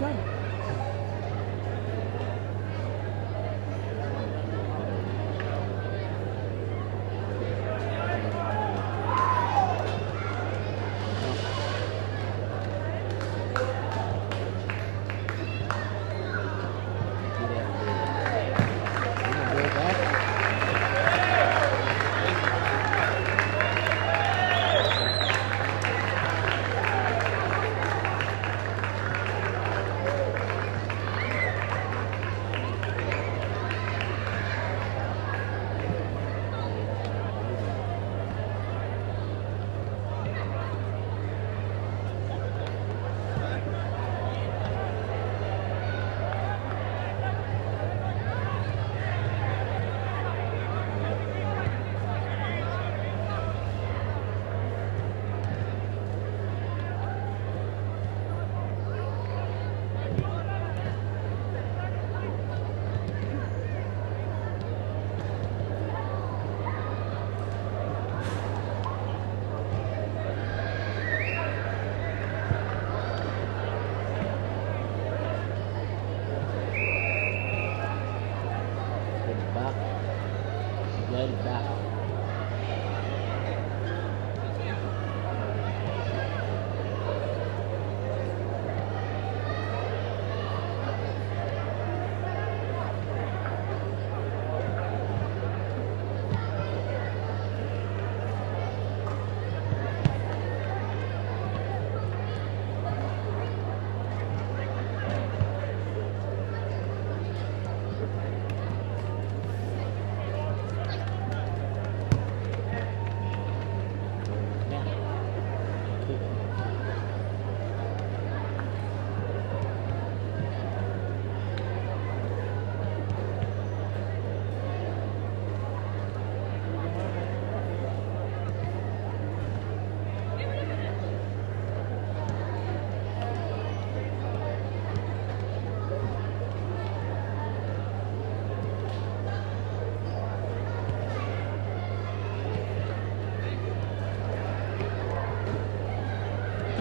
saying.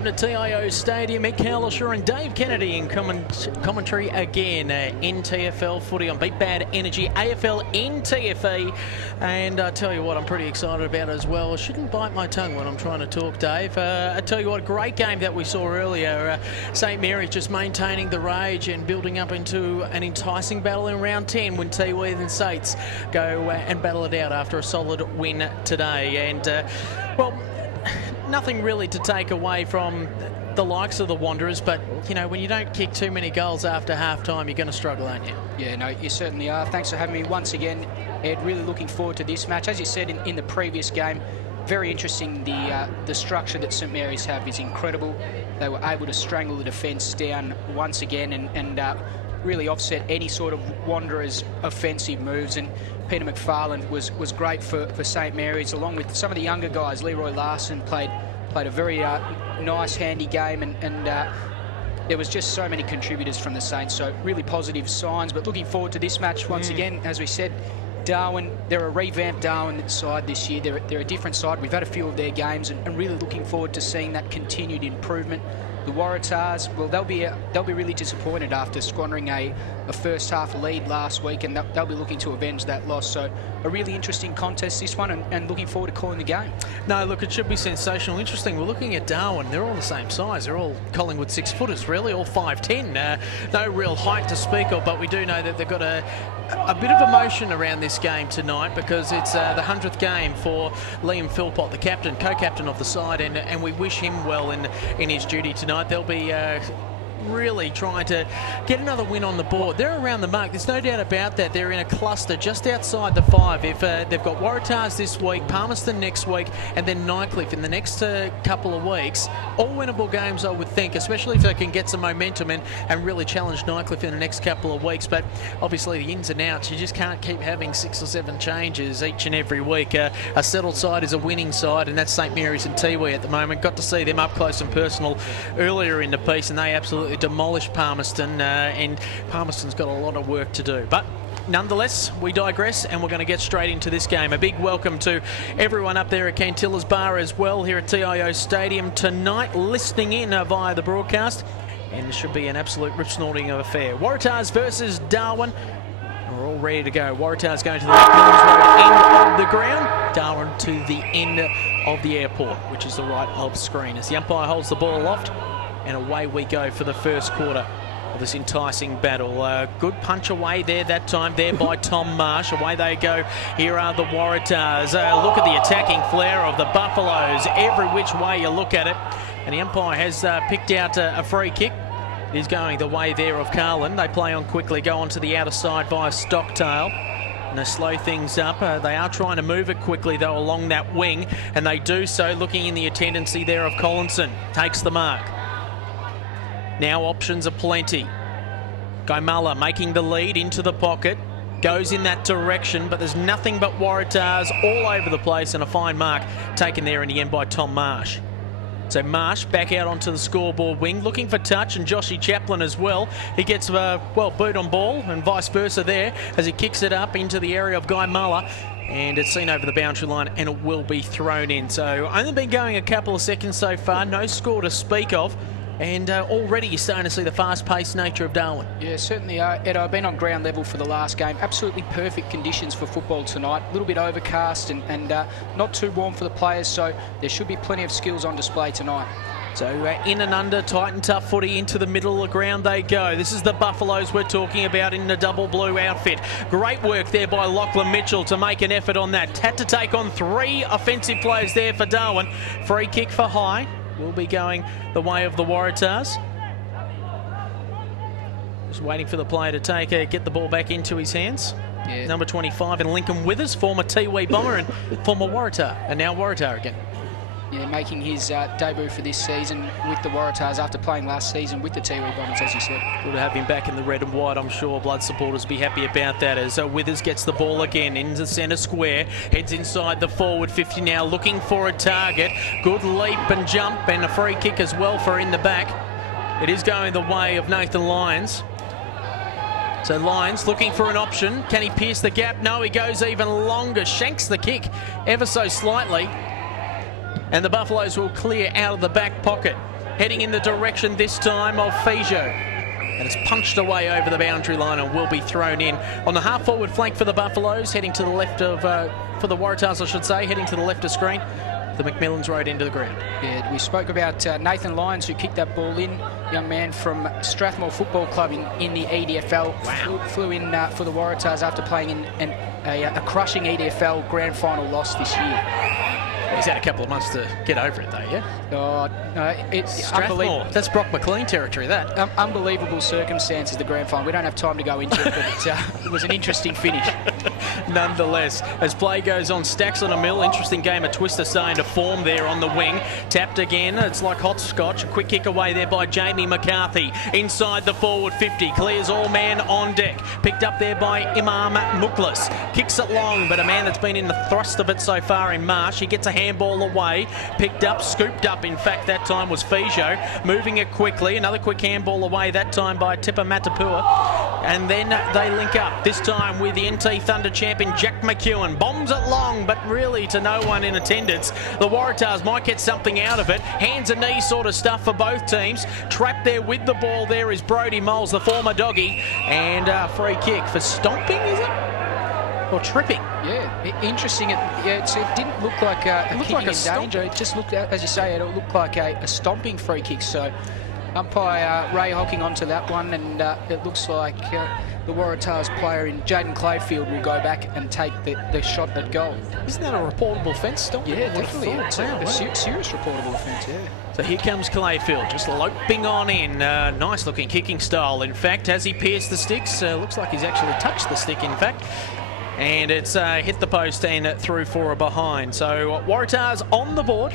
To TIO Stadium, Mick Cowlishaw and Dave Kennedy in commentary again. NTFL footy on Beat Bad Energy, AFLNTv, and I tell you what, I'm pretty excited about it as well. I shouldn't bite my tongue when I'm trying to talk, Dave. I tell you what, great game that we saw earlier. St Mary's just maintaining the rage and building up into an enticing battle in round 10 when Tiwi and Saints go and battle it out after a solid win today. And well, nothing really to take away from the likes of the Wanderers, but you know, when you don't kick too many goals after half-time, you're going to struggle, aren't you? Yeah, no, you certainly are. Thanks for having me once again, Ed. Really looking forward to this match. As you said in the previous game, very interesting. The structure that St Mary's have is incredible. They were able to strangle the defence down once again and really offset any sort of Wanderers' offensive moves. And Peter McFarland was great for St Mary's, along with some of the younger guys. Leroy Larson played a very nice, handy game, and there was just so many contributors from the Saints, so really positive signs. But looking forward to this match once again. As we said, Darwin, they're a revamped Darwin side this year. They're a different side. We've had a few of their games, and really looking forward to seeing that continued improvement. The Waratahs, well, they'll be really disappointed after squandering a first half lead last week, and they'll be looking to avenge that loss. So a really interesting contest, this one, and looking forward to calling the game. No, look, it should be sensational. Interesting, we're looking at Darwin. They're all the same size. They're all Collingwood 6-footers, really, all 5'10". No real height to speak of, but we do know that they've got a bit of emotion around this game tonight, because it's the 100th game for Liam Philpott, the captain, co-captain of the side, and we wish him well in his duty tonight. They'll be really trying to get another win on the board. They're around the mark, there's no doubt about that. They're in a cluster just outside the 5. If they've got Waratahs this week, Palmerston next week, and then Nightcliff in the next couple of weeks, all winnable games, I would think, especially if they can get some momentum and really challenge Nightcliff in the next couple of weeks. But obviously the ins and outs, you just can't keep having 6 or 7 changes each and every week. A settled side is a winning side, and that's St Mary's and Tiwi at the moment. Got to see them up close and personal earlier in the piece, and they absolutely demolished Palmerston, and Palmerston's got a lot of work to do. But nonetheless, we digress, and we're going to get straight into this game. A big welcome to everyone up there at Cantilla's Bar as well, here at TIO Stadium tonight, listening in via the broadcast. and it should be an absolute rip-snorting of affair. Waratahs versus Darwin. We're all ready to go. Waratahs going to the end of the ground. Darwin to the end of the airport, which is the right of screen, as the umpire holds the ball aloft, and away we go for the first quarter of this enticing battle. Good punch away there that time there by Tom Marsh. Away they go. Here are the Waratahs. Look at the attacking flair of the Buffaloes. Every which way you look at it. And the umpire has picked out a free kick. It is going the way there of Carlin. They play on quickly, go onto the outer side via Stocktail. And they slow things up. They are trying to move it quickly, though, along that wing. And they do so, looking in the attendancy there of Collinson. Takes the mark. Now options are plenty. Gaimala making the lead into the pocket. Goes in that direction, but there's nothing but Waratahs all over the place, and a fine mark taken there in the end by Tom Marsh. So Marsh back out onto the scoreboard wing, looking for touch, and Joshy Chaplin as well. He gets, boot on ball, and vice versa there, as he kicks it up into the area of Gaimala. And it's seen over the boundary line, and it will be thrown in. So only been going a couple of seconds so far, no score to speak of. And already you're starting to see the fast-paced nature of Darwin. Yeah, certainly are. Ed, I've been on ground level for the last game. Absolutely perfect conditions for football tonight. A little bit overcast and not too warm for the players, so there should be plenty of skills on display tonight. So in and under, tight and tough footy into the middle of the ground they go. This is the Buffaloes we're talking about in the double blue outfit. Great work there by Lachlan Mitchell to make an effort on that. Had to take on 3 offensive players there for Darwin. Free kick for High. Will be going the way of the Waratahs. Just waiting for the player to get the ball back into his hands. Yeah. Number 25 in Lincoln Withers, former Tiwi Bomber and former Waratah, and now Waratah again. Yeah, making his debut for this season with the Waratahs after playing last season with the Tiwi Bombers, as you said. Good to have him back in the red and white. I'm sure Blood supporters will be happy about that, as Withers gets the ball again into centre square, heads inside the forward 50 now, looking for a target. Good leap and jump, and a free kick as well for in the back. It is going the way of Nathan Lyons. So Lyons looking for an option. Can he pierce the gap? No, he goes even longer, shanks the kick ever so slightly. And the Buffaloes will clear out of the back pocket, heading in the direction this time of Fijo. And it's punched away over the boundary line and will be thrown in on the half-forward flank for the Buffaloes, heading to the left of, for the Waratahs I should say, heading to the left of screen. The McMillans Road into the ground. Yeah, we spoke about Nathan Lyons, who kicked that ball in. Young man from Strathmore Football Club in the AEDFL. Wow. Flew in for the Waratahs after playing in a crushing AEDFL grand final loss this year. He's had a couple of months to get over it, though, yeah? Oh, no, it's unbelievable. That's Brock McLean territory, that. Unbelievable circumstances, the grand final. We don't have time to go into it, but it was an interesting finish. Nonetheless, as play goes on, Stacks on a mill. Interesting game, a twister starting to form there on the wing. Tapped again, it's like hopscotch. A quick kick away there by Jamie McCarthy. Inside the forward 50, clears all man on deck. Picked up there by Imam Muklas. Kicks it long, but a man that's been in the thrust of it so far in Marsh. He gets a handball away, picked up, scooped up, in fact that time was Fijo, moving it quickly, another quick handball away that time by Tipper Matapua, and then they link up, this time with the NT Thunder champion Jack McEwen, bombs it long, but really to no one in attendance. The Waratahs might get something out of it, hands and knees sort of stuff for both teams. Trapped there with the ball there is Brodie Moles, the former doggy, and free kick for stomping, is it? Or tripping. Yeah, interesting. It didn't look like a kicking in danger. It just looked, as you say, it looked like a stomping free kick. So umpire Ray Hocking onto that one, and it looks like the Waratahs player in Jaden Clayfield will go back and take the shot at goal. Isn't that a reportable offence, stomping? Yeah, definitely. It's a serious reportable offence, yeah. So here comes Clayfield, just loping on in. Nice looking kicking style, in fact. Has he pierced the sticks? Looks like he's actually touched the stick, in fact. And it's hit the post and through for a behind. So Waratahs on the board.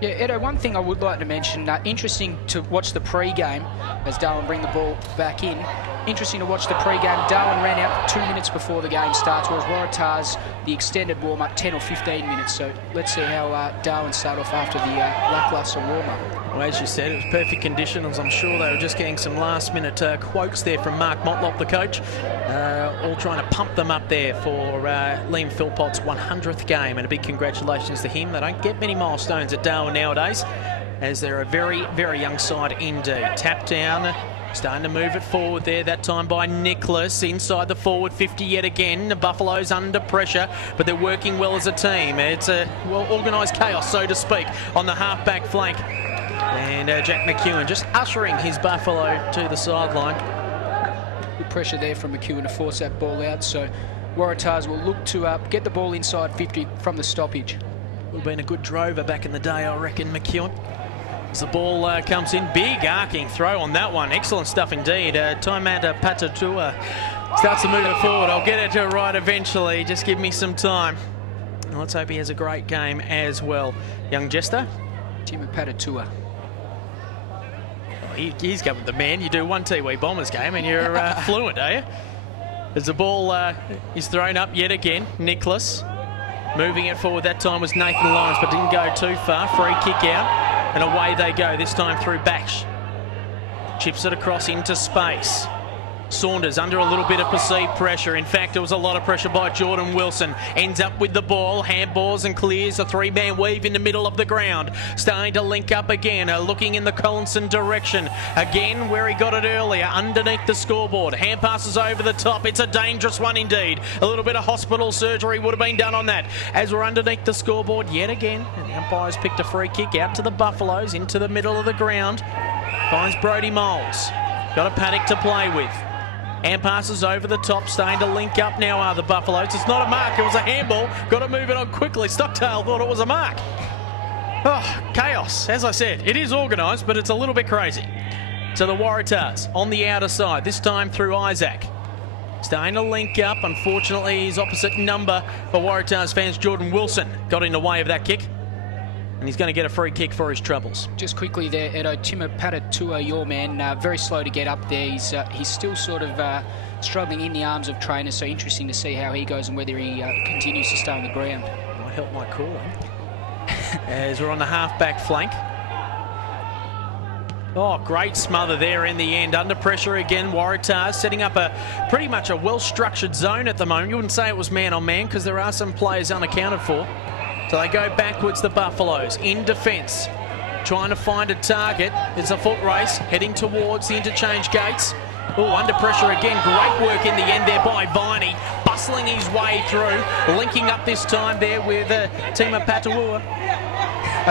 Yeah, Edo, one thing I would like to mention, interesting to watch the pre-game as Darwin bring the ball back in. Interesting to watch the pre-game. Darwin ran out 2 minutes before the game starts, whereas Waratahs, the extended warm-up, 10 or 15 minutes. So let's see how Darwin start off after the lacklustre warm-up. Well, as you said, it was perfect conditions. I'm sure they were just getting some last-minute quotes there from Mark Motlop, the coach, all trying to pump them up there for Liam Philpott's 100th game. And a big congratulations to him. They don't get many milestones at Darwin nowadays. as they're a very, very young side indeed. Tap down, starting to move it forward there, that time by Nicholas, inside the forward 50 yet again. The Buffaloes under pressure, but they're working well as a team. It's a well-organised chaos, so to speak, on the half-back flank. And Jack McEwen just ushering his Buffalo to the sideline. Good pressure there from McEwen to force that ball out, so Waratahs will look to get the ball inside 50 from the stoppage. Would have been a good drover back in the day, I reckon, McEwen. As the ball comes in, big arcing throw on that one. Excellent stuff indeed. Taimata Patatua starts to move it forward. I'll get it to right eventually. Just give me some time. And let's hope he has a great game as well. Young Jester. Taimata Patatua. Oh, he's covered the man. You do one Tiwi Bombers game and you're fluent, are you? As the ball is thrown up yet again, Nicholas. Moving it forward that time was Nathan Lyons, but didn't go too far. Free kick out, and away they go, this time through Baksh. Chips it across into space. Saunders under a little bit of perceived pressure. In fact, it was a lot of pressure by Jordan Wilson. Ends up with the ball, handballs and clears a three-man weave in the middle of the ground. Starting to link up again, looking in the Collinson direction. Again, where he got it earlier, underneath the scoreboard. Hand passes over the top. It's a dangerous one indeed. A little bit of hospital surgery would have been done on that. As we're underneath the scoreboard yet again, and the umpires picked a free kick out to the Buffaloes, into the middle of the ground. Finds Brodie Moles. Got a Paddock to play with. And passes over the top, starting to link up now are the Buffaloes. It's not a mark, it was a handball. Got to move it on quickly. Stockdale thought it was a mark. Oh, chaos. As I said, it is organised, but it's a little bit crazy. So the Waratahs on the outer side, this time through Isaac. Starting to link up. Unfortunately, his opposite number for Waratahs fans, Jordan Wilson, got in the way of that kick. And he's going to get a free kick for his troubles. Just quickly there, Edo, Taimata Patatua, your man, very slow to get up there. He's still sort of struggling in the arms of trainers, so interesting to see how he goes and whether he continues to stay on the ground. Might help my call. As we're on the half-back flank. Oh, great smother there in the end. Under pressure again, Waratahs setting up pretty much a well-structured zone at the moment. You wouldn't say it was man-on-man because there are some players unaccounted for. So they go backwards, the Buffaloes, in defence, trying to find a target. It's a foot race, heading towards the interchange gates. Oh, under pressure again. Great work in the end there by Viney, bustling his way through, linking up this time there with Taimata Patatua.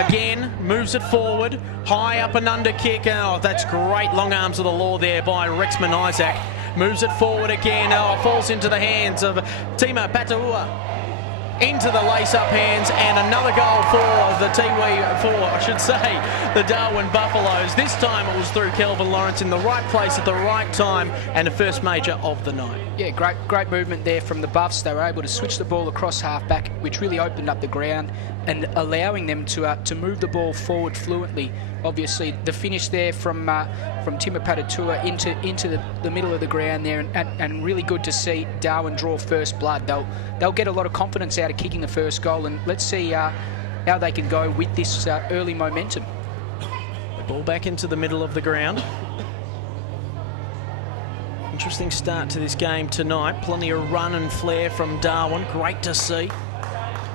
Again, moves it forward, high up and under kick. Oh, that's great long arms of the law there by Rexman Isaac. Moves it forward again. Oh, falls into the hands of Taimata Patatua. Into the lace-up hands, and another goal for the the Darwin Buffaloes. This time it was through Kelvin Lawrence in the right place at the right time, and the first major of the night. Yeah, great movement there from the Buffs. They were able to switch the ball across half-back, which really opened up the ground and allowing them to move the ball forward fluently. Obviously, the finish there from Taimata Patatua into the middle of the ground there, and really good to see Darwin draw first blood. They'll get a lot of confidence out of kicking the first goal, and let's see how they can go with this early momentum. The ball back into the middle of the ground. Interesting start to this game tonight. Plenty of run and flair from Darwin. Great to see.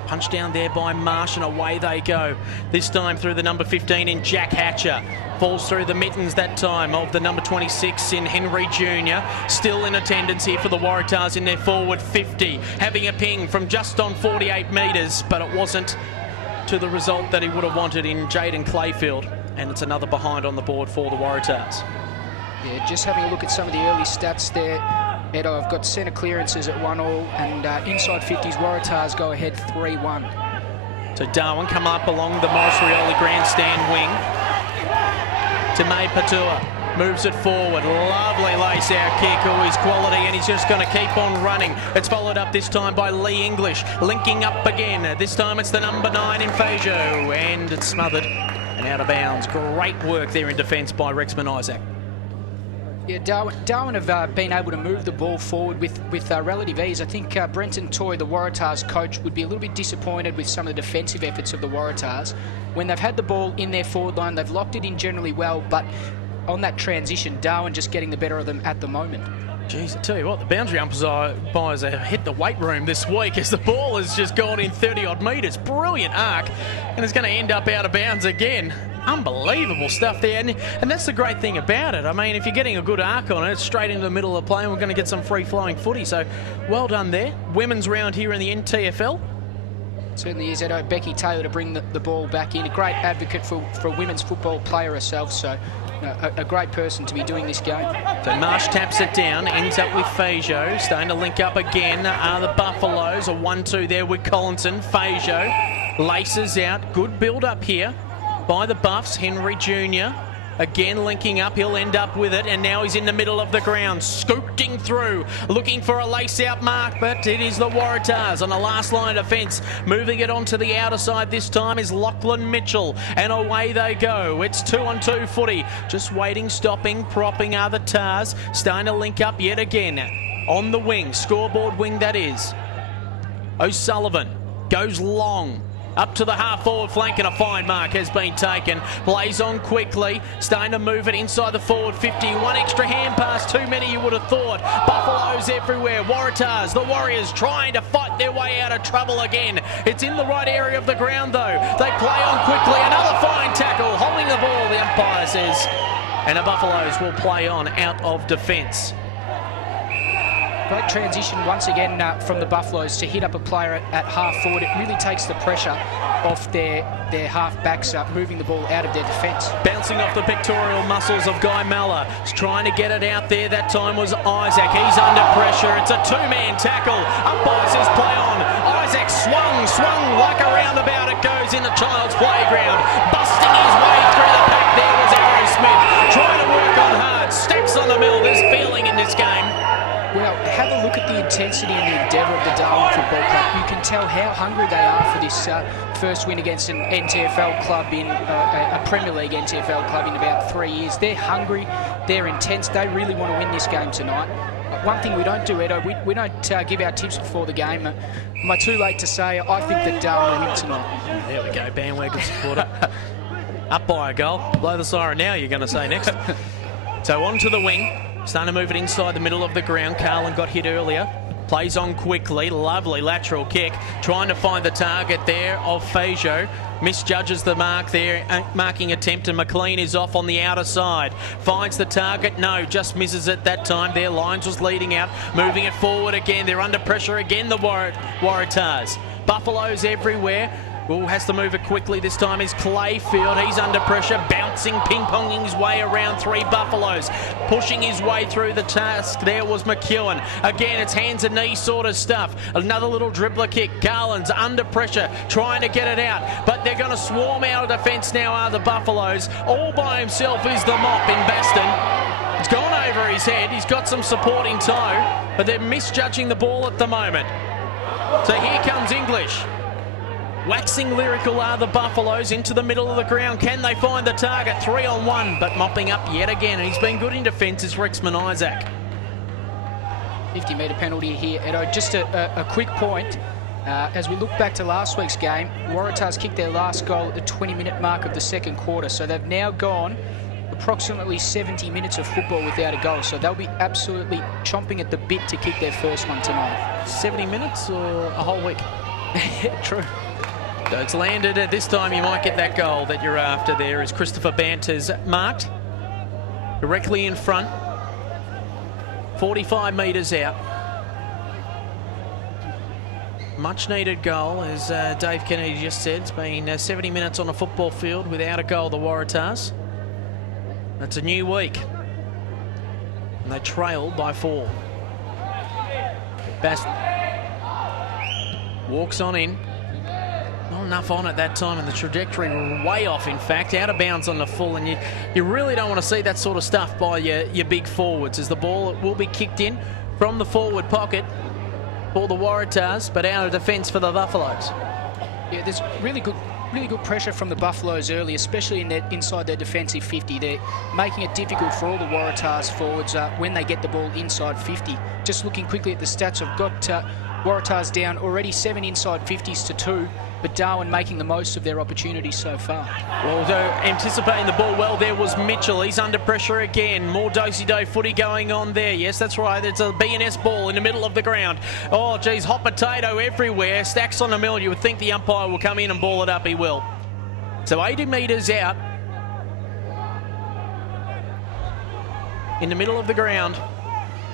Punch down there by Marsh, and away they go. This time through the number 15 in Jack Hatcher. Falls through the mittens that time of the number 26 in Henry Jr. Still in attendance here for the Waratahs in their forward 50. Having a ping from just on 48 metres, but it wasn't to the result that he would have wanted in Jaden Clayfield. And it's another behind on the board for the Waratahs. Yeah, just having a look at some of the early stats there. Edo, I've got centre clearances at 1-1, and inside 50s, Waratahs go ahead 3-1. So Darwin come up along the Morris Rioli grandstand wing. Taimata Patatua moves it forward. Lovely lace-out kick. Oh, his quality, and he's just going to keep on running. It's followed up this time by Lee English, linking up again. This time it's the number 9 in Fajo, and it's smothered and out of bounds. Great work there in defence by Rexman Isaac. Yeah, Darwin have been able to move the ball forward with relative ease. I think Brenton Toy, the Waratahs coach, would be a little bit disappointed with some of the defensive efforts of the Waratahs. When they've had the ball in their forward line, they've locked it in generally well, but on that transition, Darwin just getting the better of them at the moment. Jeez, I tell you what, the boundary umpires have hit the weight room this week as the ball has just gone in 30-odd metres. Brilliant arc, and it's going to end up out of bounds again. Unbelievable stuff there, and that's the great thing about it. I mean, if you're getting a good arc on it, it's straight into the middle of the play, and we're going to get some free-flowing footy. So, well done there. Women's round here in the NTFL. Certainly is, Edo. Becky Taylor to bring the ball back in. A great advocate for a women's football player herself, so a great person to be doing this game. So Marsh taps it down, ends up with Fajo, starting to link up again. The Buffaloes, a 1-2 there with Collinson. Fajo laces out, good build-up here by the Buffs. Henry Jr. again linking up, he'll end up with it, and now he's in the middle of the ground, scooting through, looking for a lace-out mark, but it is the Waratahs on the last line of defence. Moving it onto the outer side this time is Lachlan Mitchell, and away they go. It's 2-on-2 footy, just waiting, stopping, propping are the Tahs, starting to link up yet again. On the wing, scoreboard wing that is. O'Sullivan goes long, up to the half-forward flank, and a fine mark has been taken. Plays on quickly, starting to move it inside the forward 50. One extra hand pass, too many you would have thought. Buffaloes everywhere. Waratahs, the Warriors, trying to fight their way out of trouble again. It's in the right area of the ground, though. They play on quickly. Another fine tackle, holding the ball, the umpire says. And the Buffaloes will play on out of defence. Great transition once again from the Buffaloes to hit up a player at half forward. It really takes the pressure off their half backs, moving the ball out of their defence. Bouncing off the pectoral muscles of Guy Malla. He's trying to get it out there. That time was Isaac. He's under pressure. It's a two-man tackle. Umpire says play on. Isaac swung like a roundabout. It goes in the child's playground. Busting his way through the pack there was Aaron Smith. Trying to work on hard. Stacks on the mill. There's feeling in this game. Well, have a look at the intensity and the endeavour of the Darwin Football Club. You can tell how hungry they are for this first win against an NTFL club in a Premier League NTFL club in about 3 years. They're hungry, they're intense, they really want to win this game tonight. One thing we don't do, Edo, we don't give our tips before the game. Am I too late to say I think that Darwin will win tonight? There we go, bandwagon supporter. Up by a goal. Blow the siren now, you're going to say next. So on to the wing. Starting to move it inside the middle of the ground. Carlin got hit earlier. Plays on quickly. Lovely lateral kick. Trying to find the target there of Fajo. Misjudges the mark there. Marking attempt, and McLean is off on the outer side. Finds the target. No, just misses it that time. Their lines was leading out. Moving it forward again. They're under pressure again, the Waratahs. Buffaloes everywhere. Has to move it quickly this time is Clayfield. He's under pressure, bouncing, ping-ponging his way around three Buffaloes. Pushing his way through the task. There was McEwen. Again, it's hands and knees sort of stuff. Another little dribbler kick. Garland's under pressure, trying to get it out. But they're going to swarm out of defence now are the Buffaloes. All by himself is the mop in Baston. It's gone over his head. He's got some supporting toe, but they're misjudging the ball at the moment. So here comes English. Waxing lyrical are the Buffaloes into the middle of the ground. Can they find the target? 3-on-1, but mopping up yet again. And he's been good in defence is Rexman Isaac. 50-metre penalty here, Edo. Just a quick point. As we look back to last week's game, Waratahs kicked their last goal at the 20-minute mark of the second quarter. So they've now gone approximately 70 minutes of football without a goal. So they'll be absolutely chomping at the bit to kick their first one tonight. 70 minutes or a whole week? Yeah, true. So it's landed. This time you might get that goal that you're after there as Christopher Bant has marked. Directly in front. 45 metres out. Much needed goal, as Dave Kennedy just said. It's been 70 minutes on a football field without a goal, the Waratahs. That's a new week. And they trail by 4. Bast walks on in. Not enough on at that time, and the trajectory way off, in fact, out of bounds on the full, and you really don't want to see that sort of stuff by your big forwards, as the ball will be kicked in from the forward pocket for the Waratahs, but out of defence for the Buffaloes. Yeah, there's really good pressure from the Buffaloes early, especially inside their defensive 50. They're making it difficult for all the Waratahs forwards when they get the ball inside 50. Just looking quickly at the stats, I've got Waratahs down already 7 inside 50s to 2, but Darwin making the most of their opportunities so far. Well, anticipating the ball well there was Mitchell. He's under pressure again. More do-si-do footy going on there. Yes, that's right. It's a B&S ball in the middle of the ground. Oh, geez, hot potato everywhere. Stacks on the mill. You would think the umpire will come in and ball it up. He will. So 80 metres out. in the middle of the ground.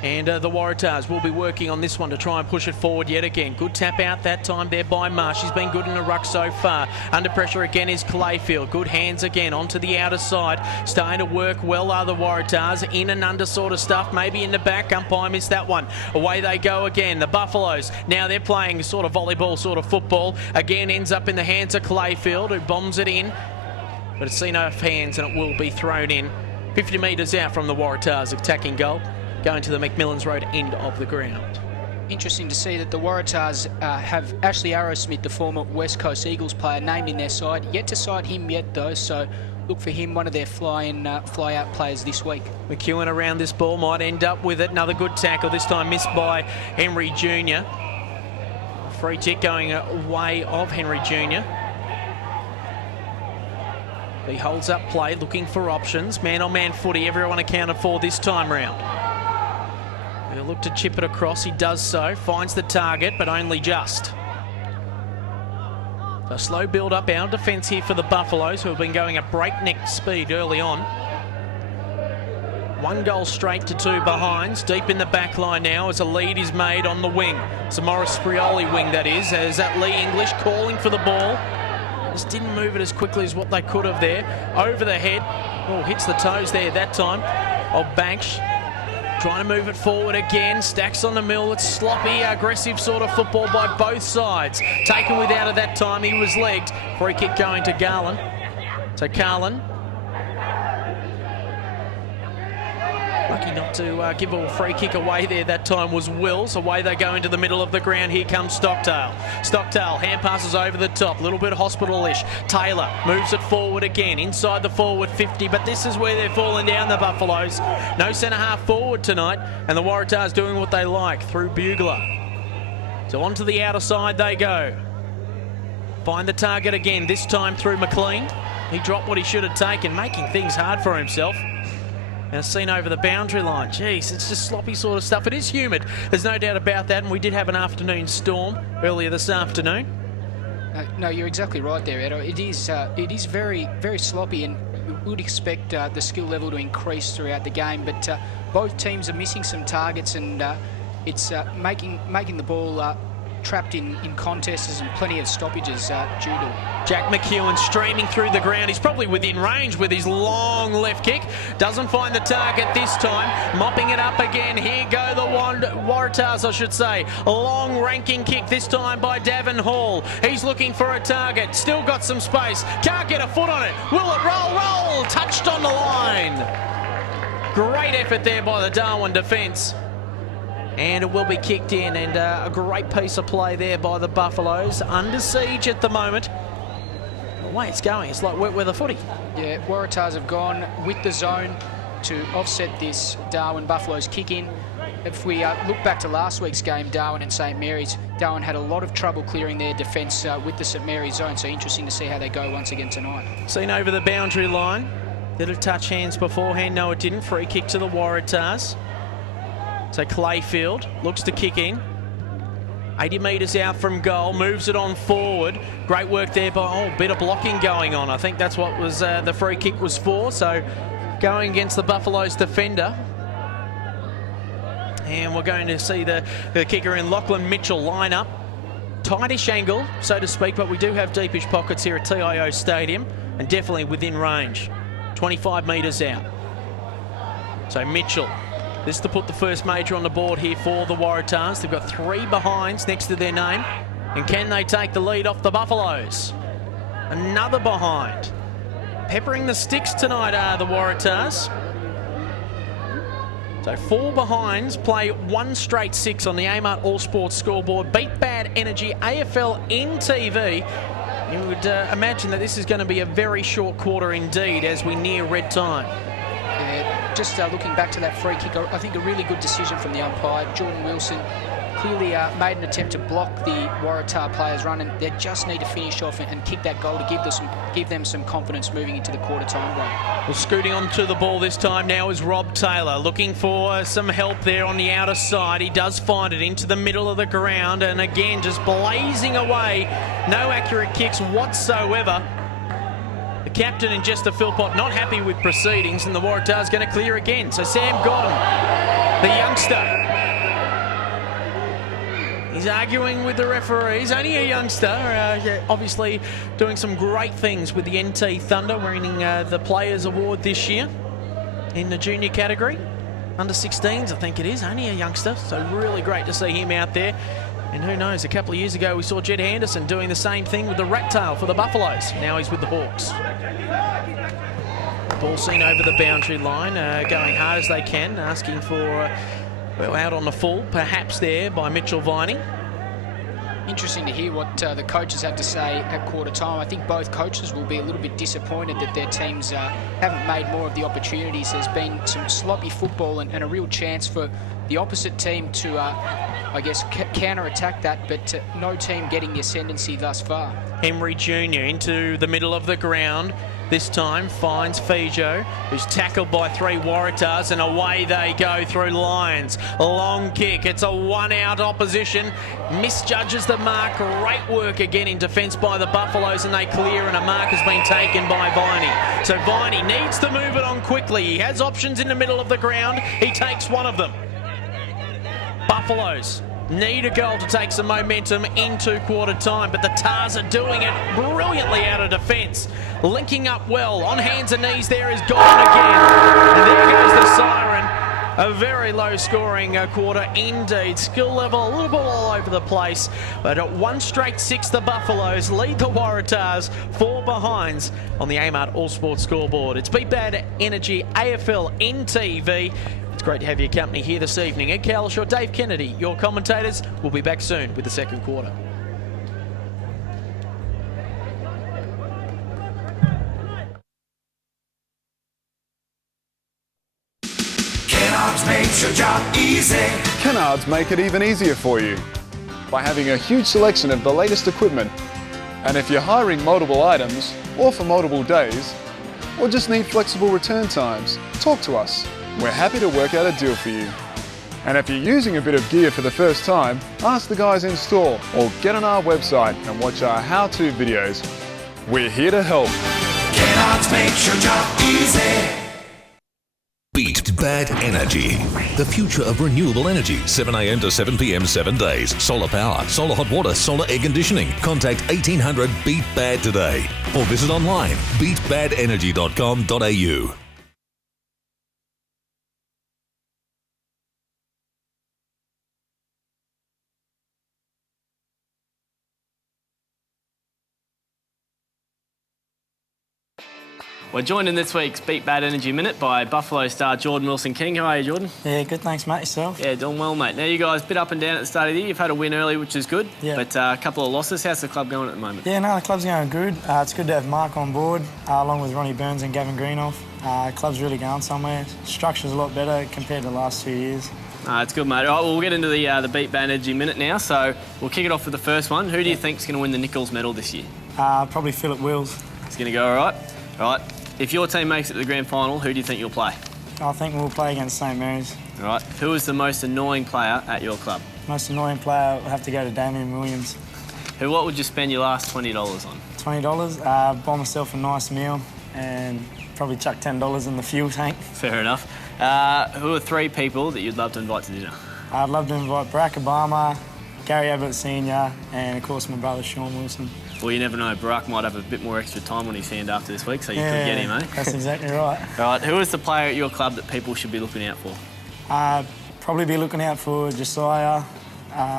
And the Waratahs will be working on this one to try and push it forward yet again. Good tap out that time there by Marsh. He's been good in the ruck so far. Under pressure again is Clayfield. Good hands again onto the outer side. Starting to work well are the Waratahs. In and under sort of stuff. Maybe in the back. Umpire missed that one. Away they go again. The Buffaloes. Now they're playing sort of volleyball, sort of football. Again ends up in the hands of Clayfield, who bombs it in. But it's seen off hands and it will be thrown in. 50 metres out from the Waratahs attacking goal. Going to the McMillan's Road end of the ground. Interesting to see that the Waratahs have Ashley Arrowsmith, the former West Coast Eagles player, named in their side. Yet to side him yet though, so look for him, one of their fly-out players this week. McEwen around this ball, might end up with it. Another good tackle, this time missed by Henry Jr. Free kick going away of Henry Jr. He holds up play, looking for options. Man-on-man footy, everyone accounted for this time round. He'll look to chip it across. He does so. Finds the target, but only just. So slow build up our defence here for the Buffaloes, who have been going at breakneck speed early on. 1 goal straight to 2 behinds. Deep in the back line now as a lead is made on the wing. It's a Morris Sprioli wing, that is. As that Lee English calling for the ball. Just didn't move it as quickly as what they could have there. Over the head. Oh, hits the toes there that time of Banks. Trying to move it forward again. Stacks on the mill. It's sloppy, aggressive sort of football by both sides. Taken without it that time. He was legged. Free kick going to Garland. So Carlin. Lucky not to give a free kick away there that time was Wills. Away they go into the middle of the ground. Here comes Stockdale. Stockdale, hand passes over the top. A little bit hospital-ish. Taylor moves it forward again. Inside the forward 50, but this is where they're falling down, the Buffaloes. No centre-half forward tonight, and the Waratahs doing what they like through Bugler. So onto the outer side they go. Find the target again, this time through McLean. He dropped what he should have taken, making things hard for himself. And seen over the boundary line. Jeez, it's just sloppy sort of stuff. It is humid, there's no doubt about that, and we did have an afternoon storm earlier this afternoon. No, you're exactly right there, Edo. It is very, very sloppy, and we would expect the skill level to increase throughout the game, but both teams are missing some targets, and it's making the ball trapped in contests and plenty of stoppages due to it. Jack McEwen streaming through the ground. He's probably within range with his long left kick. Doesn't find the target this time. Mopping it up again. Here go the Waratahs, I should say. A long ranking kick this time by Davin Hall. He's looking for a target. Still got some space. Can't get a foot on it. Will it roll? Roll! Touched on the line. Great effort there by the Darwin defence. And it will be kicked in, and a great piece of play there by the Buffaloes. Under siege at the moment. The way it's going, it's like wet weather footy. Yeah, Waratahs have gone with the zone to offset this Darwin Buffaloes kick in. If we look back to last week's game, Darwin and St Mary's, Darwin had a lot of trouble clearing their defence with the St Mary's zone, so interesting to see how they go once again tonight. Seen over the boundary line. Did it touch hands beforehand? No, it didn't. Free kick to the Waratahs. So Clayfield looks to kick in. 80 metres out from goal, moves it on forward. Great work there by, bit of blocking going on. I think that's what was the free kick was for. So going against the Buffaloes defender. And we're going to see the kicker in Lachlan Mitchell line up. Tightish angle, so to speak, but we do have deepish pockets here at TIO Stadium and definitely within range. 25 metres out. So Mitchell. This to put the first major on the board here for the Waratahs. They've got 3 behinds next to their name. And can they take the lead off the Buffaloes? Another behind. Peppering the sticks tonight are the Waratahs. So 4 behinds, play 1 straight 6 on the Amart All Sports scoreboard. Beat Bad Energy, AFLNTv. You would imagine that this is going to be a very short quarter indeed as we near red time. Just looking back to that free kick, I think a really good decision from the umpire. Jordan Wilson clearly made an attempt to block the Waratah players' run, and they just need to finish off and kick that goal to give them some confidence moving into the quarter-time break. Well, scooting onto the ball this time now is Rob Taylor, looking for some help there on the outer side. He does find it into the middle of the ground, and again, just blazing away. No accurate kicks whatsoever. The captain in Jester Philpott, not happy with proceedings, and the Waratah's going to clear again. So Sam Godden, the youngster, he's arguing with the referees. Only a youngster, obviously doing some great things with the NT Thunder, winning the Players Award this year in the junior category. Under 16s, I think it is. Only a youngster, so really great to see him out there. And who knows, a couple of years ago we saw Jed Henderson doing the same thing with the rat tail for the Buffaloes. Now he's with the Hawks. Ball seen over the boundary line, going hard as they can, asking for, well, out on the full, perhaps there by Mitchell Viney. Interesting to hear what the coaches have to say at quarter time. I think both coaches will be a little bit disappointed that their teams haven't made more of the opportunities. There's been some sloppy football and a real chance for the opposite team to, I guess, counter-attack that, but no team getting the ascendancy thus far. Henry Jr. into the middle of the ground. This time finds Fijo, who's tackled by 3 Waratahs, and away they go through Lions. A long kick. It's a one-out opposition. Misjudges the mark. Great work again in defence by the Buffaloes, and they clear, and a mark has been taken by Viney. So Viney needs to move it on quickly. He has options in the middle of the ground. He takes one of them. Buffaloes need a goal to take some momentum into quarter time, but the Tahs are doing it brilliantly out of defence. Linking up well, on hands and knees there is gone again. And there goes the siren. A very low scoring quarter indeed. Skill level a little bit all over the place, but at 1 straight 6 the Buffaloes lead the Waratahs 4 behinds on the Amart All Sports scoreboard. It's Beat Bad Energy AFLNTv. It's great to have your company here this evening. Ed Cowlishaw, Dave Kennedy, your commentators. We'll be back soon with the second quarter. Kennards makes your job easy. Kennards make it even easier for you by having a huge selection of the latest equipment. And if you're hiring multiple items, or for multiple days, or just need flexible return times, talk to us. We're happy to work out a deal for you. And if you're using a bit of gear for the first time, ask the guys in store or get on our website and watch our how-to videos. We're here to help. Kennards makes your job easy. Beat Bad Energy. The future of renewable energy. 7 a.m. to 7 p.m. 7 days. Solar power, solar hot water, solar air conditioning. Contact 1800 Beat Bad today or visit online beatbadenergy.com.au. We're joined in this week's Beat Bad Energy Minute by Buffalo star Jordan Wilson-King. How are you, Jordan? Yeah, good, thanks, mate. Yourself? Yeah, doing well, mate. Now, you guys a bit up and down at the start of the year. You've had a win early, which is good, Yeah. but a couple of losses. How's the club going at the moment? Yeah, no, the club's going good. It's good to have Mark on board, along with Ronnie Burns and Gavin Greenoff. Club's really going somewhere. Structure's a lot better compared to the last 2 years. It's good, mate. All right, well, we'll get into the Beat Bad Energy Minute now. So we'll kick it off with the first one. Who do you think's going to win the Nichols medal this year? Probably Phillip Wills. It's going to go all right? All right. If your team makes it to the grand final, who do you think you'll play? I think we'll play against St Mary's. All right. Who is the most annoying player at your club? Most annoying player will have to go to Damien Williams. What would you spend your last $20 on? $20, buy myself a nice meal and probably chuck $10 in the fuel tank. Fair enough. Who are 3 people that you'd love to invite to dinner? I'd love to invite Barack Obama, Gary Ablett Sr. and, of course, my brother Sean Wilson. Well, you never know. Barack might have a bit more extra time on his hand after this week, so you could get him, eh? That's exactly right. All right, who is the player at your club that people should be looking out for? Probably be looking out for Josiah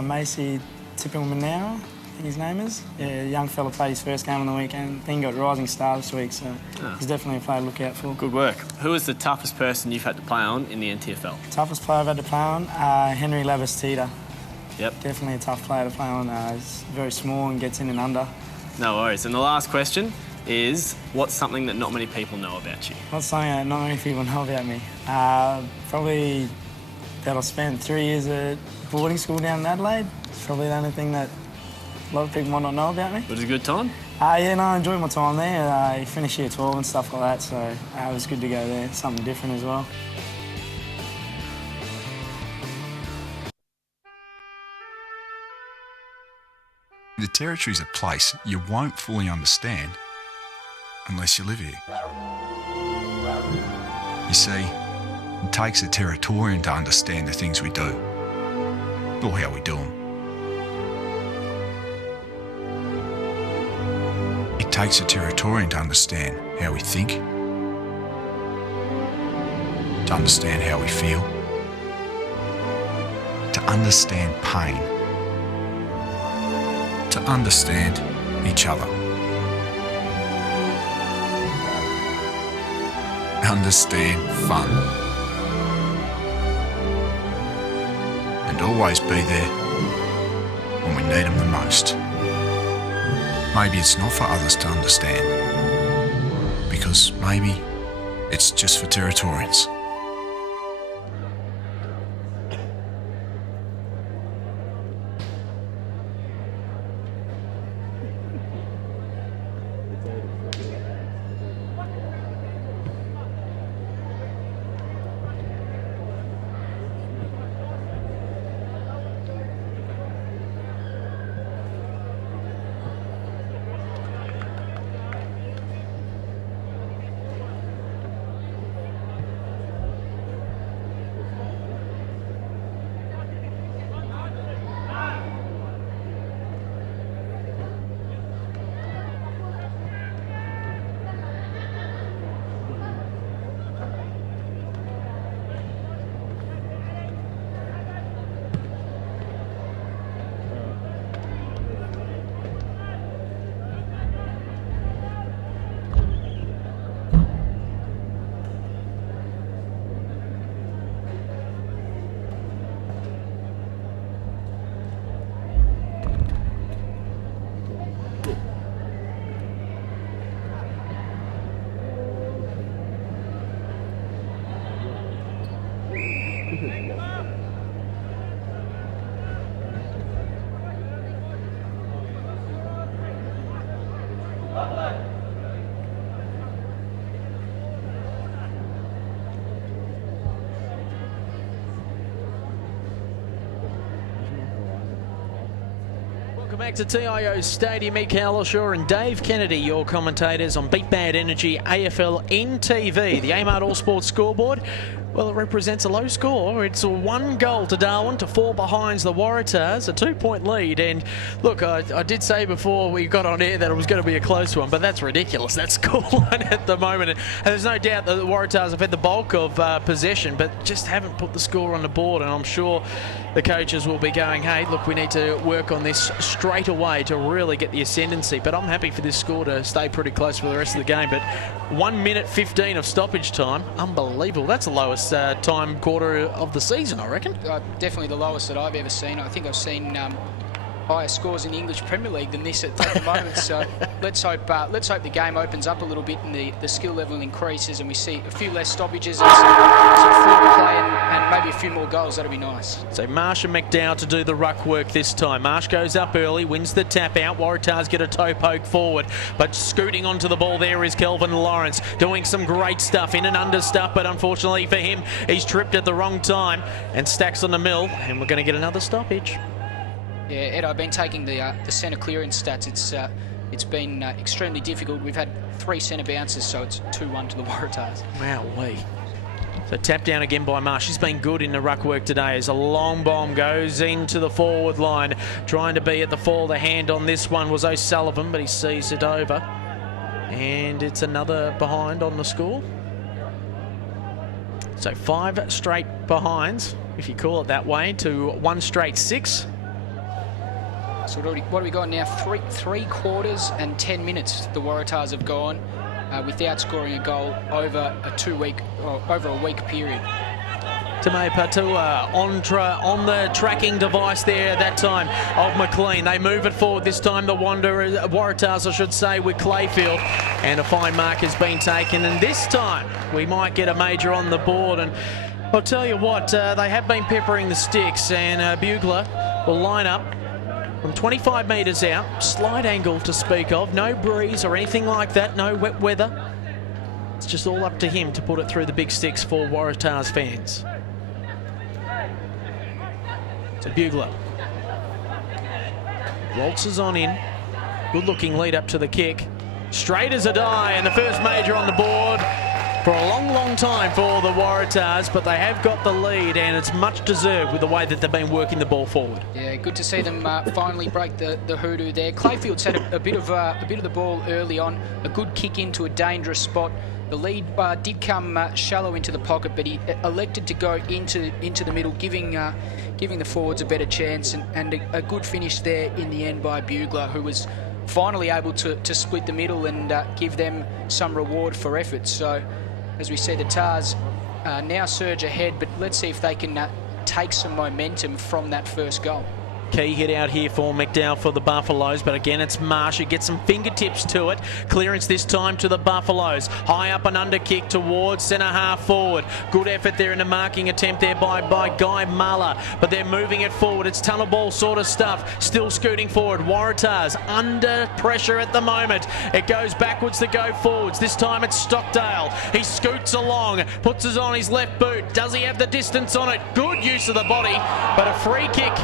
Macy Tippelmanau, I think his name is. Yeah, young fella played his first game on the weekend. I think he got rising star this week, so he's definitely a player to look out for. Good work. Who is the toughest person you've had to play on in the NTFL? Toughest player I've had to play on? Henry Labastida. Yep. Definitely a tough player to play on. He's very small and gets in and under. No worries. And the last question is, what's something that not many people know about you? What's something that not many people know about me? Probably that I spent 3 years at boarding school down in Adelaide. It's probably the only thing that a lot of people might not know about me. Was it a good time? Yeah, no, I enjoyed my time there. I finished year 12 and stuff like that, so it was good to go there. Something different as well. The Territory's a place you won't fully understand unless you live here. You see, it takes a Territorian to understand the things we do, or how we do them. It takes a Territorian to understand how we think, to understand how we feel, to understand pain, to understand each other. Understand fun. And always be there when we need them the most. Maybe it's not for others to understand, because maybe it's just for Territorians. Welcome back to TIO Stadium. Mick Cowlishaw and Dave Kennedy, your commentators on Beat Bad Energy AFLNTv. The Amart All Sports scoreboard, well, it represents a low score. It's a 1 goal to Darwin to 4 behind the Waratahs, a 2-point lead. And look, I did say before we got on air that it was going to be a close one, but that's ridiculous. That scoreline at the moment. And there's no doubt that the Waratahs have had the bulk of possession, but just haven't put the score on the board. And I'm sure the coaches will be going, hey, look, we need to work on this straight away to really get the ascendancy. But I'm happy for this score to stay pretty close for the rest of the game. But 1 minute 15 of stoppage time, unbelievable. That's the lowest time quarter of the season, I reckon. Definitely the lowest that I've ever seen. I think I've seen higher scores in the English Premier League than this at the moment. So let's hope the game opens up a little bit and the skill level increases and we see a few less stoppages and some forward play and maybe a few more goals. That'll be nice. So Marsh and McDowell to do the ruck work this time. Marsh goes up early, wins the tap out. Waratahs get a toe poke forward, but scooting onto the ball there is Kelvin Lawrence, doing some great stuff, in and under stuff, but unfortunately for him, he's tripped at the wrong time and stacks on the mill, and we're going to get another stoppage. Yeah, Ed, I've been taking the centre clearance stats. It's been extremely difficult. We've had 3 centre bounces, so it's 2-1 to the Waratahs. Wowee. So tap down again by Marsh. He's been good in the ruck work today as a long bomb goes into the forward line. Trying to be at the fall. The hand on this one was O'Sullivan, but he sees it over. And it's another behind on the score. So 5 straight behinds, if you call it that way, to 1 straight 6. So what do we got now? 3 quarters and 10 minutes the Waratahs have gone without scoring a goal over a week period. Tame Patua on the tracking device there that time of McLean. They move it forward this time, the Waratahs, I should say, with Clayfield. And a fine mark has been taken. And this time we might get a major on the board. And I'll tell you what, they have been peppering the sticks. And Bugler will line up from 25 metres out, slight angle to speak of, no breeze or anything like that, no wet weather. It's just all up to him to put it through the big sticks for Waratahs fans. So Bugler waltzes on in, good looking lead up to the kick. straight as a die, and the first major on the board for a long, long time for the Waratahs, but they have got the lead, and it's much deserved with the way that they've been working the ball forward. Yeah, good to see them finally break the hoodoo there. Clayfield's had a bit of the ball early on, a good kick into a dangerous spot. The lead did come shallow into the pocket, but he elected to go into the middle, giving the forwards a better chance, and a good finish there in the end by Bugler, who was finally able to split the middle and give them some reward for effort. So, as we said, the Tahs now surge ahead, but let's see if they can take some momentum from that first goal. Key hit out here for McDowell for the Buffaloes, but again it's Marsh who gets some fingertips to it. Clearance this time to the Buffaloes. High up and under kick towards centre half forward. Good effort there in a marking attempt there by Guy Muller, but they're moving it forward. It's tunnel ball sort of stuff. Still scooting forward. Waratahs under pressure at the moment. It goes backwards to go forwards. This time it's Stockdale. He scoots along, puts it on his left boot. Does he have the distance on it? Good use of the body, but a free kick,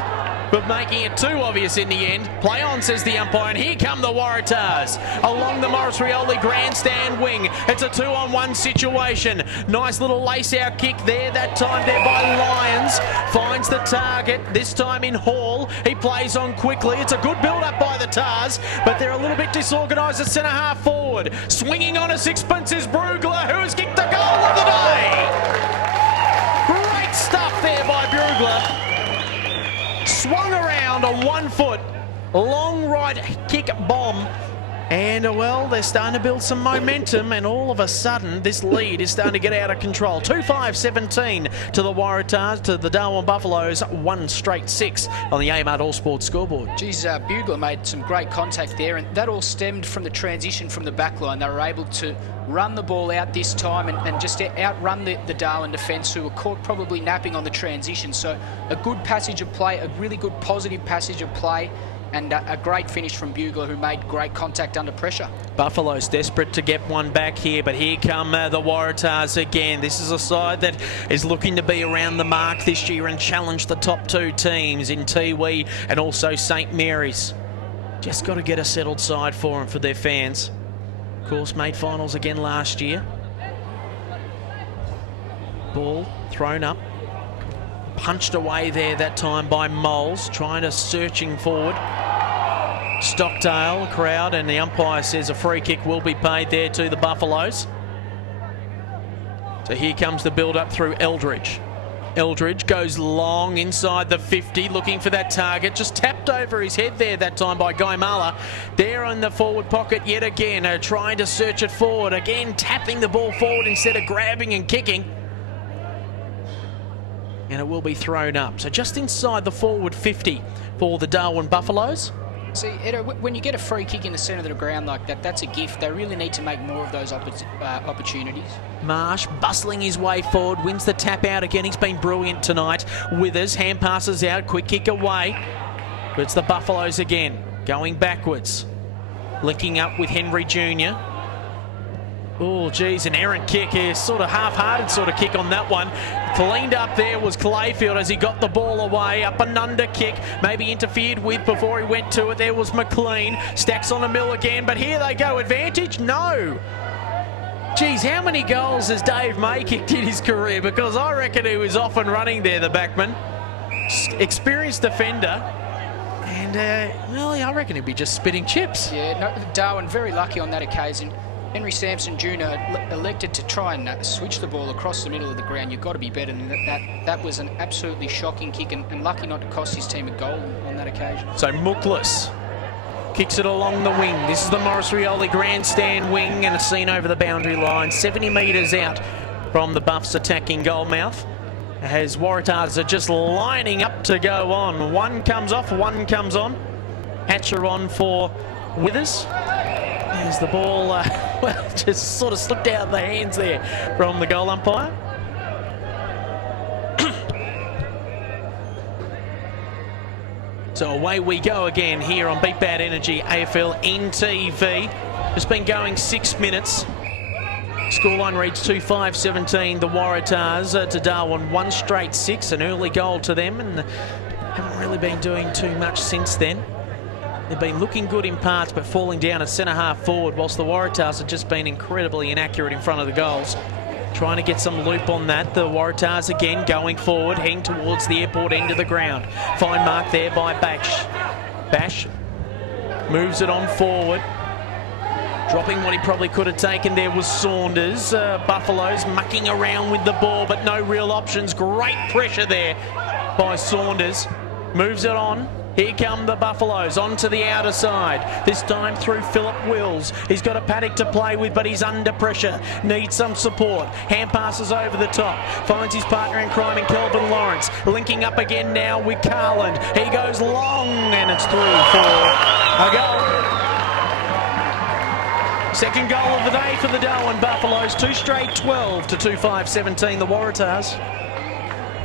but making it too obvious in the end. Play on, says the umpire, and here come the Waratahs along the Morris Rioli grandstand wing. It's a 2-on-1 situation. Nice little lace-out kick there, that time there by Lyons. Finds the target, this time in Hall. He plays on quickly. It's a good build-up by the Tahs, but they're a little bit disorganised at centre-half forward. Swinging on a sixpence is Brugler, who has kicked the goal of the day. Great stuff there by Brugler. Swung around on 1 foot, long right kick bomb, and well, they're starting to build some momentum, and all of a sudden this lead is starting to get out of control. 2-5-17 to the Waratahs, to the Darwin Buffaloes, 1 straight 6 on the AMart All Sports scoreboard. Geez, Bugler made some great contact there, and that all stemmed from the transition from the back line. They were able to run the ball out this time and just outrun the Darwin defence, who were caught probably napping on the transition. So a good passage of play, a really good positive passage of play, and a great finish from Bugler, who made great contact under pressure. Buffalo's desperate to get one back here, but here come the Waratahs again. This is a side that is looking to be around the mark this year and challenge the top 2 teams in Tiwi and also St Mary's. Just got to get a settled side for them, for their fans. Of course, made finals again last year. Ball thrown up. Punched away there that time by Moles, trying to searching forward. Stockdale, crowd, and the umpire says a free kick will be paid there to the Buffaloes. So here comes the build-up through Eldridge. Eldridge goes long inside the 50, looking for that target. Just tapped over his head there that time by Guy Muller. There in the forward pocket yet again, trying to search it forward. Again, tapping the ball forward instead of grabbing and kicking. And it will be thrown up. So just inside the forward 50 for the Darwin Buffaloes. See, Edo, when you get a free kick in the centre of the ground like that, that's a gift. They really need to make more of those opportunities. Marsh bustling his way forward, wins the tap out again. He's been brilliant tonight. Withers, hand passes out, quick kick away. But it's the Buffaloes again, going backwards. Linking up with Henry Jr. Oh, geez, an errant kick here. Sort of half-hearted sort of kick on that one. Cleaned up there was Clayfield as he got the ball away. Up and under kick, maybe interfered with before he went to it. There was McLean. Stacks on the mill again, but here they go. Advantage? No. Geez, how many goals has Dave May kicked in his career? Because I reckon he was off and running there, the backman. Experienced defender. And, well, I reckon he'd be just spitting chips. Yeah, no, Darwin very lucky on that occasion. Henry Sampson Jr. elected to try and switch the ball across the middle of the ground. You've got to be better than that. That was an absolutely shocking kick, and lucky not to cost his team a goal on that occasion. So Muklas kicks it along the wing. This is the Morris Rioli grandstand wing, and a scene over the boundary line, 70 metres out from the Buffs attacking goalmouth. As Waratahs are just lining up to go on. One comes off, one comes on. Hatcher on for Withers. There's the ball, well, just sort of slipped out of the hands there from the goal umpire. So away we go again here on Beat Bad Energy AFLNTv. It's been going 6 minutes. Scoreline reads 2-5-17, the Waratahs to Darwin, 1 straight 6, an early goal to them, and haven't really been doing too much since then. They've been looking good in parts, but falling down at centre-half forward, whilst the Waratahs have just been incredibly inaccurate in front of the goals. Trying to get some loop on that. The Waratahs again going forward, heading towards the airport end of the ground. Fine mark there by Bash. Bash moves it on forward. Dropping what he probably could have taken there was Saunders. Buffaloes mucking around with the ball, but no real options. Great pressure there by Saunders. Moves it on. Here come the Buffaloes onto the outer side. This time through Philip Wills. He's got a paddock to play with, but he's under pressure. Needs some support. Hand passes over the top. Finds his partner in crime in Kelvin Lawrence. Linking up again now with Carland. He goes long, and it's through for a goal. Second goal of the day for the Darwin Buffaloes. 2 straight 12 to 2-5-17, the Waratahs.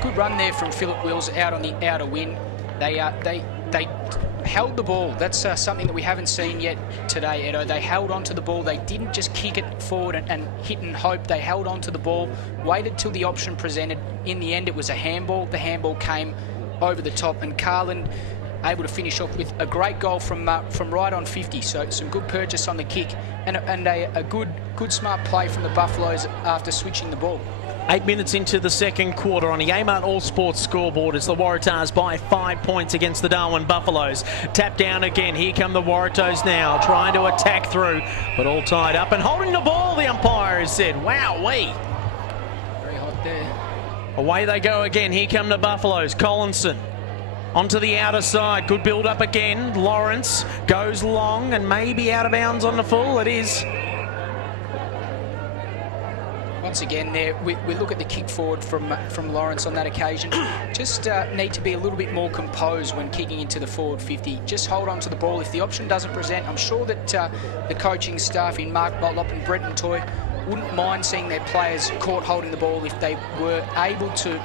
Good run there from Philip Wills out on the outer wing. They held the ball. That's something that we haven't seen yet today, Edo. They held onto the ball. They didn't just kick it forward and hit and hope. They held onto the ball, waited till the option presented. In the end, it was a handball. The handball came over the top, and Carland able to finish off with a great goal from right on 50. So some good purchase on the kick, and a good smart play from the Buffaloes after switching the ball. 8 minutes into the second quarter on the Amart All Sports scoreboard as the Waratahs by 5 points against the Darwin Buffaloes. Tap down again. Here come the Waratahs now, trying to attack through, but all tied up and holding the ball, the umpire has said. Wowee. Very hot there. Away they go again. Here come the Buffaloes. Collinson onto the outer side. Good build up again. Lawrence goes long and maybe out of bounds on the full. It is. Once again there, we look at the kick forward from Lawrence on that occasion. Just need to be a little bit more composed when kicking into the forward 50. Just hold on to the ball. If the option doesn't present, I'm sure that the coaching staff in Mark Botlop and Brenton Toy wouldn't mind seeing their players caught holding the ball if they were able to,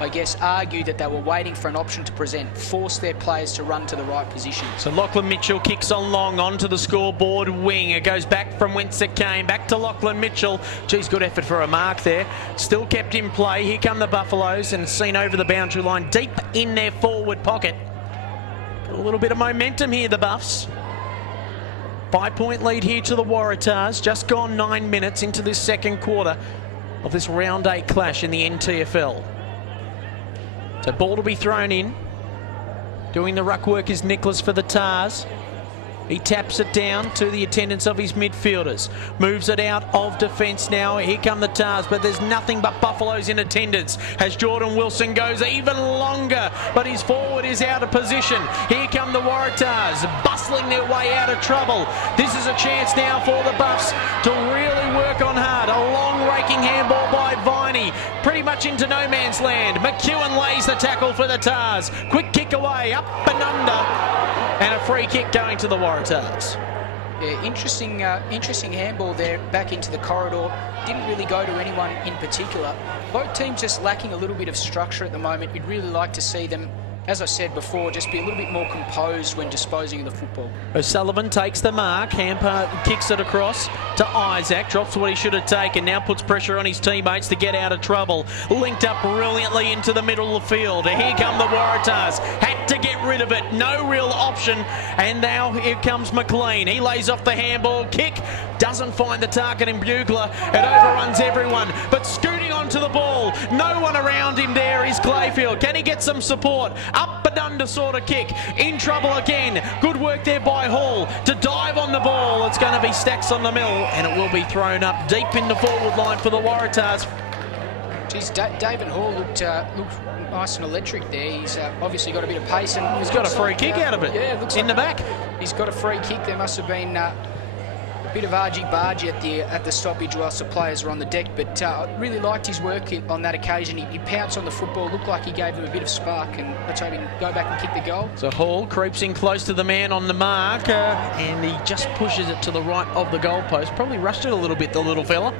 I guess, argue that they were waiting for an option to present, force their players to run to the right position. So Lachlan Mitchell kicks on long onto the scoreboard wing. It goes back from whence it came, back to Lachlan Mitchell. Geez, good effort for a mark there. Still kept in play. Here come the Buffaloes and seen over the boundary line, deep in their forward pocket. Got a little bit of momentum here, the Buffs. 5 point lead here to the Waratahs. Just gone 9 minutes into this second quarter of this round 8 clash in the NTFL. So ball to be thrown in. Doing the ruck work is Nicholas for the Tahs. He taps it down to the attendance of his midfielders. Moves it out of defence now. Here come the Tahs, but there's nothing but Buffaloes in attendance as Jordan Wilson goes even longer, but his forward is out of position. Here come the Waratahs, bustling their way out of trouble. This is a chance now for the Buffs to really work on hard. A long raking handball by Viney, pretty much into no man's land. McEwen lays the tackle for the Tahs. Quick kick away, up and under, and a free kick going to the Waratahs. Yeah, interesting handball there back into the corridor. Didn't really go to anyone in particular. Both teams just lacking a little bit of structure at the moment. You'd really like to see them, as I said before, just be a little bit more composed when disposing of the football. O'Sullivan takes the mark, Hamper kicks it across to Isaac, drops what he should have taken, now puts pressure on his teammates to get out of trouble. Linked up brilliantly into the middle of the field. Here come the Waratahs, had to get rid of it, no real option, and now here comes McLean. He lays off the handball, kick, doesn't find the target in Bugler, it overruns everyone, but scooting onto the ball, no one around him there is Clayfield. Can he get some support? Up and under sort of kick, in trouble again. Good work there by Hall to dive on the ball. It's going to be Stacks on the mill, and it will be thrown up deep in the forward line for the Waratahs. Geez, David Hall looked nice and electric there. He's obviously got a bit of pace, and he's got a free kick out of it. Yeah, it looks in like the back. He's got a free kick. There must have been a bit of argy-bargy at the stoppage whilst the players were on the deck, but really liked his work on that occasion. He pounced on the football, looked like he gave them a bit of spark, and let's hope he can go back and kick the goal. So Hall creeps in close to the man on the mark, and he just pushes it to the right of the goalpost. Probably rushed it a little bit, the little fella.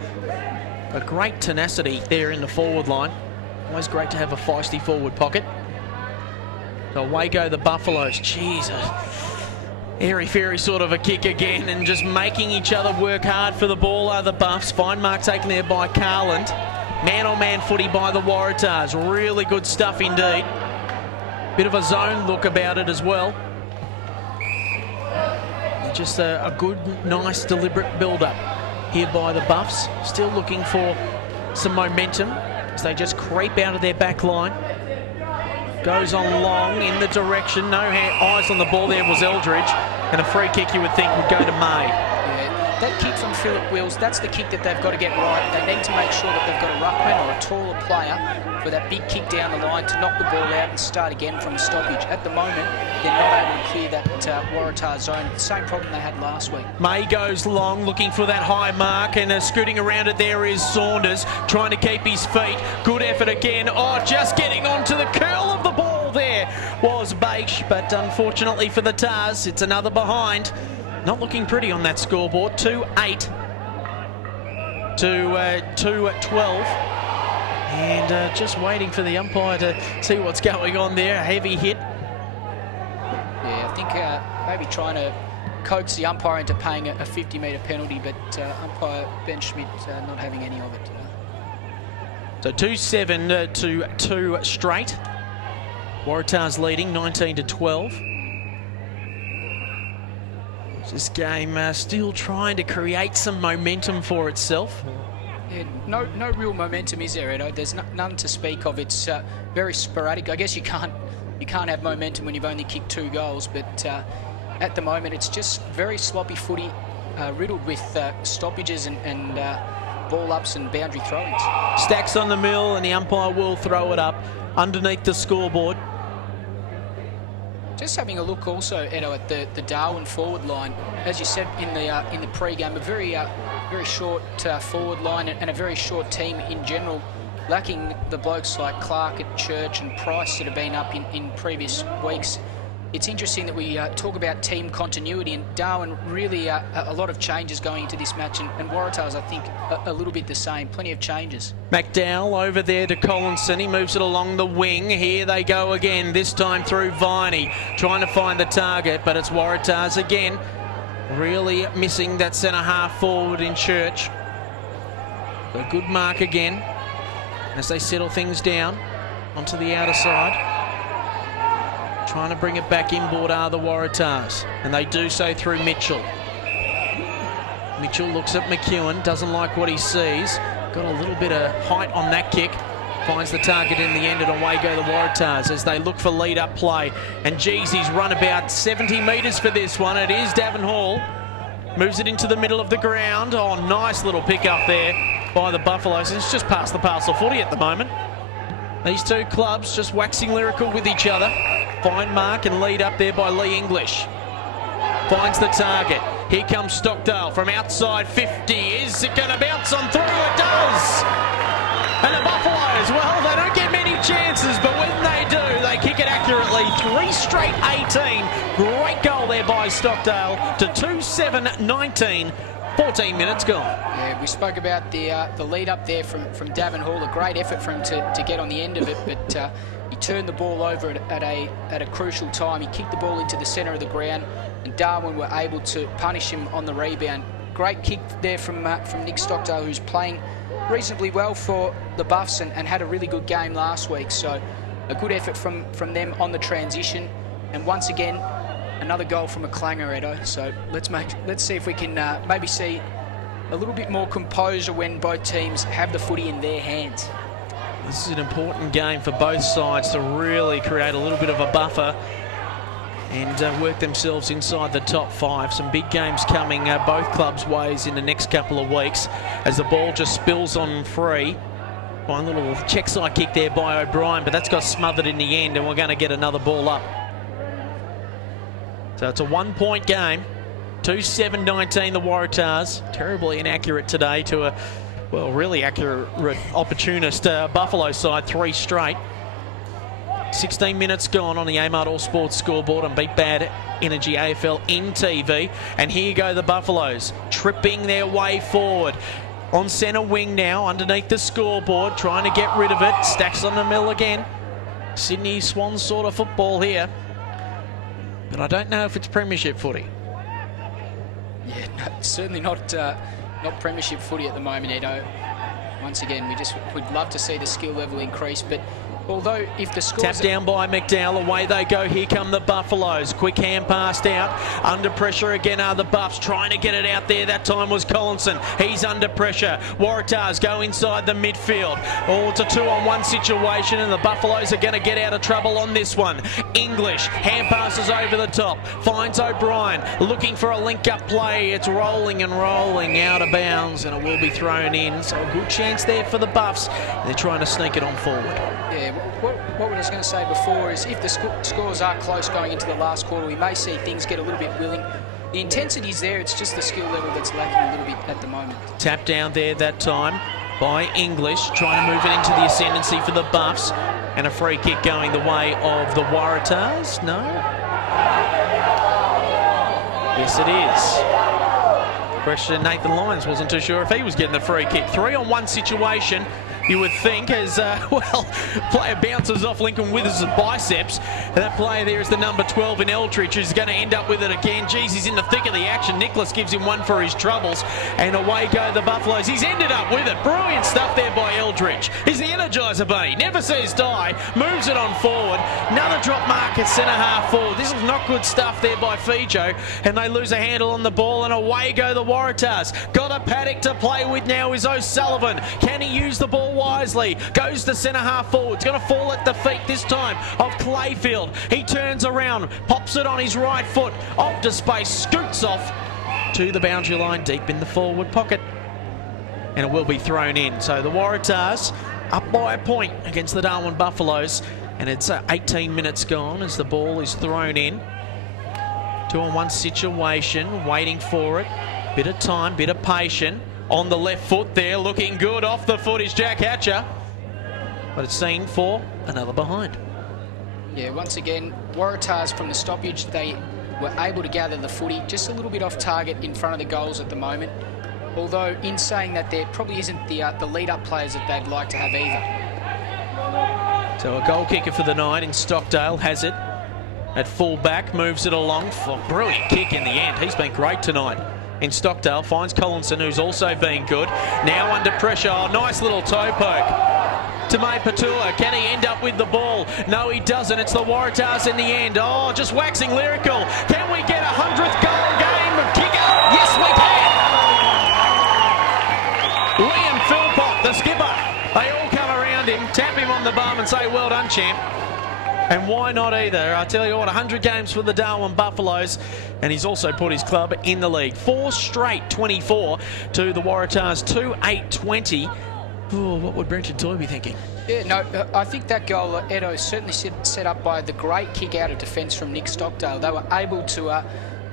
But great tenacity there in the forward line. Always great to have a feisty forward pocket. So away go the Buffaloes. Jeez, airy-fairy sort of a kick again, and just making each other work hard for the ball are the Buffs. Fine mark taken there by Carland. Man-on-man footy by the Waratahs. Really good stuff indeed. Bit of a zone look about it as well. just a good, nice, deliberate build-up here by the Buffs. Still looking for some momentum as they just creep out of their back line. Goes on long in the direction. No eyes on the ball there was Eldridge. And a free kick you would think would go to May. Yeah, that kick from Philip Wills, that's the kick that they've got to get right. They need to make sure that they've got a ruckman or a taller player for that big kick down the line to knock the ball out and start again from a stoppage. At the moment, they're not able to clear that Waratah zone. The same problem they had last week. May goes long, looking for that high mark, and scooting around it there is Saunders, trying to keep his feet. Good effort again. Oh, just getting onto the curl of the ball there was Bache, but unfortunately for the Tahs, it's another behind. Not looking pretty on that scoreboard. 2-8 to 2-12. And just waiting for the umpire to see what's going on there. A heavy hit. Yeah, I think maybe trying to coax the umpire into paying a 50-metre penalty, but umpire Ben Schmidt not having any of it. So 2-7 to 2 straight. Waratah's leading 19-12. This game still trying to create some momentum for itself. Yeah, no real momentum, is there, Edo? There's none to speak of. It's very sporadic. I guess you can't have momentum when you've only kicked 2 goals, but at the moment it's just very sloppy footy, riddled with stoppages and ball ups and boundary throw-ins. Stacks on the mill, and the umpire will throw it up underneath the scoreboard. Just having a look also, Edo, at the Darwin forward line. As you said in the pre-game, a very short forward line and a very short team in general, lacking the blokes like Clark and Church and Price that have been up in previous weeks. It's interesting that we talk about team continuity, and Darwin really a lot of changes going into this match, and Waratahs, I think, a little bit the same. Plenty of changes. McDowell over there to Collinson. He moves it along the wing. Here they go again, this time through Viney, trying to find the target, but it's Waratahs again. Really missing that centre half forward in Church. A good mark again as they settle things down onto the outer side. Trying to bring it back inboard are the Waratahs, and they do so through Mitchell. Mitchell looks at McEwen, doesn't like what he sees. Got a little bit of height on that kick. Finds the target in the end, and away go the Waratahs as they look for lead-up play. And geez, he's run about 70 metres for this one. It is Davin Hall. Moves it into the middle of the ground. Oh, nice little pick up there by the Buffaloes. It's just past the parcel footy at the moment. These two clubs just waxing lyrical with each other. Fine mark and lead up there by Lee English. Finds the target. Here comes Stockdale from outside 50. Is it going to bounce on through? It does! And the Buffaloes, well, they don't get many chances, but when they do, they kick it accurately. 3 straight 18. Great goal there by Stockdale to 2-7-19. 14 minutes gone. Yeah, we spoke about the lead up there from Davin Hall. A great effort for him to get on the end of it, but he turned the ball over at a crucial time. He kicked the ball into the centre of the ground, and Darwin were able to punish him on the rebound. Great kick there from Nick Stockdale, who's playing reasonably well for the Buffs and had a really good game last week. So a good effort from them on the transition, and once again another goal from a clanger, Edo. So let's see if we can maybe see a little bit more composure when both teams have the footy in their hands. This is an important game for both sides to really create a little bit of a buffer and work themselves inside the top 5. Some big games coming both clubs' ways in the next couple of weeks as the ball just spills on free. One little check side kick there by O'Brien, but that's got smothered in the end, and we're going to get another ball up. So it's a 1-point game. 2-7-19 the Waratahs. Terribly inaccurate today to a, well, really accurate opportunist Buffalo side, 3 straight. 16 minutes gone on the Amart All Sports scoreboard on Beat Bad Energy AFLNTv. And here go the Buffaloes, tripping their way forward. On centre wing now, underneath the scoreboard, trying to get rid of it. Stacks on the mill again. Sydney Swans sort of football here. But I don't know if it's premiership footy. Yeah, no, certainly not premiership footy at the moment, Edo. Once again, we'd love to see the skill level increase, but Although if the score... Tap down by McDowell, away they go, here come the Buffaloes. Quick hand passed out, under pressure again are the Buffs, trying to get it out there, that time was Collinson, he's under pressure. Waratahs go inside the midfield. Oh, it's a 2-on-1 situation and the Buffaloes are going to get out of trouble on this one. English, hand passes over the top, finds O'Brien, looking for a link-up play, it's rolling and rolling out of bounds and it will be thrown in, so a good chance there for the Buffs. They're trying to sneak it on forward. Yeah, what I was going to say before is if the scores are close going into the last quarter, we may see things get a little bit willing. The intensity's there, it's just the skill level that's lacking a little bit at the moment. Tap down there that time by English, trying to move it into the ascendancy for the Buffs, and a free kick going the way of the Waratahs. No? Yes, it is. Question, Nathan Lyons wasn't too sure if he was getting the free kick. 3-on-1 situation. You would think as, player bounces off Lincoln Withers' biceps. And that player there is the number 12 in Eldridge, who's going to end up with it again. Geez, he's in the thick of the action. Nicholas gives him one for his troubles. And away go the Buffaloes. He's ended up with it. Brilliant stuff there by Eldridge. He's the Energizer Bunny. Never says die. Moves it on forward. Another drop mark at centre-half forward. This is not good stuff there by Fijo. And they lose a handle on the ball. And away go the Waratahs. Got a paddock to play with now is O'Sullivan. Can he use the ball wisely? Goes to centre half forward. It's going to fall at the feet this time of Clayfield. He turns around, pops it on his right foot, off to space, scoots off to the boundary line deep in the forward pocket. And it will be thrown in. So the Waratahs up by a point against the Darwin Buffaloes. And it's 18 minutes gone as the ball is thrown in. 2-on-1 situation, waiting for it. Bit of time, bit of patience. On the left foot there, looking good. Off the foot is Jack Hatcher. But it's seen for another behind. Yeah, once again, Waratahs from the stoppage, they were able to gather the footy just a little bit off target in front of the goals at the moment. Although, in saying that, there probably isn't the lead-up players that they'd like to have either. So a goal kicker for the night in Stockdale has it at full back, moves it along for a brilliant kick in the end. He's been great tonight. In Stockdale, finds Collinson, who's also been good. Now under pressure, oh, nice little toe poke. Tomei Patua, can he end up with the ball? No, he doesn't. It's the Waratahs in the end. Oh, just waxing lyrical. Can we get a 100th goal game of kicker? Yes, we can. Liam Philpott, the skipper. They all come around him, tap him on the bum and say, well done, champ. And why not either? I tell you what, 100 games for the Darwin Buffaloes, and he's also put his club in the league. 4 straight 24 to the Waratahs, 2-8-20. Oh, what would Brenton Toy be thinking? Yeah, no, I think that goal, Edo, certainly set up by the great kick out of defence from Nick Stockdale. They were able to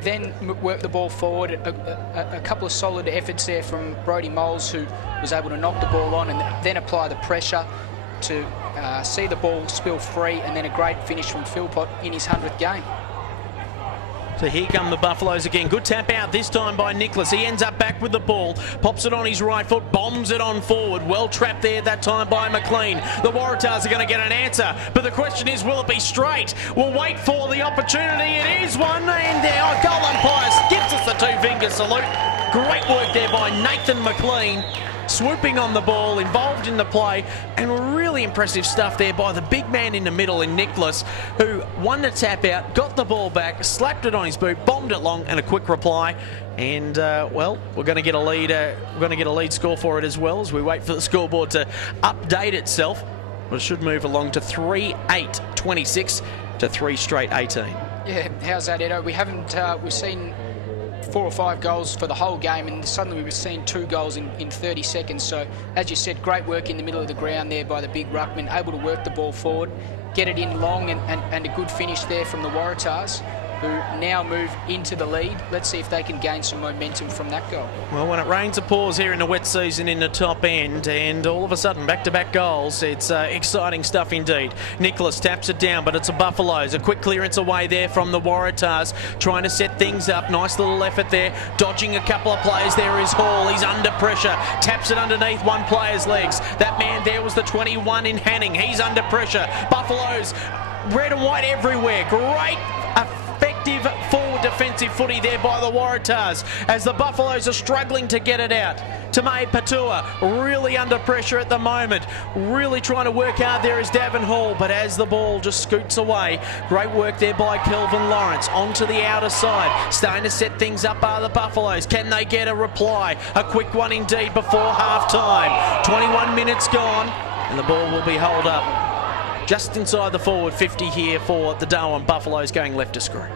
then work the ball forward. A couple of solid efforts there from Brodie Moles, who was able to knock the ball on and then apply the pressure to see the ball spill free, and then a great finish from Philpott in his 100th game. So here come the Buffaloes again. Good tap out this time by Nicholas. He ends up back with the ball, pops it on his right foot, bombs it on forward. Well trapped there that time by McLean. The Waratahs are going to get an answer, but the question is, will it be straight? We'll wait for the opportunity. It is one, and our goal umpire gives us the 2-finger salute. Great work there by Nathan McLean. Swooping on the ball, involved in the play, and really impressive stuff there by the big man in the middle in Nicholas, who won the tap out, got the ball back, slapped it on his boot, bombed it long, and a quick reply. And well, we're going to get a lead. We're going to get a lead score for it as well as we wait for the scoreboard to update itself. But it should move along to 3-8-26 to 3 straight 18. Yeah, how's that, Edo? We haven't. We've seen 4 or 5 goals for the whole game, and suddenly we've seen 2 goals in 30 seconds. So, as you said, great work in the middle of the ground there by the big ruckman, able to work the ball forward, get it in long, and a good finish there from the Waratahs, who now move into the lead. Let's see if they can gain some momentum from that goal. Well, when it rains, it pours here in the wet season in the top end, and all of a sudden, back-to-back goals. It's exciting stuff indeed. Nicholas taps it down, but it's a Buffaloes. A quick clearance away there from the Waratahs, trying to set things up. Nice little effort there. Dodging a couple of players there is Hall. He's under pressure. Taps it underneath one player's legs. That man there was the 21 in Hanning. He's under pressure. Buffaloes, red and white everywhere. Great effect Effective forward defensive footy there by the Waratahs as the Buffaloes are struggling to get it out. Tamay Patua really under pressure at the moment. Really trying to work hard there is Darwin Hall, but as the ball just scoots away, great work there by Kelvin Lawrence onto the outer side. Starting to set things up are the Buffaloes. Can they get a reply? A quick one indeed before half-time. 21 minutes gone and the ball will be held up just inside the forward 50 here for the Darwin Buffaloes, going left to screen.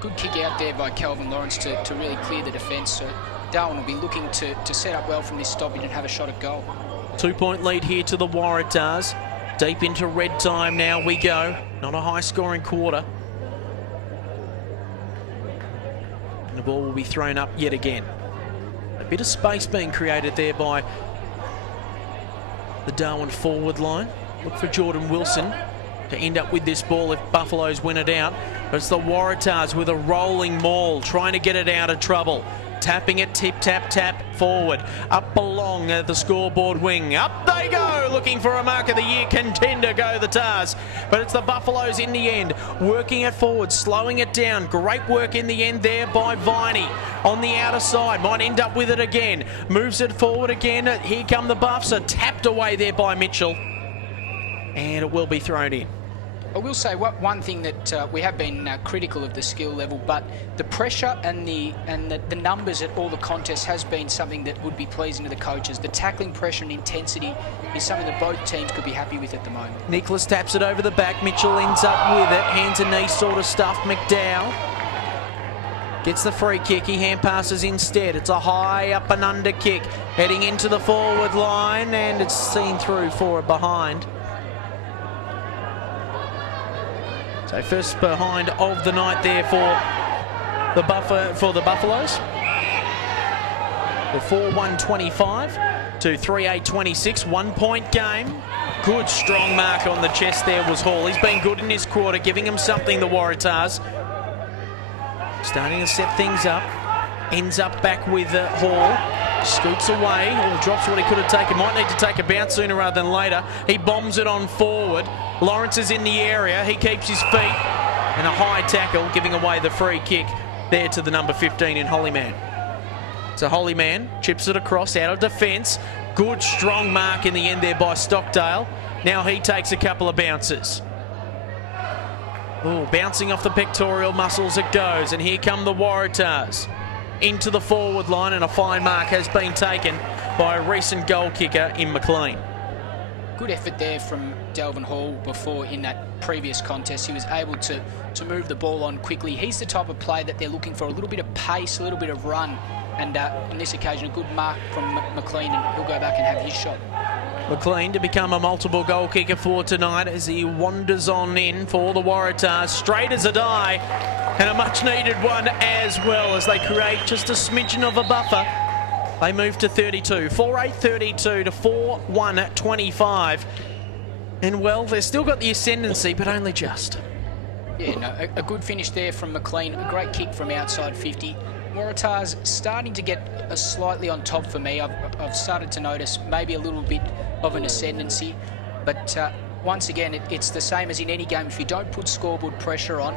Good kick out there by Kelvin Lawrence to really clear the defence. So Darwin will be looking to set up well from this stoppage and have a shot at goal. 2-point lead here to the Waratahs. Deep into red time now we go. Not a high-scoring quarter. And the ball will be thrown up yet again. A bit of space being created there by the Darwin forward line. Look for Jordan Wilson to end up with this ball if Buffaloes win it out. But it's the Waratahs with a rolling maul, trying to get it out of trouble. Tapping it, tip, tap, tap, forward. Up along the scoreboard wing. Up they go, looking for a Mark of the Year contender, go the Tahs. But it's the Buffaloes in the end, working it forward, slowing it down. Great work in the end there by Viney. On the outer side, might end up with it again. Moves it forward again. Here come the Buffs, are tapped away there by Mitchell. And it will be thrown in. I will say one thing that we have been critical of the skill level, but the pressure and the numbers at all the contests has been something that would be pleasing to the coaches. The tackling pressure and intensity is something that both teams could be happy with at the moment. Nicholas taps it over the back. Mitchell ends up with it. Hands and knees sort of stuff. McDowell gets the free kick. He hand passes instead. It's a high up and under kick. Heading into the forward line, and it's seen through for a behind. So first behind of the night there for the Buffaloes. The 4-1-25 to 3-8-26, 1 point game. Good strong mark on the chest there was Hall. He's been good in this quarter, giving him something, the Waratahs. Starting to set things up. Ends up back with Hall. Scoots away, or drops what he could have taken. Might need to take a bounce sooner rather than later. He bombs it on forward. Lawrence is in the area. He keeps his feet. And a high tackle, giving away the free kick there to the number 15 in Holyman. So Holyman chips it across out of defence. Good strong mark in the end there by Stockdale. Now he takes a couple of bounces. Oh, bouncing off the pectoral muscles it goes. And here come the Waratahs into the forward line, and a fine mark has been taken by a recent goal kicker in McLean. Good effort there from Darwin Hall before in that previous contest. He was able to move the ball on quickly. He's the type of play that they're looking for, a little bit of pace, a little bit of run, and on this occasion a good mark from McLean, and he'll go back and have his shot. McLean to become a multiple goal kicker for tonight as he wanders on in for the Waratahs, straight as a die, and a much needed one as well as they create just a smidgen of a buffer. They move to 32, 4-8-32 to 4-1-25. And well, they've still got the ascendancy, but only just. Yeah, no, a good finish there from McLean, a great kick from outside 50. Waratahs starting to get slightly on top for me. I've started to notice maybe a little bit of an ascendancy, but once again, it's the same as in any game. If you don't put scoreboard pressure on,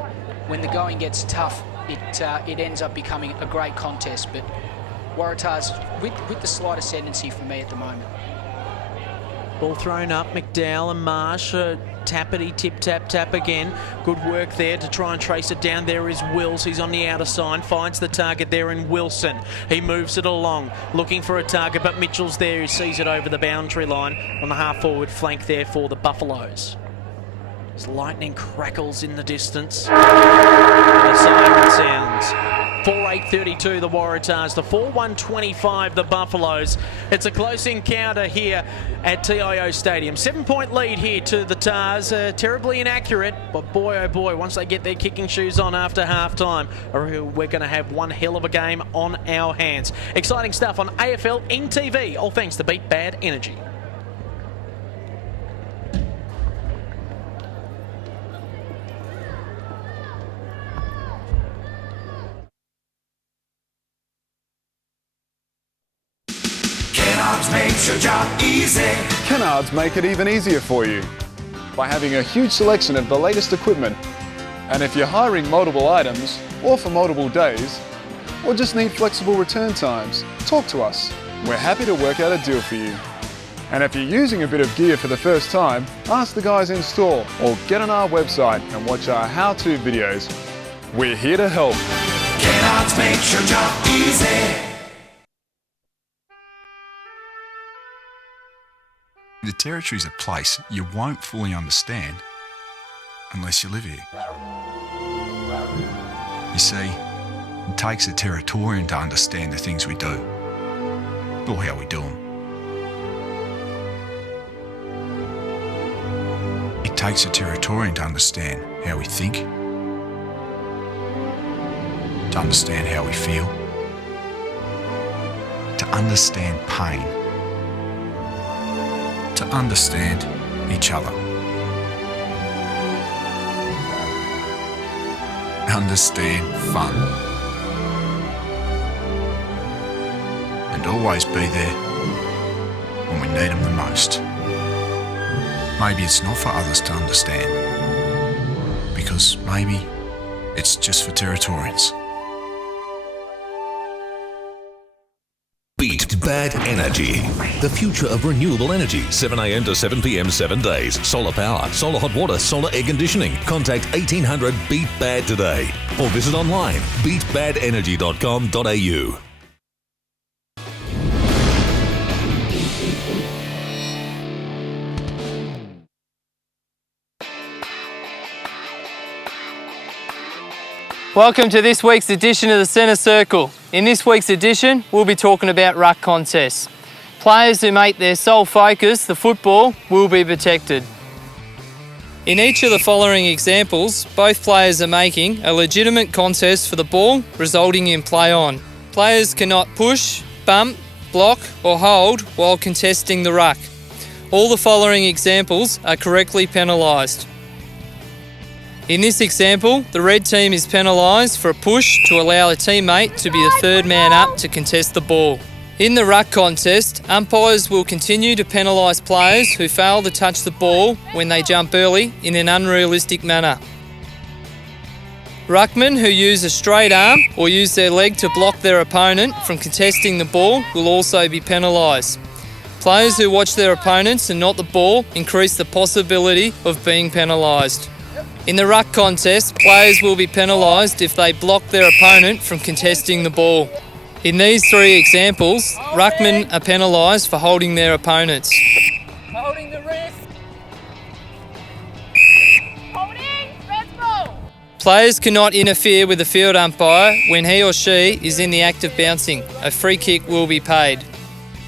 when the going gets tough, it ends up becoming a great contest. But Waratahs with the slight ascendancy for me at the moment. Ball thrown up, McDowell and Marsh, tappity, tip, tap, tap again. Good work there to try and trace it down. There is Wills, he's on the outer side, finds the target there in Wilson. He moves it along, looking for a target, but Mitchell's there, he sees it over the boundary line on the half-forward flank there for the Buffaloes. As lightning crackles in the distance. The siren sounds. 4-8-32 the Waratahs, the 4-1-25 the Buffaloes. It's a close encounter here at TIO Stadium. 7-point lead here to the Tahs. Terribly inaccurate, but boy oh boy, once they get their kicking shoes on after half-time, we're going to have one hell of a game on our hands. Exciting stuff on AFLNTv, all thanks to Beat Bad Energy. Makes your job easy. Kennards make it even easier for you by having a huge selection of the latest equipment. And if you're hiring multiple items, or for multiple days, or just need flexible return times, talk to us. We're happy to work out a deal for you. And if you're using a bit of gear for the first time, ask the guys in store or get on our website and watch our how-to videos. We're here to help. Kenards makes your job easy. The Territory's a place you won't fully understand unless you live here. You see, it takes a Territorian to understand the things we do, or how we do them. It takes a Territorian to understand how we think, to understand how we feel, to understand pain, to understand each other. Understand fun. And always be there when we need them the most. Maybe it's not for others to understand, because maybe it's just for Territorians. Beat Bad Energy. The future of renewable energy. 7 a.m. to 7 p.m. 7 days. Solar power, solar hot water, solar air conditioning. Contact 1800 Beat Bad today or visit online beatbadenergy.com.au. Welcome to this week's edition of the Centre Circle. In this week's edition, we'll be talking about ruck contests. Players who make their sole focus the football will be protected. In each of the following examples, both players are making a legitimate contest for the ball, resulting in play on. Players cannot push, bump, block or hold while contesting the ruck. All the following examples are correctly penalised. In this example, the red team is penalised for a push to allow a teammate to be the third man up to contest the ball. In the ruck contest, umpires will continue to penalise players who fail to touch the ball when they jump early in an unrealistic manner. Ruckmen who use a straight arm or use their leg to block their opponent from contesting the ball will also be penalised. Players who watch their opponents and not the ball increase the possibility of being penalised. In the ruck contest, players will be penalised if they block their opponent from contesting the ball. In these three examples, ruckmen are penalised for holding their opponents. Holding the wrist. Holding, red ball. Players cannot interfere with the field umpire when he or she is in the act of bouncing. A free kick will be paid.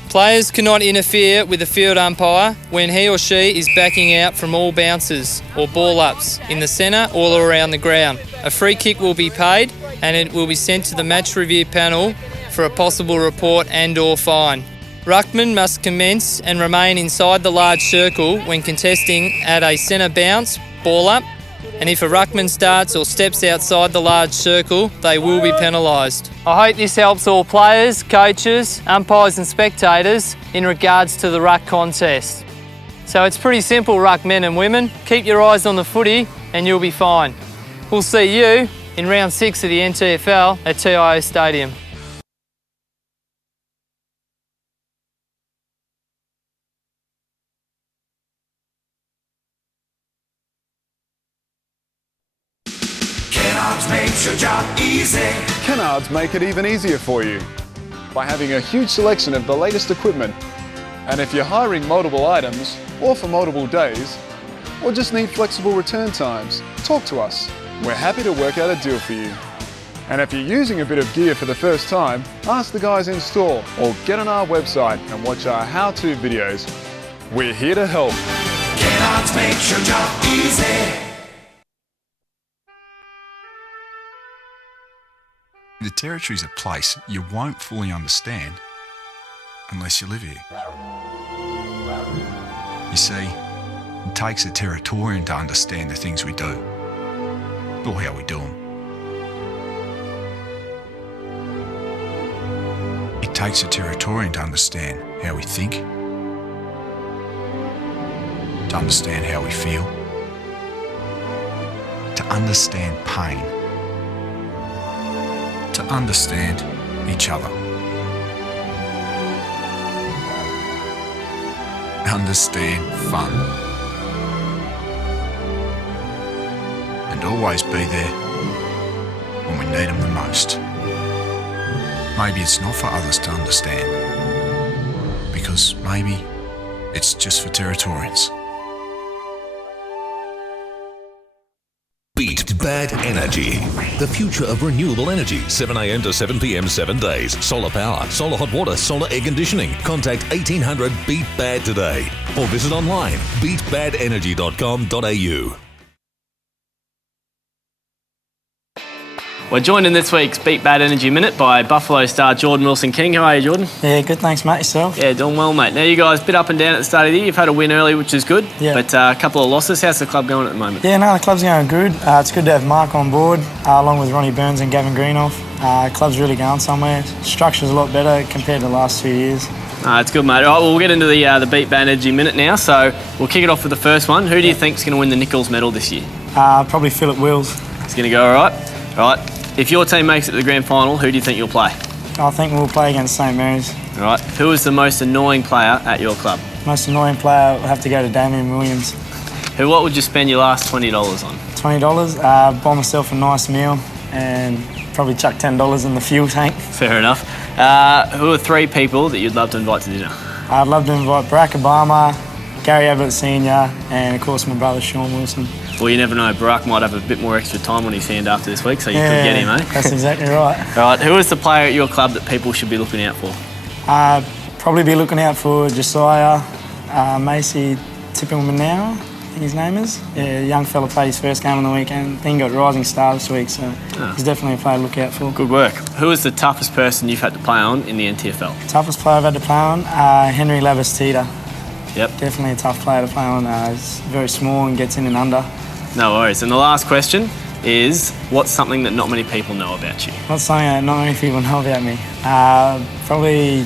Players cannot interfere with the field umpire when he or she is backing out from all bounces or ball ups in the centre or around the ground. A free kick will be paid and it will be sent to the match review panel for a possible report and/or fine. Ruckmen must commence and remain inside the large circle when contesting at a centre bounce, ball up, and if a ruckman starts or steps outside the large circle, they will be penalised. I hope this helps all players, coaches, umpires and spectators in regards to the ruck contest. So it's pretty simple, ruck men and women. Keep your eyes on the footy and you'll be fine. We'll see you in round 6 of the NTFL at TIO Stadium. Kenards makes your job easy. Kenards make it even easier for you by having a huge selection of the latest equipment. And if you're hiring multiple items, or for multiple days, or just need flexible return times, talk to us. We're happy to work out a deal for you. And if you're using a bit of gear for the first time, ask the guys in store or get on our website and watch our how-to videos. We're here to help. Kenards makes your job easy. The Territory's a place you won't fully understand unless you live here. You see, it takes a Territorian to understand the things we do, or how we do them. It takes a Territorian to understand how we think, to understand how we feel, to understand pain, to understand each other, understand fun, and always be there when we need them the most. Maybe it's not for others to understand, because maybe it's just for Territorians. Beat bad energy. The future of renewable energy. 7am to 7pm 7 days. Solar power, solar hot water, solar air conditioning. Contact 1800 Beat Bad today or visit online beatbadenergy.com.au. We're joined in this week's Beat Bad Energy Minute by Buffalo star Jordan Wilson-King. How are you, Jordan? Yeah, good, thanks, mate. Yourself? Yeah, doing well, mate. Now, you guys, a bit up and down at the start of the year. You've had a win early, which is good, Yeah. but a couple of losses. How's the club going at the moment? Yeah, no, the club's going good. It's good to have Mark on board, along with Ronnie Burns and Gavin Greenoff. Club's really going somewhere. Structure's a lot better compared to the last 2 years. It's good, mate. All right, well, we'll get into the Beat Bad Energy Minute now. So we'll kick it off with the first one. Who do you think's going to win the Nichols medal this year? Probably Philip Wills. He's going to go all right. All right. If your team makes it to the grand final, who do you think you'll play? I think we'll play against St Mary's. All right. Who is the most annoying player at your club? Most annoying player will have to go to Damien Williams. What would you spend your last $20 on? $20, buy myself a nice meal and probably chuck $10 in the fuel tank. Fair enough. Who are 3 people that you'd love to invite to dinner? I'd love to invite Barack Obama, Gary Ablett Sr. and, of course, my brother Sean Wilson. Well, you never know. Barack might have a bit more extra time on his hand after this week, so you could get him, eh? That's exactly right. All right. Who is the player at your club that people should be looking out for? Probably be looking out for Josiah Macy Tipping-Manow, I think his name is. Yeah, young fella played his first game on the weekend. I think he got Rising Star this week, so he's definitely a player to look out for. Good work. Who is the toughest person you've had to play on in the NTFL? Toughest player I've had to play on? Henry Labastida. Yep. Definitely a tough player to play on. He's very small and gets in and under. No worries. And the last question is, what's something that not many people know about you? What's something that not many people know about me? Probably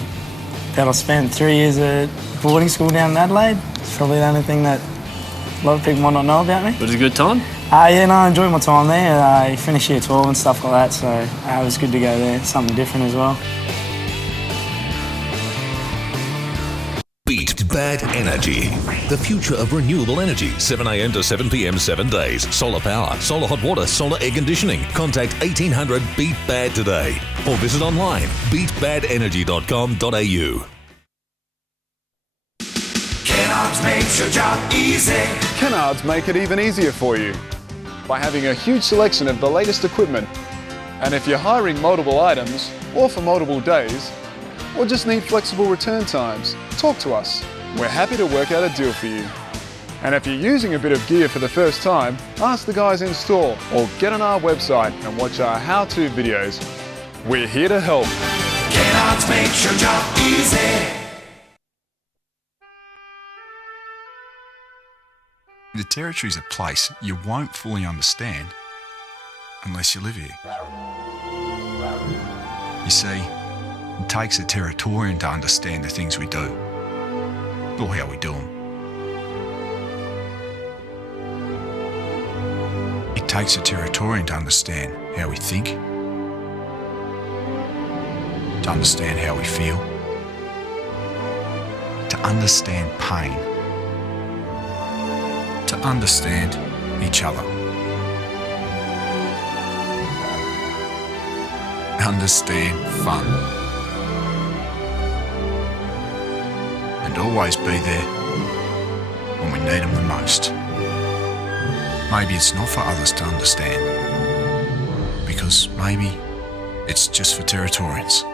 that I spent 3 years at boarding school down in Adelaide. It's probably the only thing that a lot of people might not know about me. Was it a good time? Yeah, no, I enjoyed my time there. I finished year 12 and stuff like that, so it was good to go there. Something different as well. Beat bad energy. The future of renewable energy. 7am to 7pm 7 days. Solar power, solar hot water, solar air conditioning. Contact 1800 Beat Bad today or visit online beatbadenergy.com.au. Kennards makes your job easy. Kennards make it even easier for you by having a huge selection of the latest equipment. And if you're hiring multiple items or for multiple days, or just need flexible return times, talk to us. We're happy to work out a deal for you. And if you're using a bit of gear for the first time, ask the guys in store or get on our website and watch our how-to videos. We're here to help. Kennards makes your job easy. The Territory's a place you won't fully understand unless you live here. You see, it takes a Territorian to understand the things we do, or how we do them. It takes a Territorian to understand how we think, to understand how we feel, to understand pain, to understand each other, understand fun, and always be there when we need them the most. Maybe it's not for others to understand, because maybe it's just for Territorians.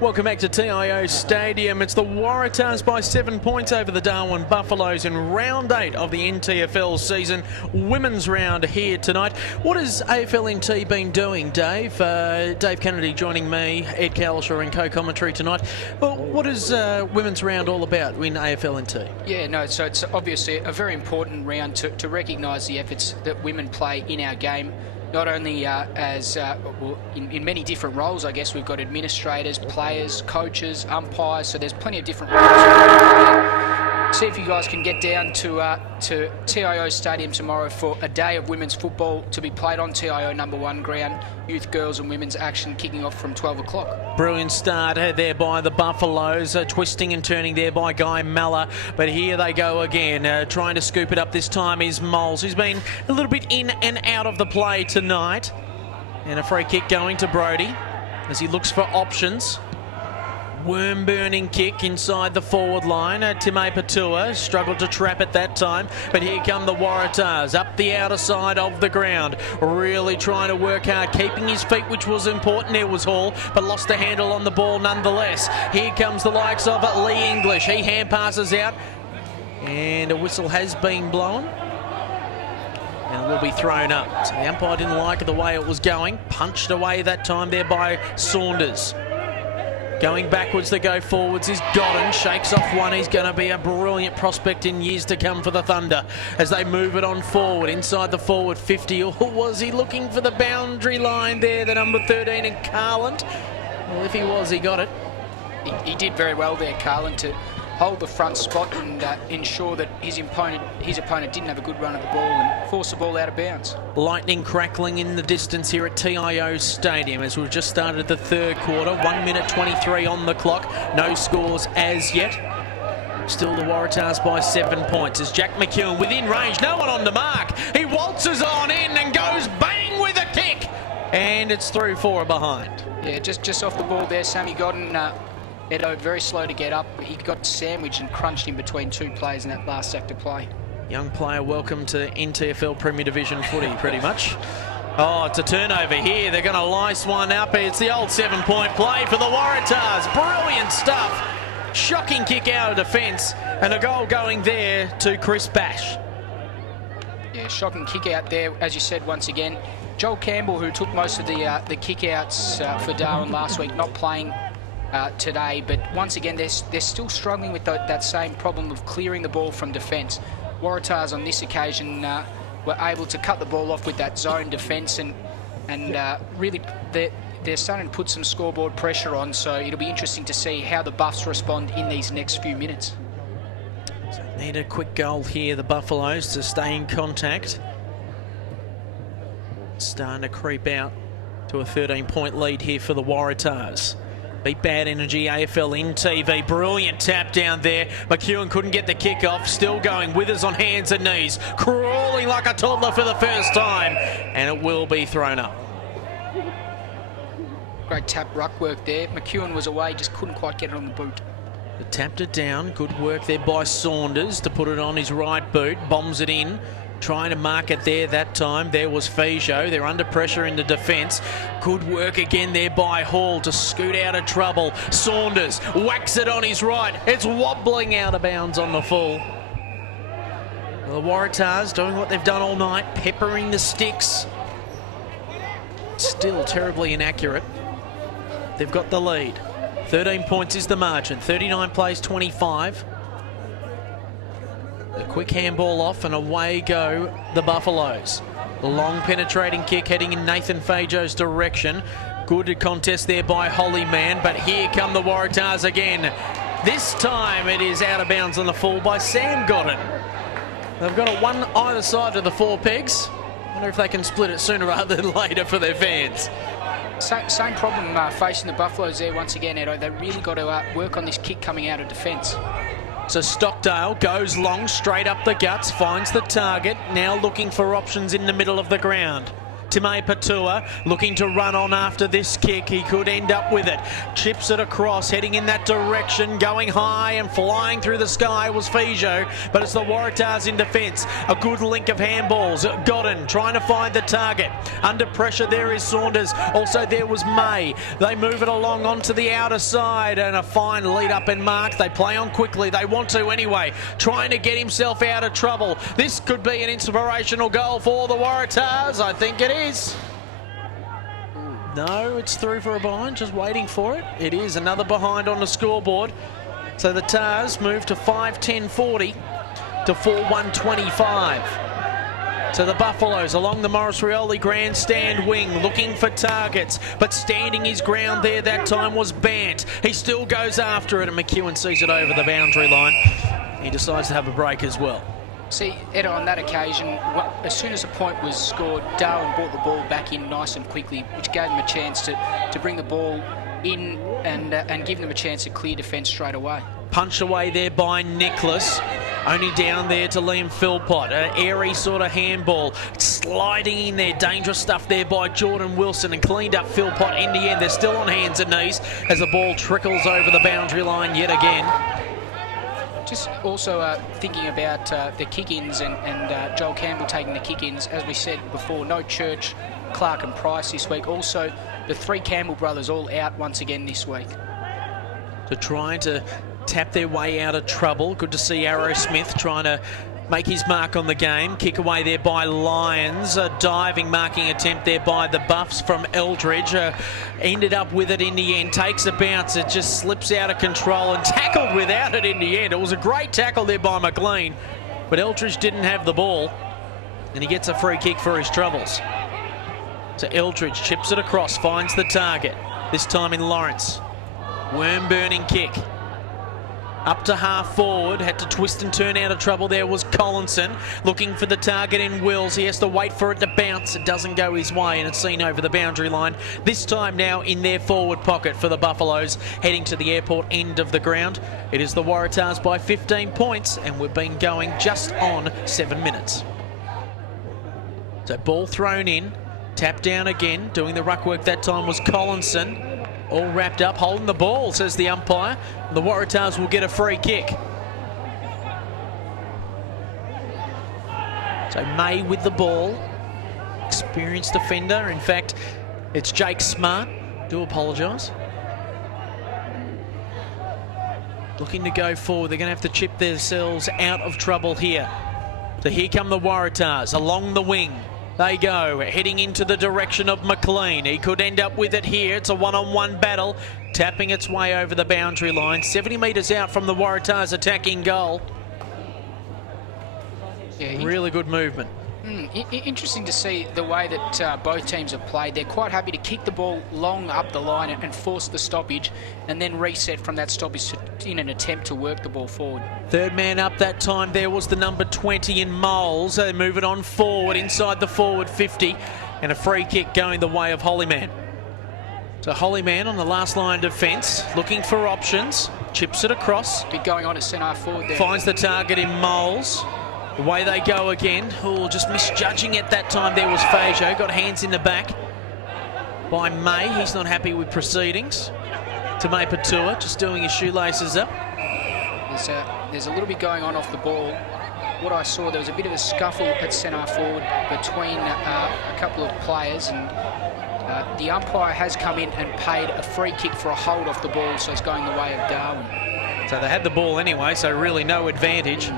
Welcome back to TIO Stadium. It's the Waratahs by 7 points over the Darwin Buffaloes in round 8 of the NTFL season. Women's round here tonight. What has AFLNT been doing, Dave? Dave Kennedy joining me, Ed Cowlishaw in co-commentary tonight. Well, what is women's round all about in AFLNT? Yeah, no, so it's obviously a very important round to recognise the efforts that women play in our game. Not only in many different roles, I guess. We've got administrators, players, coaches, umpires, so there's plenty of different roles. See if you guys can get down to TIO Stadium tomorrow for a day of women's football to be played on TIO #1 ground. Youth, girls and women's action kicking off from 12 o'clock. Brilliant start there by the Buffaloes, twisting and turning there by Guy Miller. But here they go again, trying to scoop it up this time is Moles, who's been a little bit in and out of the play tonight. And a free kick going to Brody as he looks for options. Worm-burning kick inside the forward line. Timay Patua struggled to trap it that time, but here come the Waratahs up the outer side of the ground, really trying to work hard, keeping his feet, which was important. There was Hall, but lost the handle on the ball nonetheless. Here comes the likes of Lee English. He hand passes out, and a whistle has been blown. And it will be thrown up. So the umpire didn't like the way it was going. Punched away that time there by Saunders. Going backwards to go forwards is Godden. Shakes off one. He's going to be a brilliant prospect in years to come for the Thunder as they move it on forward. Inside the forward 50. Or was he looking for the boundary line there, the number 13 in Carland? Well, if he was, he got it. He did very well there, Carland, to hold the front spot and ensure that his opponent didn't have a good run at the ball and force the ball out of bounds. Lightning crackling in the distance here at TIO Stadium as we've just started the third quarter. 1 minute 23 on the clock. No scores as yet. Still the Waratahs by 7 points as Jack McEwen within range. No one on the mark. He waltzes on in and goes bang with a kick. And it's through for a behind. Yeah, just off the ball there, Sammy Godden. Edo very slow to get up. He got sandwiched and crunched in between two players in that last active play. Young player, welcome to NTFL Premier Division footy, pretty much. Oh, it's a turnover here. They're going to lice one up. It's the old 7-point play for the Waratahs. Brilliant stuff. Shocking kick out of defence. And a goal going there to Chris Bash. Yeah, shocking kick out there, as you said once again. Joel Campbell, who took most of the kick outs for Darwin last week, not playing today, but once again they're still struggling with that same problem of clearing the ball from defence. Waratahs on this occasion were able to cut the ball off with that zone defence and really they're starting to put some scoreboard pressure on, so it'll be interesting to see how the Buffs respond in these next few minutes. So need a quick goal here, the Buffaloes, to stay in contact. Starting to creep out to a 13-point lead here for the Waratahs. Beat Bad Energy, AFLNTv, brilliant tap down there. McEwen couldn't get the kick off, still going, Withers on hands and knees, crawling like a toddler for the first time, and it will be thrown up. Great tap ruck work there. McEwen was away, just couldn't quite get it on the boot. But tapped it down, good work there by Saunders to put it on his right boot, bombs it in. Trying to mark it there that time. There was Fijo. They're under pressure in the defence. Good work again there by Hall to scoot out of trouble. Saunders whacks it on his right. It's wobbling out of bounds on the full. The Waratahs doing what they've done all night, peppering the sticks. Still terribly inaccurate. They've got the lead. 13 points is the margin. 39 plays 25. A quick handball off and away go the Buffaloes. Long penetrating kick heading in Nathan Fajo's direction. Good contest there by Hollyman, but here come the Waratahs again. This time it is out of bounds on the full by Sam Godden. They've got it one either side of the four pegs. I wonder if they can split it sooner rather than later for their fans. Same problem facing the Buffaloes there once again, Edo. They really got to work on this kick coming out of defence. So Stockdale goes long, straight up the guts, finds the target, now looking for options in the middle of the ground. Timay Patua looking to run on after this kick. He could end up with it. Chips it across, heading in that direction, going high and flying through the sky was Fijo, but it's the Waratahs in defence. A good link of handballs. Godden trying to find the target. Under pressure there is Saunders. Also there was May. They move it along onto the outer side, and a fine lead up and mark. They play on quickly. They want to anyway. Trying to get himself out of trouble. This could be an inspirational goal for the Waratahs. I think it is. No, it's through for a behind, just waiting for it. It is another behind on the scoreboard. So the Tahs move to 5:10:40 to 4:1:25. So the Buffaloes along the Morris Rioli grandstand wing looking for targets, but standing his ground there that time was Bant. He still goes after it, and McEwen sees it over the boundary line. He decides to have a break as well. See, Ed, on that occasion, as soon as a point was scored, Darwin brought the ball back in nice and quickly, which gave them a chance to bring the ball in and give them a chance to clear defence straight away. Punch away there by Nicholas. Only down there to Liam Philpott. An airy sort of handball. Sliding in there. Dangerous stuff there by Jordan Wilson, and cleaned up Philpott in the end. They're still on hands and knees as the ball trickles over the boundary line yet again. Just also thinking about the kick-ins and Joel Campbell taking the kick-ins. As we said before, no Church, Clark and Price this week. Also, the three Campbell brothers all out once again this week. So trying to tap their way out of trouble. Good to see Arrow Smith trying to make his mark on the game. Kick away there by Lyons. A diving marking attempt there by the Buffs from Eldridge. Ended up with it in the end. Takes a bounce. It just slips out of control and tackled without it in the end. It was a great tackle there by McLean, but Eldridge didn't have the ball, and he gets a free kick for his troubles. So Eldridge chips it across, finds the target. This time in Lawrence. Worm-burning kick. Up to half forward, had to twist and turn out of trouble. There was Collinson looking for the target in Wills. He has to wait for it to bounce. It doesn't go his way, and it's seen over the boundary line. This time now in their forward pocket for the Buffaloes, heading to the airport end of the ground. It is the Waratahs by 15 points, and we've been going just on 7 minutes. So ball thrown in, tap down again. Doing the ruck work that time was Collinson. All wrapped up, holding the ball, says the umpire. The Waratahs will get a free kick. So May with the ball. Experienced defender. In fact, it's Jake Smart. Do apologise. Looking to go forward. They're going to have to chip themselves out of trouble here. So here come the Waratahs along the wing. They go, heading into the direction of McLean. He could end up with it here. It's a one-on-one battle, tapping its way over the boundary line. 70 metres out from the Waratahs attacking goal. Yeah, really good movement. Interesting to see the way that both teams have played. They're quite happy to kick the ball long up the line and force the stoppage, and then reset from that stoppage in an attempt to work the ball forward. Third man up that time there was the number 20 in Moles. They move it on forward inside the forward 50, and a free kick going the way of Holyman. So Holyman on the last line of defence, looking for options, chips it across. Bit going on at centre forward there. Finds the target in Moles. Away they go again. Oh, just misjudging it that time there was Fajo. Got hands in the back by May. He's not happy with proceedings. Timay Patua just doing his shoelaces up. There's a little bit going on off the ball. What I saw, there was a bit of a scuffle at centre forward between a couple of players, and the umpire has come in and paid a free kick for a hold off the ball, so it's going the way of Darwin. So they had the ball anyway, so really no advantage.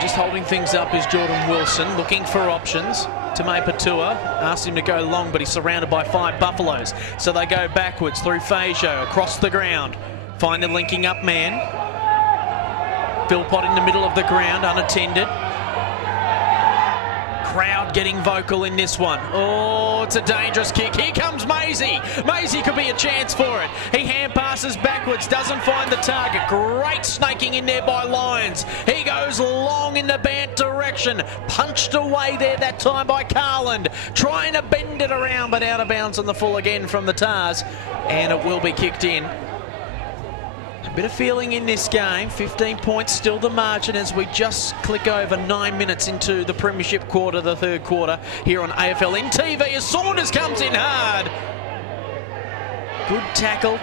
Just holding things up is Jordan Wilson, looking for options. Timay Patua asked him to go long, but he's surrounded by 5 Buffaloes. So they go backwards through Fajo, across the ground. Find a linking up man. Philpott in the middle of the ground, unattended. Crowd getting vocal in this one. Oh, it's a dangerous kick. Here comes Maisie. Maisie could be a chance for it. He hand passes backwards, doesn't find the target. Great snaking in there by Lyons. He goes long in the Bant direction. Punched away there that time by Carland. Trying to bend it around, but out of bounds on the full again from the Tahs. And it will be kicked in. A bit of feeling in this game. 15 points still the margin as we just click over 9 minutes into the premiership quarter, the third quarter, here on AFLNTv as Saunders comes in hard. Good tackle.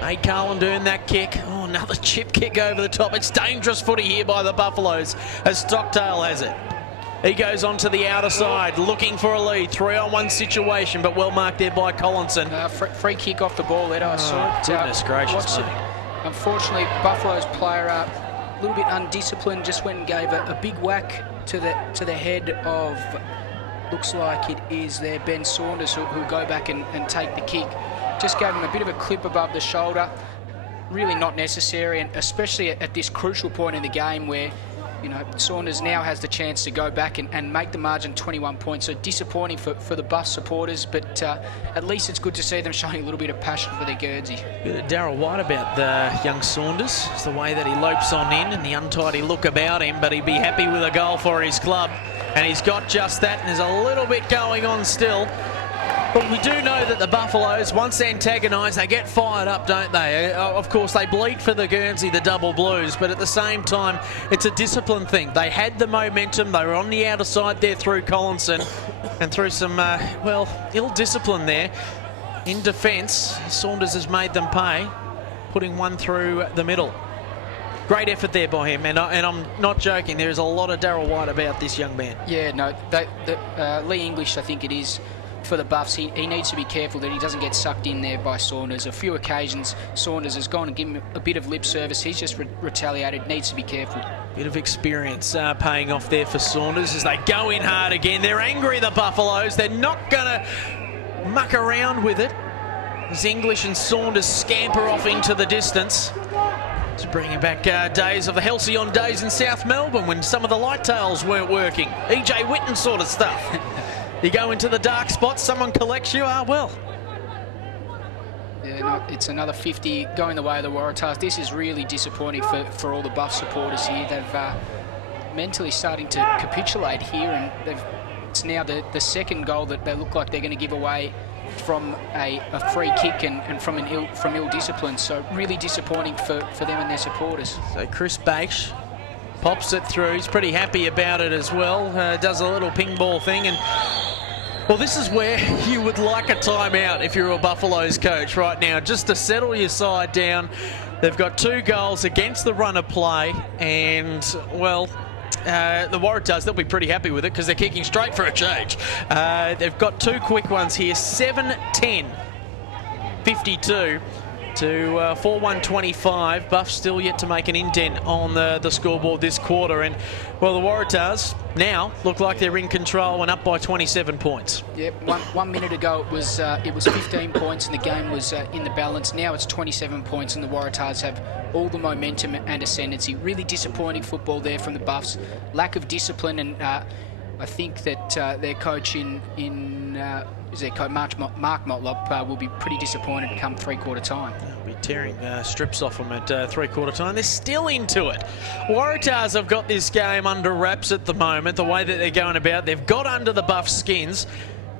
Made Carlin earn that kick. Oh, another chip kick over the top. It's dangerous footy here by the Buffaloes as Stockdale has it. He goes on to the outer side, looking for a lead. 3-on-1 situation, but well marked there by Collinson. Free kick off the ball there. I saw it. Goodness gracious, mate. Unfortunately, Buffalo's player a little bit undisciplined, just went and gave a big whack to the head of, looks like it is there, Ben Saunders, who'll go back and take the kick. Just gave him a bit of a clip above the shoulder. Really not necessary, and especially at this crucial point in the game where, you know, Saunders now has the chance to go back and make the margin 21 points. So disappointing for the Buff supporters, but at least it's good to see them showing a little bit of passion for their Guernsey. Bit of Darryl White about the young Saunders. It's the way that he lopes on in and the untidy look about him, but he'd be happy with a goal for his club. And he's got just that, and there's a little bit going on still. But we do know that the Buffaloes, once antagonised, they get fired up, don't they? Of course, they bleed for the Guernsey, the double blues, but at the same time, it's a discipline thing. They had the momentum. They were on the outer side there through Collinson and through some, well, ill discipline there. In defence, Saunders has made them pay, putting one through the middle. Great effort there by him, and I'm not joking. There's a lot of Darryl White about this young man. Yeah, no, Lee English, I think it is, for the Buffs, he needs to be careful that he doesn't get sucked in there by Saunders. A few occasions, Saunders has gone and given him a bit of lip service. He's just retaliated. Needs to be careful. Bit of experience paying off there for Saunders as they go in hard again. They're angry, the Buffaloes. They're not going to muck around with it as English and Saunders scamper off into the distance. It's bringing back days of the halcyon days in South Melbourne when some of the light tails weren't working. E.J. Whitten sort of stuff. You go into the dark spot, someone collects you, well. Yeah, no, it's another 50 going the way of the Waratahs. This is really disappointing for all the Buff supporters here. They've mentally starting to capitulate here, and it's now the second goal that they look like they're going to give away from a free kick and from ill discipline. So really disappointing for them and their supporters. So Chris Bache pops it through. He's pretty happy about it as well. Does a little ping ball thing, and well, this is where you would like a timeout if you're a Buffaloes coach right now, just to settle your side down. They've got 2 goals against the run of play, and well, the Waratahs, they'll be pretty happy with it because they're kicking straight for a change. They've got 2 quick ones here, 7-10, 52 to 4-1-25. Buff still yet to make an indent on the scoreboard this quarter, and well, the Waratahs now look like they're in control and up by 27 points. Yep, one minute ago it was 15 points and the game was in the balance. Now it's 27 points and the Waratahs have all the momentum and ascendancy. Really disappointing football there from the Buffs. Lack of discipline, and I think that their coach Mark Motlop will be pretty disappointed come three-quarter time. They'll be tearing strips off them at three-quarter time. They're still into it. Waratahs have got this game under wraps at the moment, the way that they're going about. They've got under the Buff skins,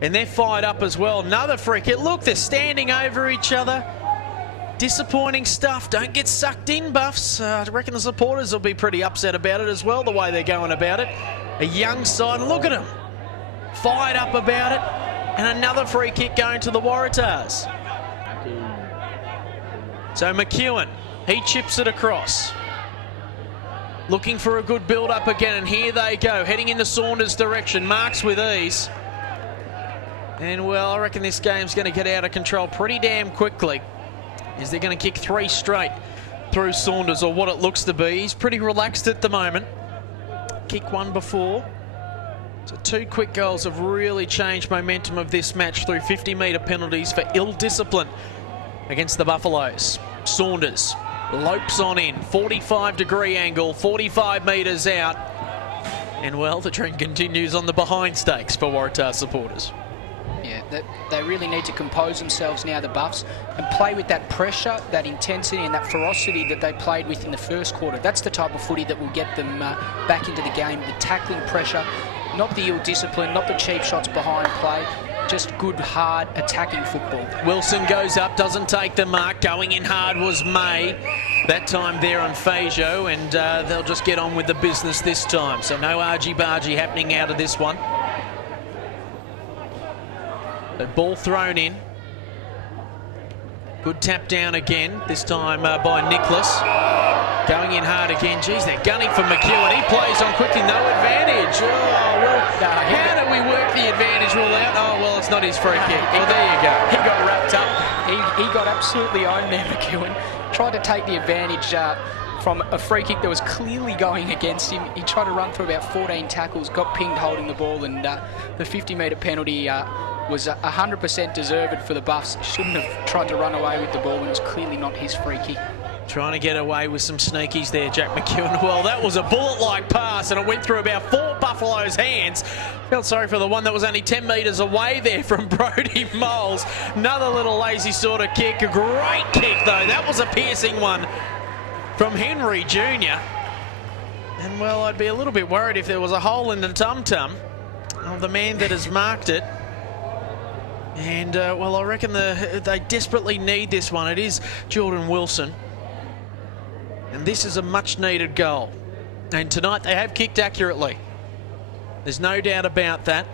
and they're fired up as well. Another free kick. Look, they're standing over each other. Disappointing stuff. Don't get sucked in, Buffs. I reckon the supporters will be pretty upset about it as well, the way they're going about it. A young side, look at them. Fired up about it. And another free kick going to the Waratahs. So McEwen, he chips it across. Looking for a good build-up again, and here they go, heading into Saunders' direction. Marks with ease. And, well, I reckon this game's going to get out of control pretty damn quickly. Is they're going to kick 3 straight through Saunders, or what it looks to be. He's pretty relaxed at the moment. Kick 1 before. So 2 quick goals have really changed momentum of this match through 50-metre penalties for ill discipline against the Buffaloes. Saunders lopes on in, 45-degree angle, 45 metres out. And, well, the trend continues on the behind stakes for Waratah supporters. Yeah, they really need to compose themselves now, the Buffs, and play with that pressure, that intensity and that ferocity that they played with in the first quarter. That's the type of footy that will get them back into the game, the tackling pressure, not the ill discipline, not the cheap shots behind play, just good, hard, attacking football. Wilson goes up, doesn't take the mark. Going in hard was May. that time there on Fajo, and they'll just get on with the business this time. So no argy-bargy happening out of this one. The ball thrown in. Good tap down again, this time by Nicholas. Going in hard again. Geez, they're gunning for McEwen. He plays on quickly, no advantage. Oh, well, how do we work the advantage rule out? Oh, well, it's not his free kick. Well, there you go. He got wrapped up. He got absolutely owned there, McEwen. Tried to take the advantage from a free kick that was clearly going against him. He tried to run through about 14 tackles, got pinged holding the ball, and the 50-metre penalty was 100% deserved for the Buffs. Shouldn't have tried to run away with the ball when it was clearly not his free kick. Trying to get away with some sneakies there, Jack McEwen. Well, that was a bullet-like pass, and it went through about 4 Buffaloes' hands. Felt sorry for the one that was only 10 metres away there from Brodie Moles. Another little lazy sort of kick. A great kick, though. That was a piercing one from Henry Jr. And, well, I'd be a little bit worried if there was a hole in the tum-tum of the man that has marked it. And, well, I reckon they desperately need this one. It is Jordan Wilson. And this is a much-needed goal. And tonight they have kicked accurately. There's no doubt about that.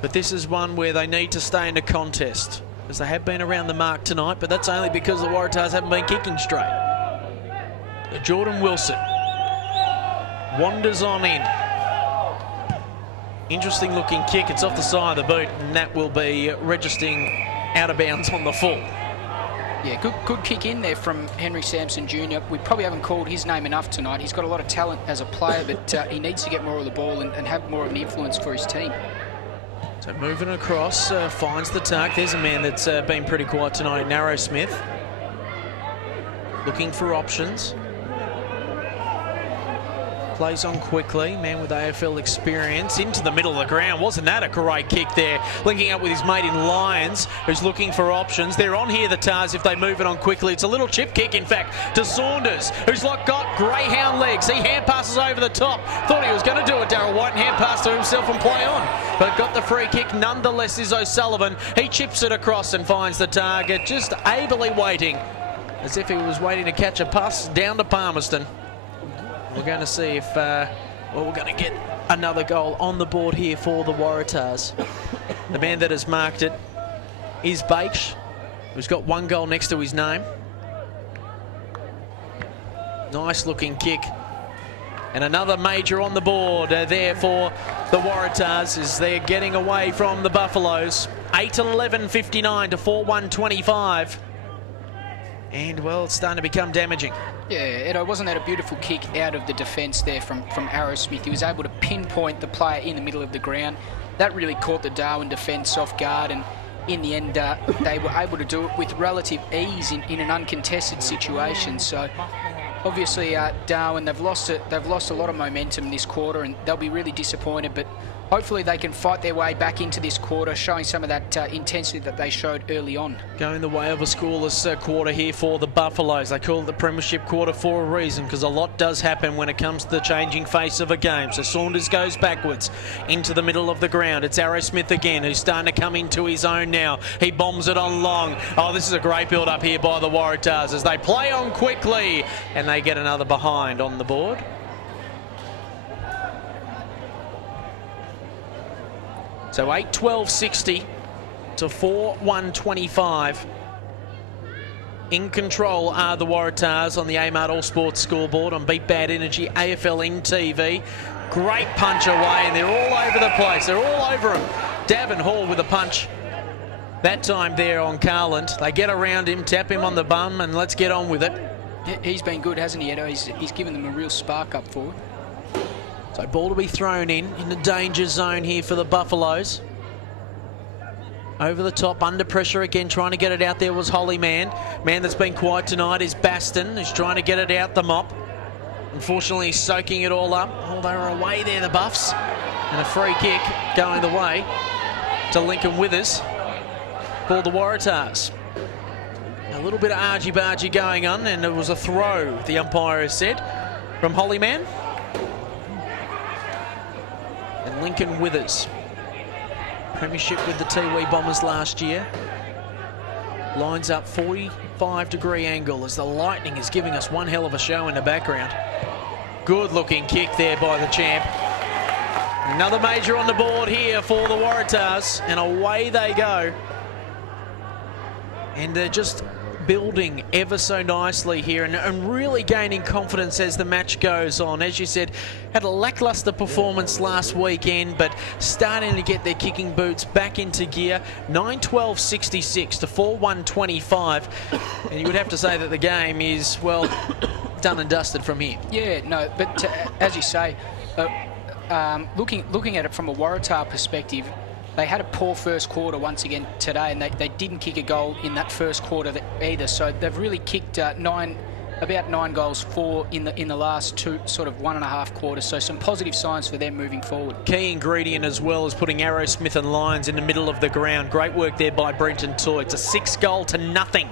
But this is one where they need to stay in the contest, because they have been around the mark tonight, but that's only because the Waratahs haven't been kicking straight. Jordan Wilson wanders on in. Interesting looking kick. It's off the side of the boot, and that will be registering out of bounds on the full. Yeah, good kick in there from Henry Sampson Jr. We probably haven't called his name enough tonight. He's got a lot of talent as a player, but he needs to get more of the ball and have more of an influence for his team. So moving across, finds the tuck. There's a man that's been pretty quiet tonight in Arrowsmith. Looking for options. Plays on quickly, man with AFL experience, into the middle of the ground. Wasn't that a great kick there? Linking up with his mate in Lions, who's looking for options. They're on here, the Tahs, if they move it on quickly. It's a little chip kick, in fact, to Saunders, who's got greyhound legs. He hand passes over the top. Thought he was going to do it, Darryl White, and hand pass to himself and play on. But got the free kick, nonetheless, is O'Sullivan. He chips it across and finds the target, just ably waiting, as if he was waiting to catch a pass down to Palmerston. We're going to see if, well, we're going to get another goal on the board here for the Waratahs. The man that has marked it is Bache, who's got 1 goal next to his name. Nice looking kick. And another major on the board there for the Waratahs as they're getting away from the Buffaloes. 8:11:59 to 4:1:25. And, well, it's starting to become damaging. Yeah, Edo, wasn't that a beautiful kick out of the defence there from Arrowsmith? He was able to pinpoint the player in the middle of the ground. That really caught the Darwin defence off guard, and in the end, they were able to do it with relative ease in an uncontested situation. So, obviously, Darwin, they've lost a lot of momentum this quarter, and they'll be really disappointed, but hopefully they can fight their way back into this quarter, showing some of that intensity that they showed early on. Going the way of a scoreless quarter here for the Buffaloes. They call it the Premiership quarter for a reason, because a lot does happen when it comes to the changing face of a game. So Saunders goes backwards into the middle of the ground. It's Arrowsmith again, who's starting to come into his own now. He bombs it on long. Oh, this is a great build-up here by the Waratahs as they play on quickly, and they get another behind on the board. So 8:12:60 to 4:1:25. In control are the Waratahs on the Amart All Sports scoreboard on Beat Bad Energy AFLNTv. Great punch away, and they're all over the place. They're all over him. Davin Hall with a punch. That time there on Carland. They get around him, tap him on the bum, and let's get on with it. He's been good, hasn't he, Edo? He's given them a real spark up forward. So ball to be thrown in the danger zone here for the Buffaloes. Over the top, under pressure again, trying to get it out there was Hollyman. Man that's been quiet tonight is Baston, who's trying to get it out the mop. Unfortunately, he's soaking it all up. Oh, they were away there, the Buffs. And a free kick going the way to Lincoln Withers for the Waratahs. A little bit of argy-bargy going on, and it was a throw, the umpire has said, from Hollyman. And Lincoln Withers, premiership with the Tiwi Bombers last year. Lines up 45-degree angle as the Lightning is giving us one hell of a show in the background. Good looking kick there by the champ. Another major on the board here for the Waratahs, and away they go. And they're just building ever so nicely here and really gaining confidence as the match goes on. As you said, had a lackluster performance last weekend, but starting to get their kicking boots back into gear. 9-12-66 to 4-1-25. And you would have to say that the game is, well, done and dusted from here. Yeah, no, but as you say, looking at it from a Waratah perspective, they had a poor first quarter once again today, and they didn't kick a goal in that first quarter either. So they've really kicked about 9 goals in the last two, sort of 1.5 quarters. So some positive signs for them moving forward. Key ingredient as well is putting Arrowsmith and Lyons in the middle of the ground. Great work there by Brenton Toy. It's a 6-0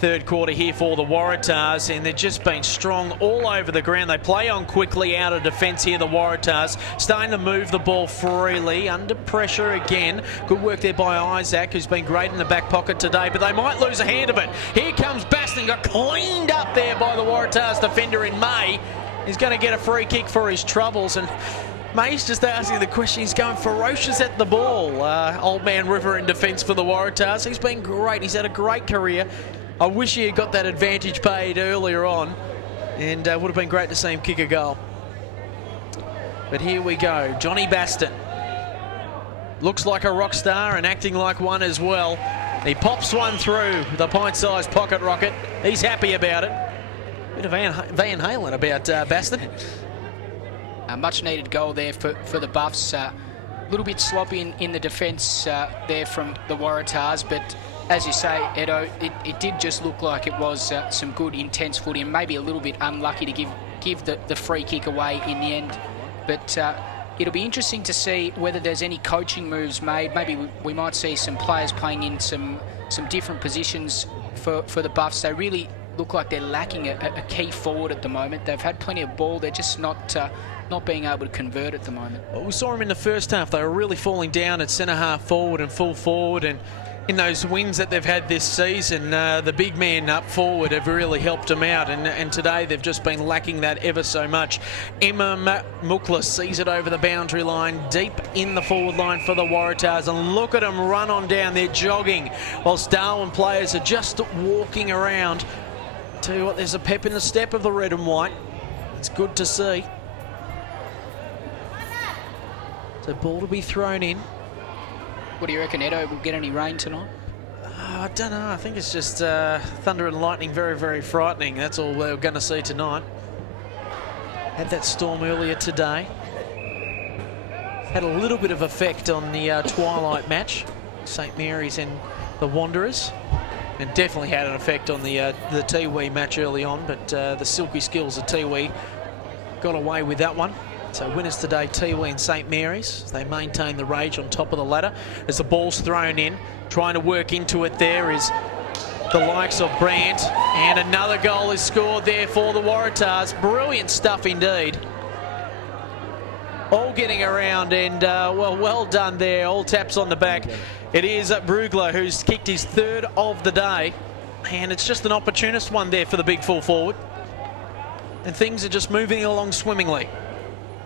third quarter here for the Waratahs, and they've just been strong all over the ground. They play on quickly out of defence here, the Waratahs, starting to move the ball freely, under pressure again. Good work there by Isaac, who's been great in the back pocket today, but they might lose a hand of it. Here comes Baston, got cleaned up there by the Waratahs defender in May. He's going to get a free kick for his troubles, and May's just asking the question. He's going ferocious at the ball. Old man River in defence for the Waratahs. He's been great. He's had a great career. I wish he had got that advantage paid earlier on, and would have been great to see him kick a goal. But here we go. Johnny Baston looks like a rock star and acting like one as well. He pops one through the pint-sized pocket rocket. He's happy about it. Bit of Van Halen about Baston. A much-needed goal there for the Buffs. A little bit sloppy in the defence there from the Waratahs, but as you say, Edo, it did just look like it was some good, intense footy, and maybe a little bit unlucky to give the free kick away in the end. But it'll be interesting to see whether there's any coaching moves made. Maybe we might see some players playing in some different positions for the Buffs. They really look like they're lacking a key forward at the moment. They've had plenty of ball. They're just not being able to convert at the moment. Well, we saw them in the first half. They were really falling down at centre-half forward and full forward, and in those wins that they've had this season, the big man up forward have really helped them out, and today they've just been lacking that ever so much. Emma Muklas sees it over the boundary line, deep in the forward line for the Waratahs, and look at them run on down. They're jogging, whilst Darwin players are just walking around. Tell you what, there's a pep in the step of the red and white. It's good to see. So ball to be thrown in. What do you reckon, Edo? Will get any rain tonight? I don't know. I think it's just thunder and lightning, very, very frightening. That's all we're going to see tonight. Had that storm earlier today. Had a little bit of effect on the twilight match, St Mary's and the Wanderers, and definitely had an effect on the Tiwi match early on, but the silky skills of Tiwi got away with that one. So winners today, Tiwi and St Mary's. They maintain the rage on top of the ladder as the ball's thrown in. Trying to work into it there is the likes of Brandt. And another goal is scored there for the Waratahs. Brilliant stuff indeed. All getting around, and well done there. All taps on the back. It is Brugler who's kicked his third of the day. And it's just an opportunist one there for the big full forward. And things are just moving along swimmingly.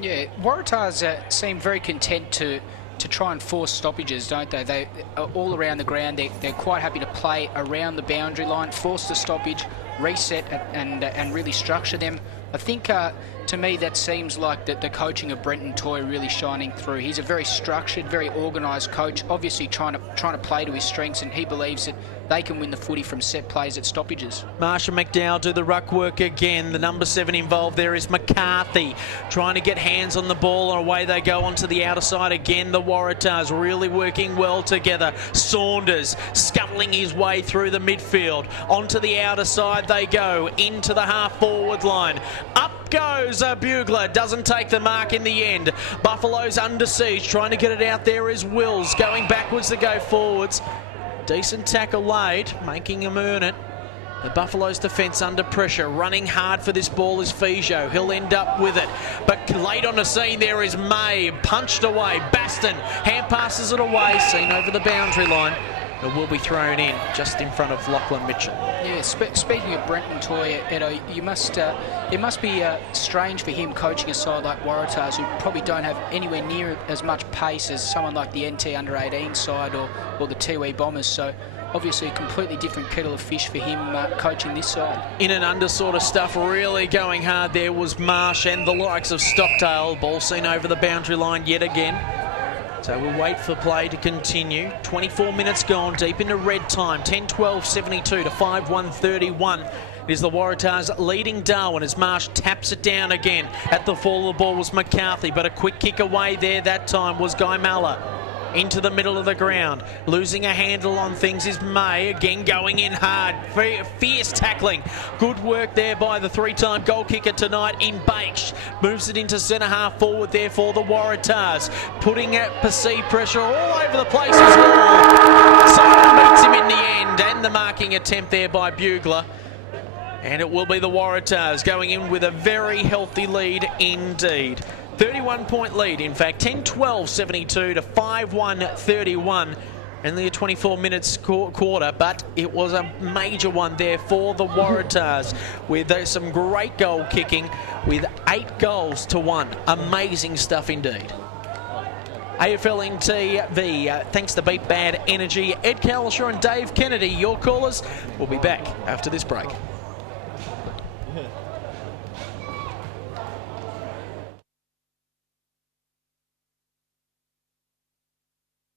Yeah, Waratahs seem very content to try and force stoppages, don't they? They are all around the ground. They're quite happy to play around the boundary line, force the stoppage, reset and really structure them. I think to me that seems like the coaching of Brenton Toy really shining through. He's a very structured, very organised coach, obviously trying to play to his strengths, and he believes that they can win the footy from set plays at stoppages. Marsha McDowell do the ruck work again. The number 7 involved there is McCarthy, trying to get hands on the ball, and away they go onto the outer side again. The Waratahs really working well together. Saunders scuttling his way through the midfield. Onto the outer side they go, into the half-forward line. Up goes Bugler, doesn't take the mark in the end. Buffaloes under siege, trying to get it out there is Wills, going backwards to go forwards. Decent tackle laid, making him earn it. The Buffaloes defence under pressure, running hard for this ball is Fijo. He'll end up with it, but late on the scene there is May, punched away. Baston hand passes it away, seen over the boundary line. It will be thrown in just in front of Lachlan Mitchell. Yeah, speaking of Brent Montoya, Edo, it must be strange for him coaching a side like Waratahs, who probably don't have anywhere near as much pace as someone like the NT under-18 side or the Tiwi Bombers. So obviously a completely different kettle of fish for him coaching this side. In and under sort of stuff, really going hard there was Marsh and the likes of Stockdale. Ball seen over the boundary line yet again. So we'll wait for play to continue. 24 minutes gone, deep into red time. 10-12-72 to 5-1-31. It is the Waratahs leading Darwin as Marsh taps it down again. At the fall of the ball was McCarthy, but a quick kick away there that time was Guy Malla. Into the middle of the ground. Losing a handle on things is May. Again going in hard. Fierce tackling. Good work there by the three-time goal kicker tonight in Bache. Moves it into centre half forward there for the Waratahs. Putting out perceived pressure all over the place as well. Simon beats him in the end. And the marking attempt there by Bugler. And it will be the Waratahs going in with a very healthy lead indeed. 31-point lead, in fact, 10-12-72 to 5-1-31. Only a 24 minutes quarter, but it was a major one there for the Waratahs with some great goal kicking with 8 goals to 1. Amazing stuff indeed. AFLNTv, thanks to Beat Bad Energy, Ed Cowlishaw and Dave Kennedy, your callers. We'll be back after this break.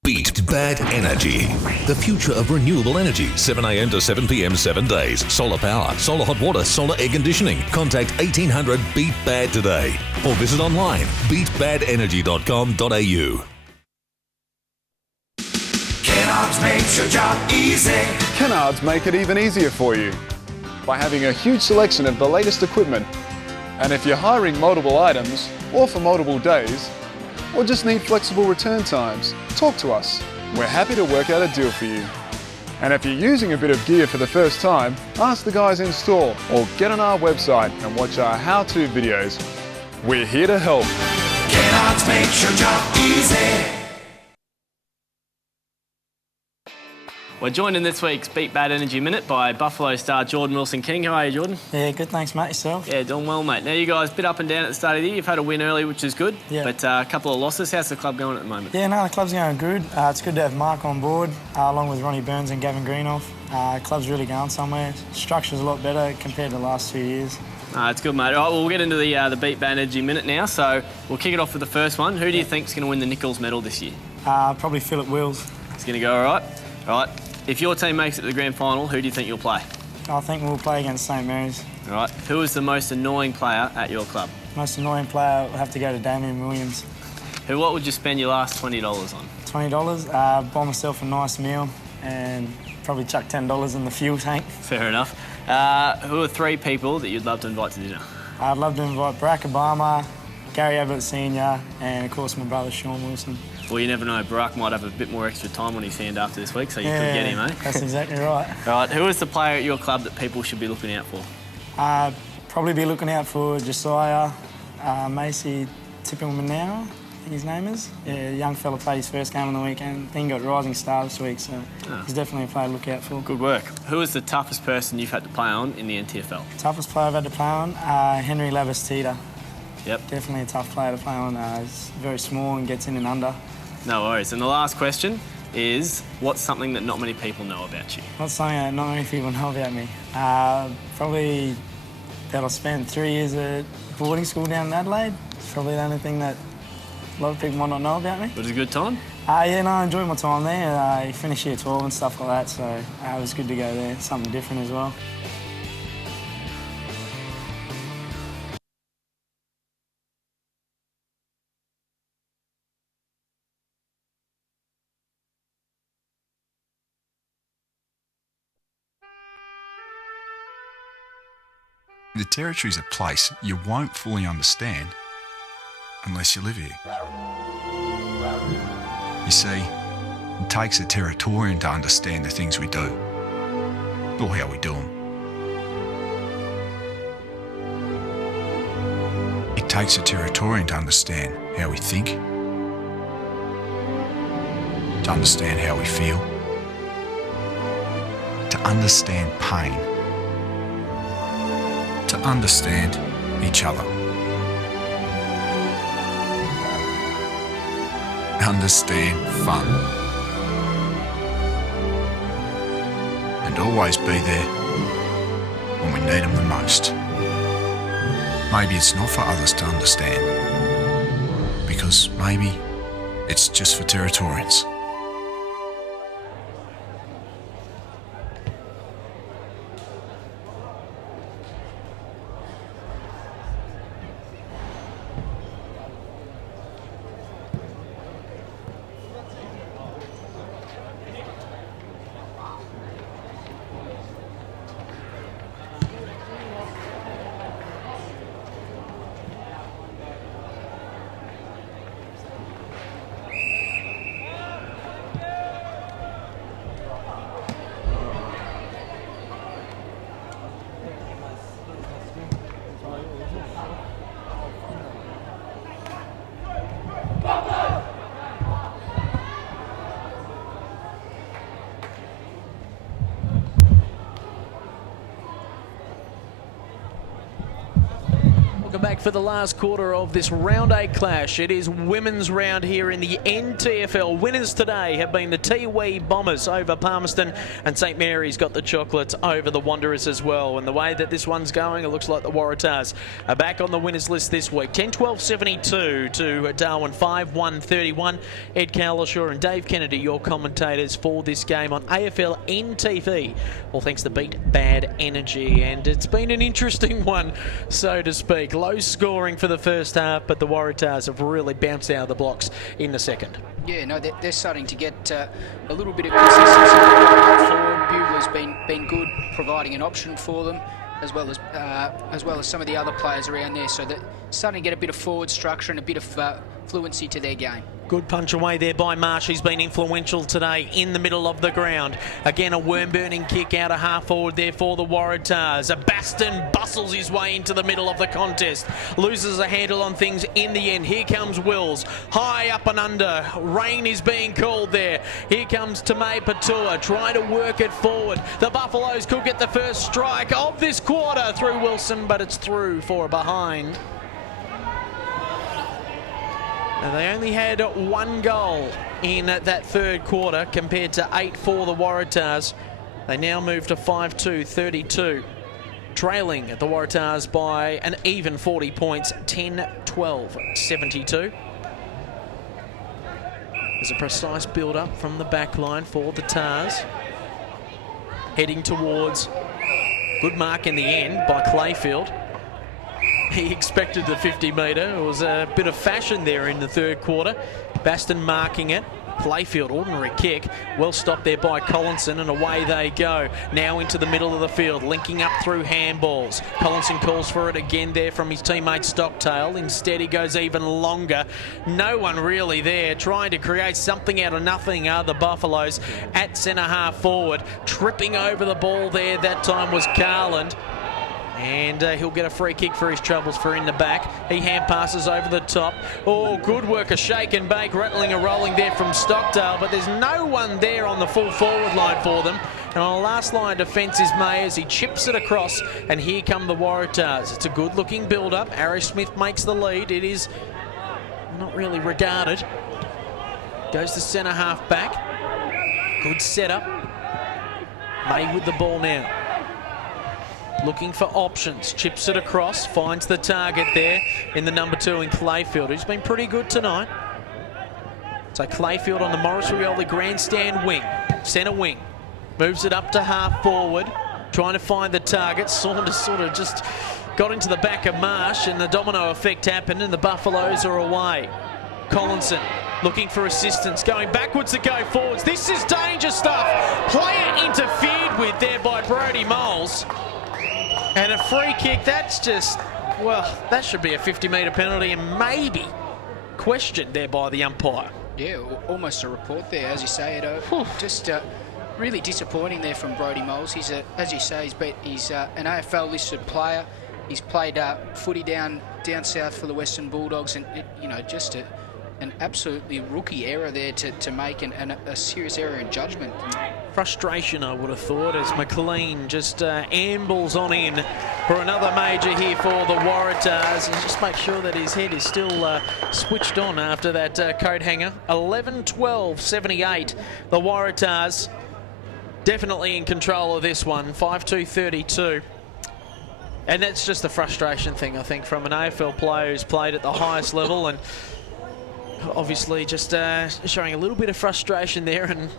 Beat Bad Energy. The future of renewable energy. 7 a.m. to 7 p.m. 7 days. Solar power, solar hot water, solar air conditioning. Contact 1800 Beat Bad today or visit online beatbadenergy.com.au. Kennards makes your job easy. Kennards make it even easier for you by having a huge selection of the latest equipment. And if you're hiring multiple items or for multiple days, or just need flexible return times, talk to us. We're happy to work out a deal for you. And if you're using a bit of gear for the first time, ask the guys in store or get on our website and watch our how-to videos. We're here to help. Kennards makes your job easy. We're joined in this week's Beat Bad Energy Minute by Buffalo star Jordan Wilson-King. How are you, Jordan? Yeah, good, thanks, mate. Yourself? Yeah, doing well, mate. Now, you guys a bit up and down at the start of the year. You've had a win early, which is good, Yeah. but a couple of losses. How's the club going at the moment? Yeah, no, the club's going good. It's good to have Mark on board, along with Ronnie Burns and Gavin Greenoff. Club's really going somewhere. Structure's a lot better compared to the last 2 years. It's good, mate. All right, we'll get into the Beat Bad Energy Minute now. So we'll kick it off with the first one. Who do you think's going to win the Nichols medal this year? Probably Phillip Wills. It's going to go all right. All right. If your team makes it to the grand final, who do you think you'll play? I think we'll play against St Mary's. All right. Who is the most annoying player at your club? Most annoying player will have to go to Damien Williams. What would you spend your last $20 on? $20, buy myself a nice meal and probably chuck $10 in the fuel tank. Fair enough. Who are 3 people that you'd love to invite to dinner? I'd love to invite Barack Obama, Gary Ablett Sr. and, of course, my brother Sean Wilson. Well, you never know. Barack might have a bit more extra time on his hand after this week, so you could get him, eh? That's exactly right. All right. Who is the player at your club that people should be looking out for? Probably be looking out for Josiah Macy Tipping-Manow, I think his name is. Yeah, young fella played his first game on the weekend. I think he got rising star this week, so he's definitely a player to look out for. Good work. Who is the toughest person you've had to play on in the NTFL? Toughest player I've had to play on? Henry Lavastida. Yep. Definitely a tough player to play on. He's very small and gets in and under. No worries. And the last question is, what's something that not many people know about you? What's something that not many people know about me? Probably that I spent 3 years at boarding school down in Adelaide. It's probably the only thing that a lot of people might not know about me. Was it a good time? Yeah, no, I enjoyed my time there. I finished year 12 and stuff like that, so it was good to go there. Something different as well. The Territory's a place you won't fully understand unless you live here. You see, it takes a Territorian to understand the things we do, or how we do them. It takes a Territorian to understand how we think, to understand how we feel, understand pain, to understand each other, understand fun, and always be there when we need them the most. Maybe it's not for others to understand, because maybe it's just for Territorians. Welcome back for the last quarter of this Round 8 clash. It is women's round here in the NTFL. Winners today have been the Tiwi Bombers over Palmerston, and St Mary's got the chocolates over the Wanderers as well. And the way that this one's going, it looks like the Waratahs are back on the winners list this week. 10-12-72 to Darwin, 5-1-31. Ed Cowlishaw and Dave Kennedy, your commentators for this game on AFLNTv. All thanks to Beat Bad Energy. And it's been an interesting one, so to speak. Low scoring for the first half, but the Waratahs have really bounced out of the blocks in the second. Yeah, no, they're starting to get a little bit of consistency forward. Bugler's been good, providing an option for them, as well as some of the other players around there. So they're starting to get a bit of forward structure and a bit of fluency to their game. Good punch away there by Marsh. He's been influential today in the middle of the ground. Again, a worm-burning kick out of half forward there for the Waratahs. Baston bustles his way into the middle of the contest. Loses a handle on things in the end. Here comes Wills. High up and under. Rain is being called there. Here comes Tamay Patua trying to work it forward. The Buffaloes could get the first strike of this quarter through Wilson, but it's through for a behind. Now, they only had one goal in that third quarter compared to 8 for the Waratahs. They now move to 5-2-32, trailing the Waratahs by an even 40 points, 10-12-72. There's a precise build-up from the back line for the Tahs. Heading towards good mark in the end by Clayfield. He expected the 50 metre. It was a bit of fashion there in the third quarter. Baston marking it. Clayfield, ordinary kick. Well stopped there by Collinson, and away they go. Now into the middle of the field, linking up through handballs. Collinson calls for it again there from his teammate Stocktail. Instead, he goes even longer. No one really there, trying to create something out of nothing are the Buffaloes at centre half forward. Tripping over the ball there, that time was Carland. And he'll get a free kick for his troubles for in the back. He hand passes over the top. Oh, good work, a shake and bake, rattling and rolling there from Stockdale, but there's no one there on the full forward line for them. And on the last line of defence is Mayers. He chips it across, and here come the Waratahs. It's a good-looking build-up. Harry Smith makes the lead. It is not really regarded. Goes to centre half back. Good setup. May with the ball now. Looking for options, chips it across, finds the target there in the number 2 in Clayfield, who's been pretty good tonight. So Clayfield on the Morris Rioli grandstand wing, centre wing, moves it up to half forward, trying to find the target. Saunders sort of just got into the back of Marsh, and the domino effect happened, and the Buffaloes are away. Collinson looking for assistance, going backwards to go forwards. This is danger stuff. Player interfered with there by Brodie Moles. And a free kick, that's just, well, that should be a 50-metre penalty and maybe questioned there by the umpire. Yeah, almost a report there, as you say, Edo. Just really disappointing there from Brodie Moles. He's, as you say, he's an AFL-listed player. He's played footy down south for the Western Bulldogs, and just an absolutely rookie error there to make, and a serious error in judgment. frustration, I would have thought, as McLean just ambles on in for another major here for the Waratahs, and just make sure that his head is still switched on after that coat hanger. 11-12-78. The Waratahs definitely in control of this one. 5-2-32. And that's just the frustration thing, I think, from an AFL player who's played at the highest level, and obviously just showing a little bit of frustration there, and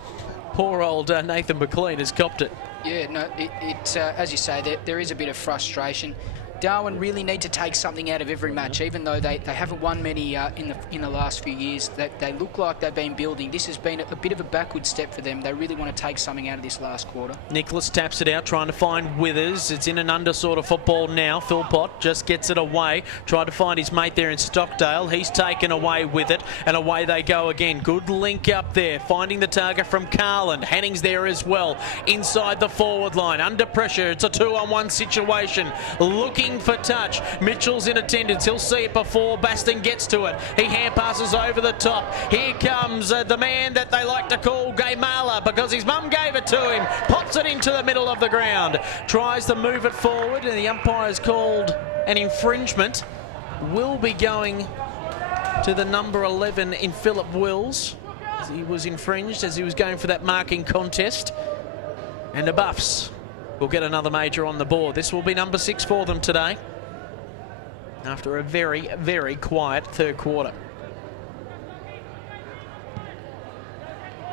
poor old Nathan McLean has copped it. Yeah, no, it as you say, there is a bit of frustration. Darwin really need to take something out of every match, even though they haven't won many in the last few years. They look like they've been building. This has been a bit of a backward step for them. They really want to take something out of this last quarter. Nicholas taps it out, trying to find Withers. It's in and under sort of football now. Philpott just gets it away. Tried to find his mate there in Stockdale. He's taken away with it, and away they go again. Good link up there, finding the target from Carlin. Hanning's there as well, inside the forward line. Under pressure, it's a 2-on-1 situation. Looking for touch. Mitchell's in attendance. He'll see it before Baston gets to it. He hand passes over the top. Here comes the man that they like to call Gaimala, because his mum gave it to him. Pops it into the middle of the ground. Tries to move it forward, and the umpire's called an infringement. Will be going to the number 11 in Philip Wills. He was infringed as he was going for that marking contest. And the Buffs will get another major on the board. This will be number 6 for them today, after a very, very quiet third quarter.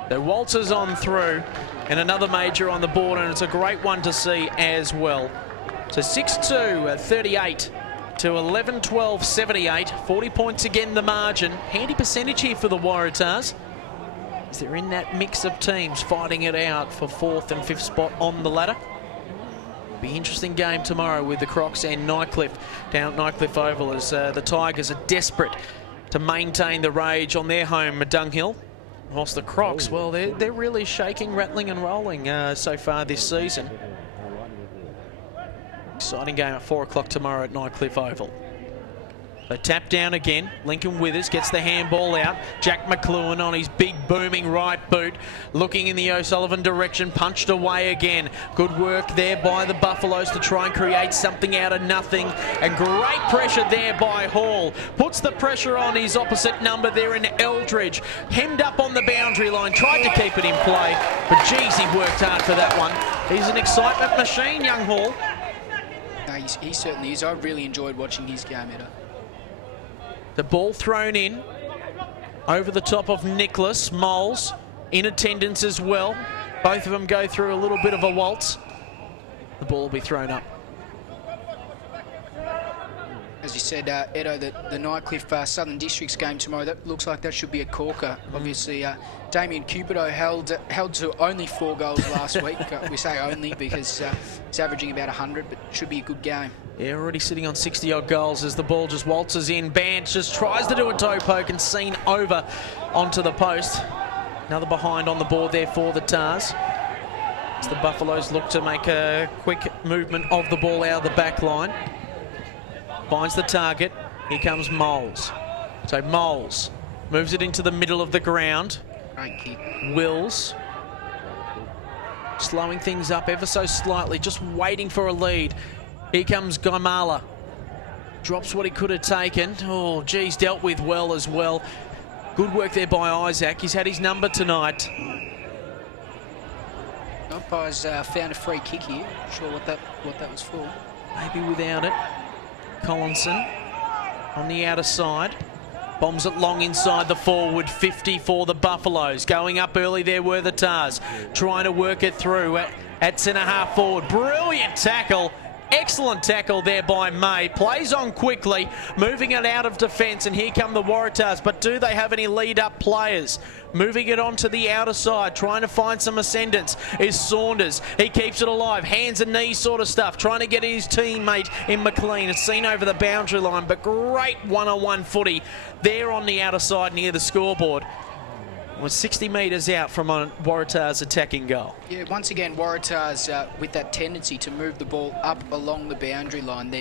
The waltzes on through, and another major on the board, and it's a great one to see as well. So 6-2 at 38 to 11-12-78. 40 points again the margin. Handy percentage here for the Waratahs, as they're in that mix of teams fighting it out for 4th and 5th spot on the ladder. Be an interesting game tomorrow with the Crocs and Nightcliff down at Nightcliff Oval, as the Tigers are desperate to maintain the rage on their home at Dunghill. Whilst the Crocs, well, they're really shaking, rattling and rolling so far this season. Exciting game at 4 o'clock tomorrow at Nightcliff Oval. So tap down again. Lincoln Withers gets the handball out. Jack McLuhan on his big booming right boot, looking in the O'Sullivan direction, punched away again. Good work there by the Buffaloes to try and create something out of nothing, and great pressure there by Hall. Puts the pressure on his opposite number there in Eldridge. Hemmed up on the boundary line, tried to keep it in play, but geez, he worked hard for that one. He's an excitement machine, young Hall. No, he certainly is. I really enjoyed watching his game, Edda. The ball thrown in over the top of Nicholas. Moles in attendance as well. Both of them go through a little bit of a waltz. The ball will be thrown up. As you said, Edo, the Nightcliff Southern Districts game tomorrow, that looks like that should be a corker. Obviously, Damien Cupido held to only 4 goals last week. We say only because he's averaging about 100, but should be a good game. Yeah, already sitting on 60-odd goals as the ball just waltzes in. Bant just tries to do a toe poke and seen over onto the post. Another behind on the board there for the Tahs, as the Buffaloes look to make a quick movement of the ball out of the back line. Finds the target. Here comes Moles. So Moles moves it into the middle of the ground. Great kick. Wills slowing things up ever so slightly, just waiting for a lead. Here comes Gaimala. Drops what he could have taken. Oh, geez, dealt with well as well. Good work there by Isaac. He's had his number tonight. Umpire's found a free kick here. Not sure what that was for. Maybe without it. Collinson on the outer side. Bombs it long inside the forward 50 for the Buffaloes. Going up early there were the Tahs, trying to work it through at centre half forward. Brilliant tackle. Excellent tackle there by May. Plays on quickly, moving it out of defence, and here come the Waratahs. But do they have any lead-up players? Moving it onto the outer side, trying to find some ascendance is Saunders. He keeps it alive, hands and knees sort of stuff, trying to get his teammate in McLean. It's seen over the boundary line, but great one-on-one footy there on the outer side near the scoreboard. Was 60 metres out from a Waratahs attacking goal. Yeah, once again, Waratahs with that tendency to move the ball up along the boundary line.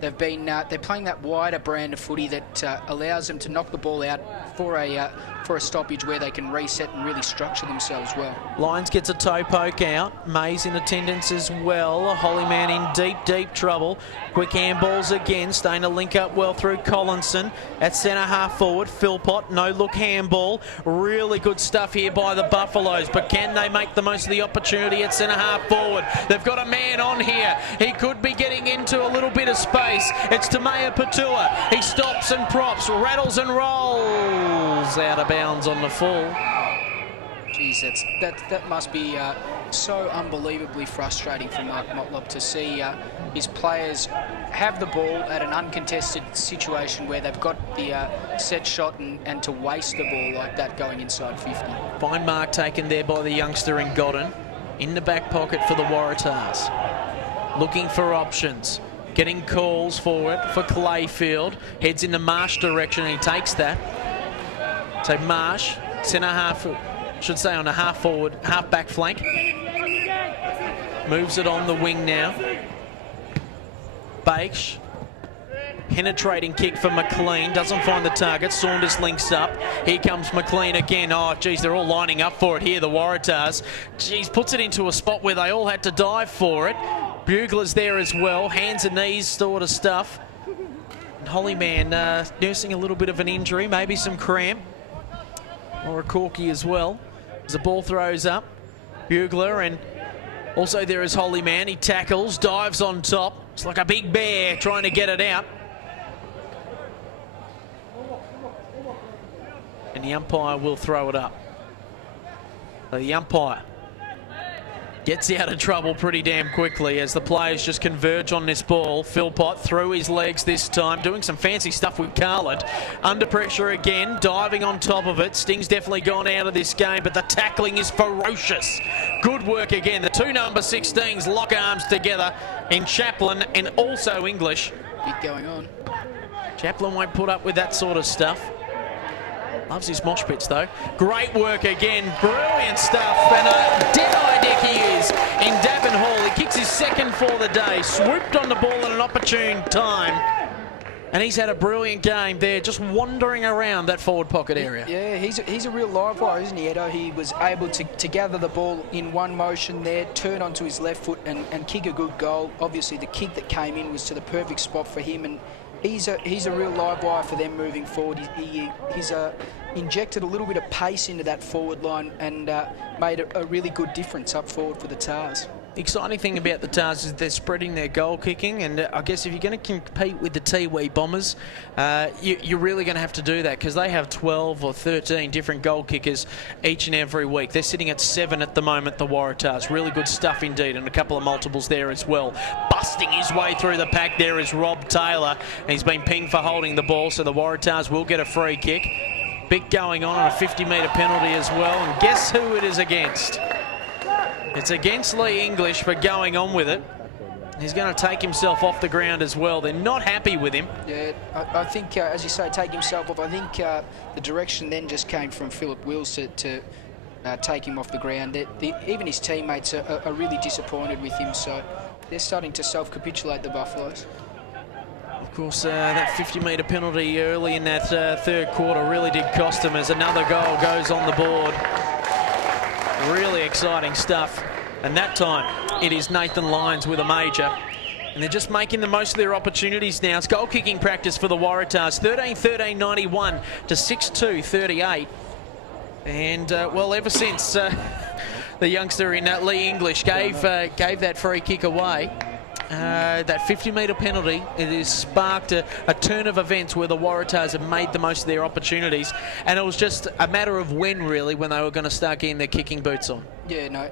they're playing that wider brand of footy that allows them to knock the ball out for a stoppage where they can reset and really structure themselves well. Lyons gets a toe poke out. Mays in attendance as well. Holyman in deep, deep trouble. Quick handballs again. Staying to link up well through Collinson. At centre half forward, Philpott, no look handball. Really good stuff here by the Buffaloes, but can they make the most of the opportunity at centre half forward? They've got a man on here. He could be getting into a little bit of space. It's Tamea Patua. He stops and props, rattles and rolls out of bounds on the full. Geez, that must be so unbelievably frustrating for Mark Motlop to see his players have the ball at an uncontested situation where they've got the set shot and to waste the ball like that going inside 50. Fine mark taken there by the youngster in Godden. In the back pocket for the Waratahs. Looking for options. Getting calls for it for Clayfield. Heads in the Marsh direction and he takes that. So Marsh, centre half, should say on a half forward, half back flank. Moves it on the wing now. Bakes. Penetrating kick for McLean. Doesn't find the target. Saunders links up. Here comes McLean again. Oh, geez, they're all lining up for it here, the Waratahs. Geez, puts it into a spot where they all had to dive for it. Bugler's there as well. Hands and knees sort of stuff. And Holyman nursing a little bit of an injury, maybe some cramp. Or a corky as well. As the ball throws up. Bugler and also there is Holyman. He tackles, dives on top. It's like a big bear trying to get it out. And the umpire will throw it up. So the umpire gets out of trouble pretty damn quickly as the players just converge on this ball. Philpott through his legs this time, doing some fancy stuff with Carlett. Under pressure again, diving on top of it. Sting's definitely gone out of this game, but the tackling is ferocious. Good work again. The two number 16s lock arms together in Chaplin and also English. Bit going on. Chaplin won't put up with that sort of stuff. Loves his mosh pits though. Great work again, brilliant stuff. And a dead-eye dick he is in Davin Hall. He kicks his second for the day. Swooped on the ball at an opportune time. And he's had a brilliant game there, just wandering around that forward pocket area. Yeah, he's a real live wire, isn't he, Edo? He was able to gather the ball in one motion there, turn onto his left foot and kick a good goal. Obviously, the kick that came in was to the perfect spot for him, and he's a real live wire for them moving forward. He's injected a little bit of pace into that forward line and made a really good difference up forward for the Tahs. The exciting thing about the Tahs is they're spreading their goal kicking, and I guess if you're going to compete with the Tiwi Bombers, you're really going to have to do that because they have 12 or 13 different goal kickers each and every week. They're sitting at 7 at the moment, the Waratahs. Really good stuff indeed, and a couple of multiples there as well. Busting his way through the pack there is Rob Taylor, and he's been pinged for holding the ball, so the Waratahs will get a free kick. Big going on a 50-metre penalty as well, and guess who it is against? It's against Lee English for going on with it. He's going to take himself off the ground as well. They're not happy with him. Yeah, I think, as you say, take himself off. I think the direction then just came from Philip Wills to take him off the ground. Even his teammates are really disappointed with him, so they're starting to self-capitulate, the Buffaloes. Of course, that 50-metre penalty early in that third quarter really did cost them as another goal goes on the board. Really exciting stuff. And that time, it is Nathan Lyons with a major. And they're just making the most of their opportunities now. It's goal kicking practice for the Waratahs. 13-13-91 to 6-2-38. And, well, ever since the youngster in Lee English gave that free kick away, that 50-metre penalty, it has sparked a turn of events where the Waratahs have made the most of their opportunities, and it was just a matter of when, really, when they were going to start getting their kicking boots on. Yeah, no,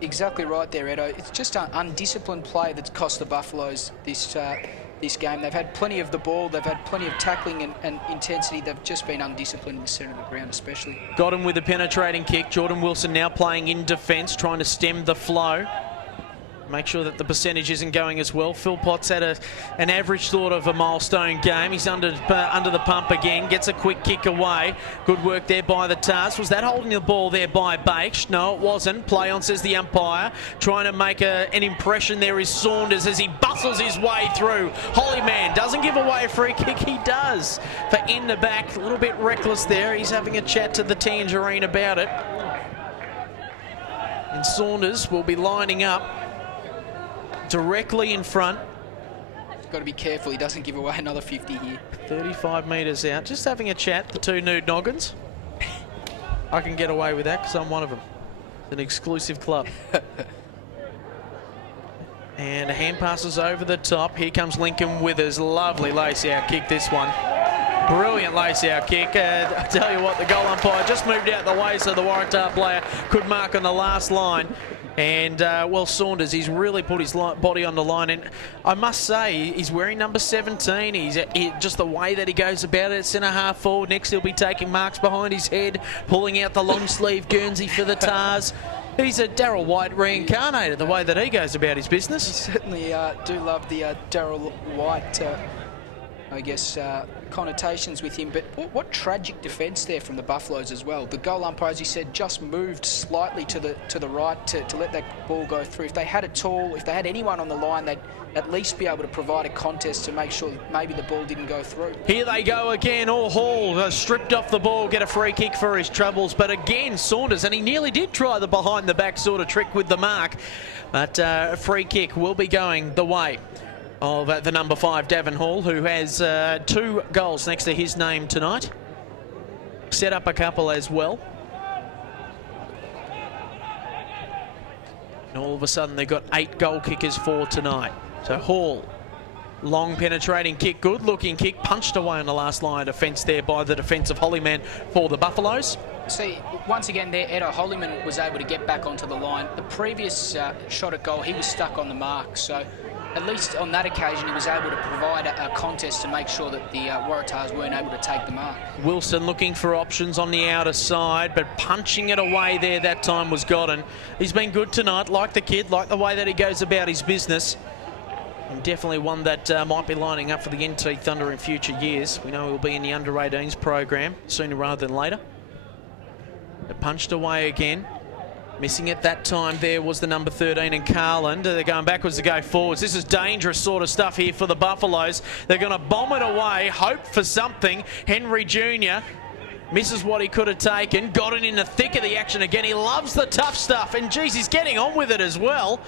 exactly right there, Edo. It's just an undisciplined play that's cost the Buffaloes this game. They've had plenty of the ball, they've had plenty of tackling and intensity. They've just been undisciplined in the centre of the ground especially. Got him with a penetrating kick. Jordan Wilson now playing in defence, trying to stem the flow. Make sure that the percentage isn't going as well. Phil Potts had an average sort of a milestone game. He's under the pump again. Gets a quick kick away. Good work there by the Tahs. Was that holding the ball there by Bache? No, it wasn't. Play on, says the umpire. Trying to make an impression there is Saunders as he bustles his way through. Holyman doesn't give away a free kick. He does. For in the back, a little bit reckless there. He's having a chat to the Tangerine about it. And Saunders will be lining up directly in front. Got to be careful he doesn't give away another 50 here. 35 metres out. Just having a chat, the two nude noggins. I can get away with that because I'm one of them. It's an exclusive club. And a hand passes over the top. Here comes Lincoln Withers. Lovely lace-out kick, this one. Brilliant lace-out kick. I tell you what, the goal umpire just moved out the way so the Waratah player could mark on the last line. And, well, Saunders, he's really put his body on the line. And I must say, he's wearing number 17. Just the way that he goes about it, centre-half forward. Next, he'll be taking marks behind his head, pulling out the long-sleeve Guernsey for the Tahs. He's a Daryl White reincarnated, the way that he goes about his business. You certainly do love the Daryl White, I guess, connotations with him. But what tragic defence there from the Buffaloes as well. The goal umpire, as you said, just moved slightly to the right to let that ball go through. If they had it all, if they had anyone on the line, they'd at least be able to provide a contest to make sure that maybe the ball didn't go through. Here they go again. Hall stripped off the ball, get a free kick for his troubles. But again, Saunders, and he nearly did try the behind-the-back sort of trick with the mark. But a free kick will be going the way of the number 5, Davin Hall, who has 2 goals next to his name tonight. Set up a couple as well. And all of a sudden, they've got 8 goal kickers for tonight. So Hall, long penetrating kick, good looking kick, punched away on the last line of defence there by the defensive Holyman for the Buffaloes. See, once again there, Edo Holyman was able to get back onto the line. The previous shot at goal, he was stuck on the mark. So at least on that occasion, he was able to provide a contest to make sure that the Waratahs weren't able to take the mark. Wilson looking for options on the outer side, but punching it away there that time was Godden. He's been good tonight, like the kid, like the way that he goes about his business. And definitely one that might be lining up for the NT Thunder in future years. We know he'll be in the under-18s program sooner rather than later. It punched away again. Missing it that time there was the number 13 in Carland. They're going backwards to go forwards. This is dangerous sort of stuff here for the Buffaloes. They're going to bomb it away, hope for something. Henry Jr. misses what he could have taken. Got it in the thick of the action again. He loves the tough stuff, and geez, he's getting on with it as well.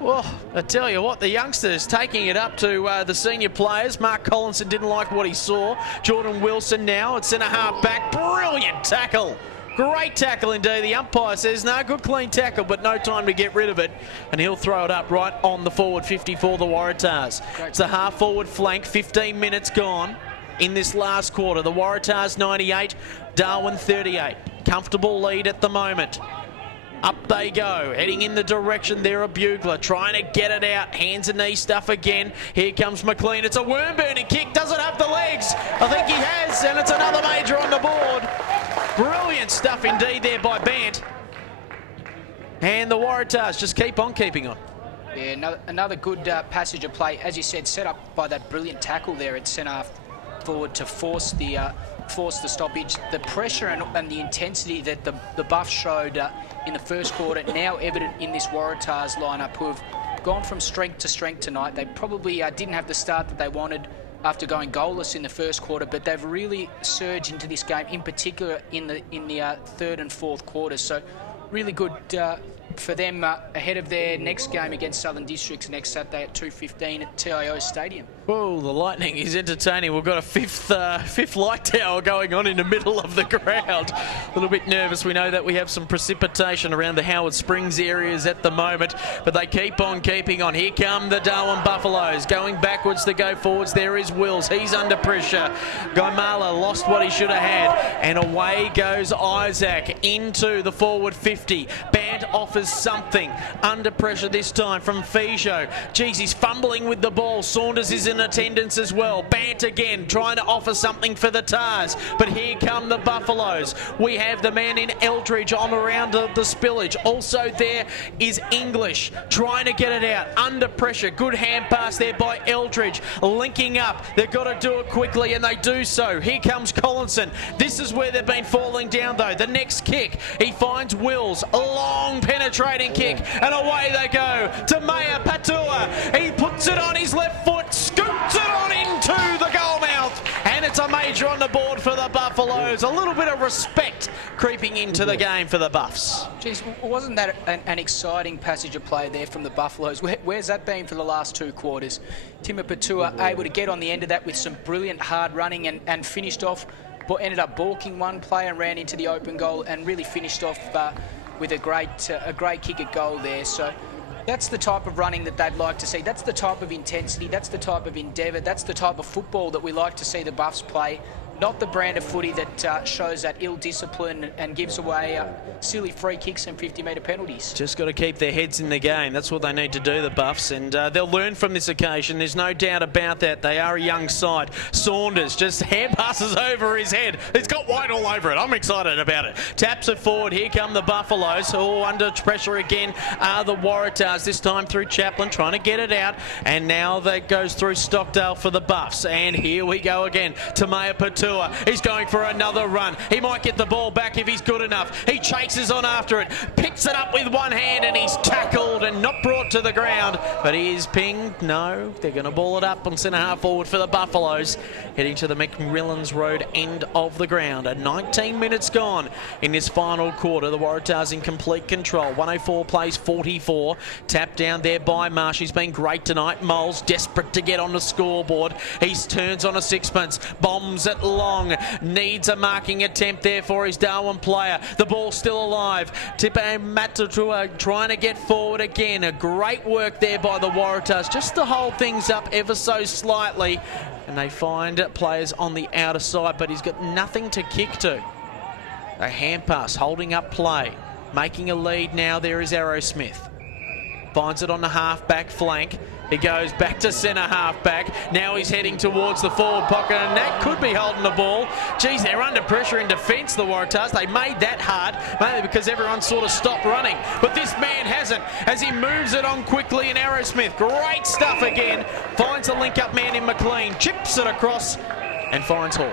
Well, I tell you what, the youngsters taking it up to the senior players. Mark Collinson didn't like what he saw. Jordan Wilson now at centre-half back. Brilliant tackle. Great tackle indeed. The umpire says, no, good clean tackle, but no time to get rid of it. And he'll throw it up right on the forward 50 for the Waratahs. It's a half-forward flank, 15 minutes gone in this last quarter. The Waratahs 98, Darwin 38. Comfortable lead at the moment. Up they go, heading in the direction there of Bugler, trying to get it out, hands and knee stuff again. Here comes McLean, it's a worm-burning kick, does it have the legs? I think he has, and it's another major on the board. Brilliant stuff indeed there by Bant. And the Waratahs just keep on keeping on. Yeah, another good passage of play, as you said, set up by that brilliant tackle there at centre forward to force the stoppage. The pressure and the intensity that the Buffs showed in the first quarter, now evident in this Waratahs lineup, who have gone from strength to strength tonight. They probably didn't have the start that they wanted after going goalless in the first quarter, but they've really surged into this game, in particular in the third and fourth quarters. So really good for them ahead of their next game against Southern Districts next Saturday at 2:15 at TIO Stadium. Oh, the lightning is entertaining. We've got a fifth light tower going on in the middle of the ground. A little bit nervous. We know that we have some precipitation around the Howard Springs areas at the moment, but they keep on keeping on. Here come the Darwin Buffaloes going backwards to go forwards. There is Wills. He's under pressure. Gaimala lost what he should have had, and away goes Isaac into the forward 50. Bant offers something. Under pressure this time from Fijo. Geez, he's fumbling with the ball. Saunders is in in attendance as well. Bant again, trying to offer something for the Tahs. But here come the Buffaloes. We have the man in Eldridge on around the spillage. Also there is English, trying to get it out. Under pressure. Good hand pass there by Eldridge. Linking up. They've got to do it quickly, and they do so. Here comes Collinson. This is where they've been falling down, though. The next kick, he finds Wills. A long penetrating kick, and away they go to Maya Patua. He puts it on his left foot, scoots it on into the goal mouth, and it's a major on the board for the Buffaloes. A little bit of respect creeping into the game for the Buffs. Geez, wasn't that an exciting passage of play there from the Buffaloes? Where's that been for the last 2 quarters? Tima Patua able to get on the end of that with some brilliant hard running and finished off, but ended up balking one player and ran into the open goal and really finished off with a great kick at goal there. So that's the type of running that they'd like to see. That's the type of intensity. That's the type of endeavour. That's the type of football that we like to see the Buffs play. Not the brand of footy that shows that ill discipline and gives away silly free kicks and 50-metre penalties. Just got to keep their heads in the game. That's what they need to do, the Buffs, and they'll learn from this occasion. There's no doubt about that. They are a young side. Saunders just hand passes over his head. It's got white all over it. I'm excited about it. Taps it forward. Here come the Buffaloes. Oh, under pressure again are the Waratahs. This time through Chaplin, trying to get it out, and now that goes through Stockdale for the Buffs. And here we go again to Maya Patua. He's going for another run. He might get the ball back if he's good enough. He chases on after it, picks it up with one hand, and he's tackled and not brought to the ground. But he is pinged. No, they're going to ball it up on centre half forward for the Buffaloes, heading to the McMillan's Road end of the ground. 19 minutes gone in this final quarter. The Waratahs in complete control. 104 plays 44. Tapped down there by Marsh. He's been great tonight. Moles desperate to get on the scoreboard. He turns on a sixpence, bombs it long, needs a marking attempt there for his Darwin player. The ball's still alive. Tipe Matatua trying to get forward again. A great work there by the Waratahs just to hold things up ever so slightly, and they find players on the outer side, but he's got nothing to kick to. A hand pass, holding up play, making a lead now. There is Arrowsmith. Finds it on the half-back flank. He goes back to centre half-back. Now he's heading towards the forward pocket, and that could be holding the ball. Geez, they're under pressure in defence, the Waratahs. They made that hard, mainly because everyone sort of stopped running. But this man hasn't, as he moves it on quickly, and Arrowsmith, great stuff again. Finds a link-up man in McLean, chips it across, and finds Hall.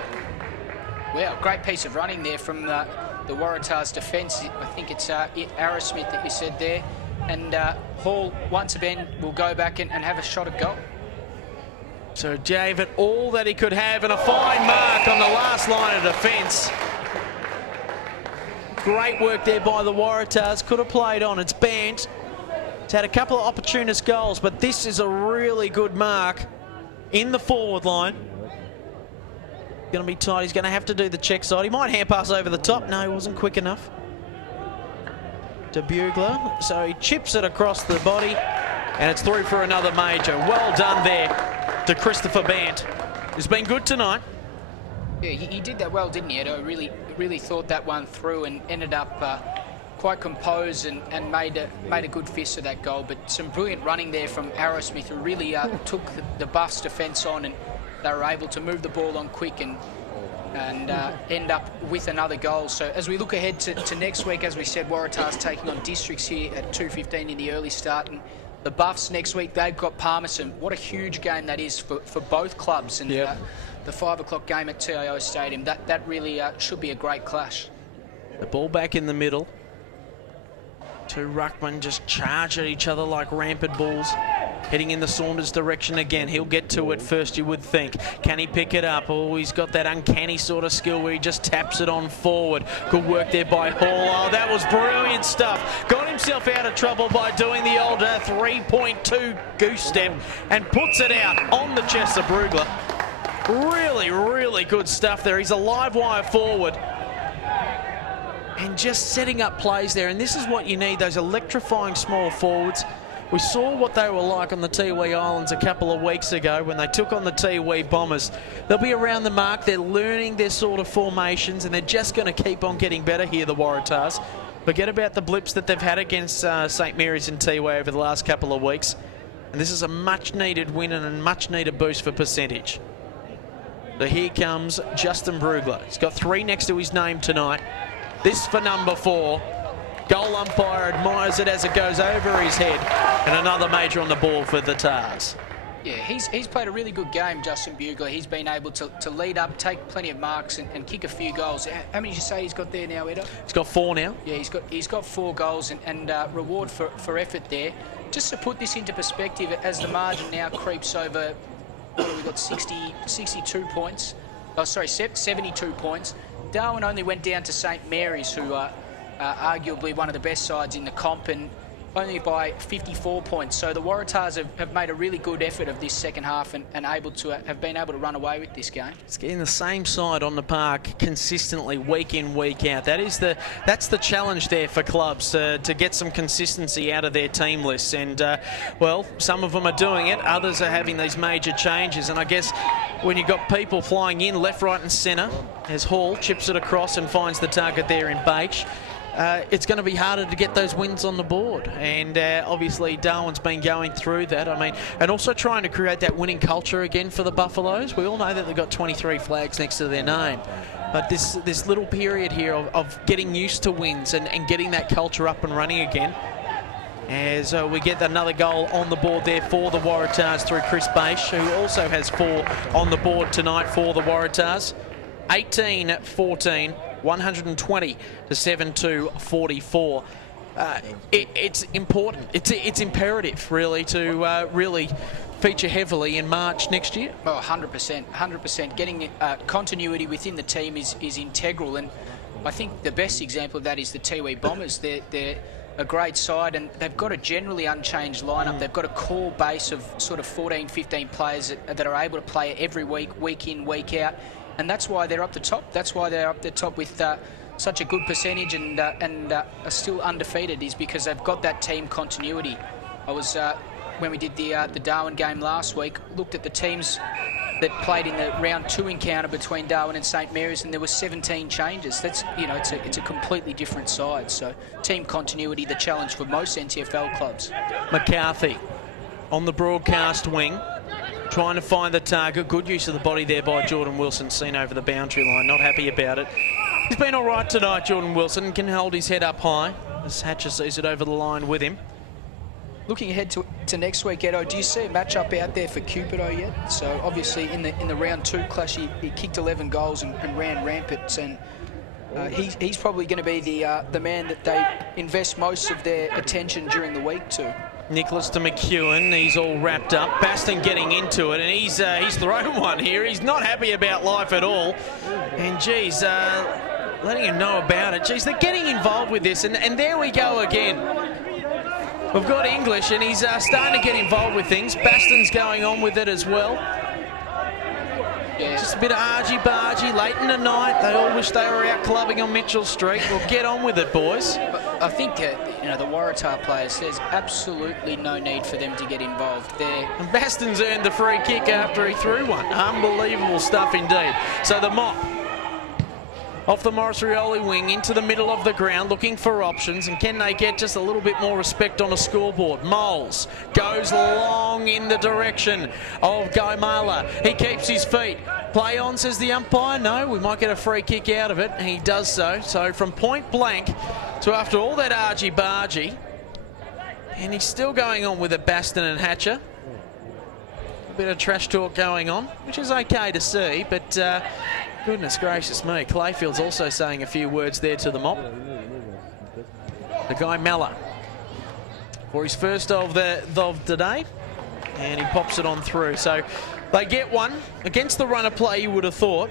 Well, great piece of running there from the Waratahs' defence. I think it's Arrowsmith that you said there. And Hall, once again, will go back and have a shot at goal. So gave it all that he could have, and a fine mark on the last line of defence. Great work there by the Waratahs. Could have played on. It's banned. It's had a couple of opportunist goals, but this is a really good mark in the forward line. Going to be tight. He's going to have to do the check side. He might hand pass over the top. No, he wasn't quick enough. To Bugler, so he chips it across the body, and it's through for another major. Well done there to Christopher Bant, who's been good tonight. Yeah, he did that well, didn't he, Edo? Really thought that one through and ended up quite composed and made a good fist of that goal. But some brilliant running there from Arrowsmith, who really took the Buffs' defence on, and they were able to move the ball on quick and end up with another goal. So as we look ahead to next week, as we said, Waratahs taking on Districts here at 2:15 in the early start, and the Buffs next week, they've got Palmerston. What a huge game that is for both clubs, and the 5 o'clock game at TIO Stadium, that really should be a great clash. The ball back in the middle. Two ruckmen just charge at each other like rampant bulls. Heading in the Saunders direction again. He'll get to it first, you would think. Can he pick it up? Oh, he's got that uncanny sort of skill where he just taps it on forward. Good work there by Hall. Oh, that was brilliant stuff. Got himself out of trouble by doing the old 3.2 goose step and puts it out on the chest of Brugler. Really good stuff there. He's a live wire forward. And just setting up plays there. And this is what you need, those electrifying small forwards. We saw what they were like on the Tiwi Islands a couple of weeks ago when they took on the Tiwi Bombers. They'll be around the mark. They're learning their sort of formations, and they're just going to keep on getting better here, the Waratahs. Forget about the blips that they've had against St Mary's and Tiwi over the last couple of weeks. And And this is a much-needed win and a much-needed boost for percentage. So here comes Justin Brugler. He's got 3 next to his name tonight. This for number 4. Goal umpire admires it as it goes over his head. And another major on the ball for the Tahs. Yeah, he's played a really good game, Justin Bugler. He's been able to lead up, take plenty of marks and kick a few goals. How many did you say he's got there now, Edo? He's got 4 now. Yeah, he's got 4 goals and reward for effort there. Just to put this into perspective, as the margin now creeps over, we've got 62 points. Oh, sorry, 72 points. Darwin only went down to St Mary's, who are arguably one of the best sides in the comp, and only by 54 points. So the Waratahs have made a really good effort of this second half and have been able to run away with this game. It's getting the same side on the park consistently week in, week out. That's the challenge there for clubs, to get some consistency out of their team lists. And, well, some of them are doing it. Others are having these major changes. And I guess when you've got people flying in left, right and centre, as Hall chips it across and finds the target there in Bache, it's going to be harder to get those wins on the board. And obviously Darwin's been going through that. I mean, and also trying to create that winning culture again for the Buffaloes. We all know that they've got 23 flags next to their name. But this little period here of getting used to wins and getting that culture up and running again. As we get another goal on the board there for the Waratahs through Chris Bache, who also has 4 on the board tonight for the Waratahs. 18-14. 120 to 7-2-44. It's important. It's imperative, really, to really feature heavily in March next year. Oh, 100%. Getting continuity within the team is integral, and I think the best example of that is the Tiwi Bombers. They're a great side, and they've got a generally unchanged lineup. They've got a core base of sort of 14, 15 players that are able to play every week in, week out. And that's why they're up the top. That's why they're up the top with such a good percentage and are still undefeated, is because they've got that team continuity. I was, when we did the Darwin game last week, looked at the teams that played in the round 2 encounter between Darwin and St Mary's, and there were 17 changes. That's, it's a completely different side. So team continuity, the challenge for most NTFL clubs. McCarthy on the broadcast wing, trying to find the target. Good use of the body there by Jordan Wilson, seen over the boundary line. Not happy about it. He's been all right tonight, Jordan Wilson. Can hold his head up high as Hatcher sees it over the line with him. Looking ahead to next week, Edo, do you see a match-up out there for Cupido yet? So obviously in the round 2 clash, he kicked 11 goals and ran rampant, and he's probably going to be the man that they invest most of their attention during the week to. Nicholas to McEwen, he's all wrapped up. Baston getting into it, and he's thrown one here. He's not happy about life at all. And geez, letting him know about it. Geez, they're getting involved with this, and there we go again. We've got English, and he's starting to get involved with things. Baston's going on with it as well. Yeah. Just a bit of argy-bargy late in the night. They all wish they were out clubbing on Mitchell Street. Well, get on with it, boys. I think the Waratah players, there's absolutely no need for them to get involved there. And Baston's earned the free kick after he threw one. Unbelievable stuff indeed. So the mop off the Morris Rioli wing into the middle of the ground, looking for options, and can they get just a little bit more respect on a scoreboard? Moles goes long in the direction of Gaimala. He keeps his feet. Play on, says the umpire. No, we might get a free kick out of it, and he does so. So from point blank to after all that argy-bargy, and he's still going on with it, Baston and Hatcher. A bit of trash talk going on, which is okay to see, but goodness gracious me. Clayfield's also saying a few words there to the mop. The guy Malla for his first of the day, and he pops it on through. So they get one against the run of play, you would have thought,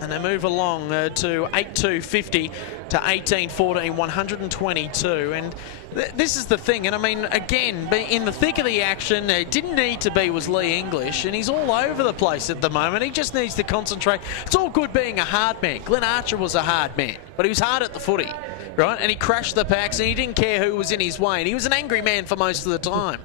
and they move along to 8-2-50 to 18-14, 122. And this is the thing, and I mean, again, in the thick of the action, it didn't need to be, was Lee English, and he's all over the place at the moment. He just needs to concentrate. It's all good being a hard man. Glenn Archer was a hard man, but he was hard at the footy, right? And he crashed the packs, and he didn't care who was in his way, and he was an angry man for most of the time.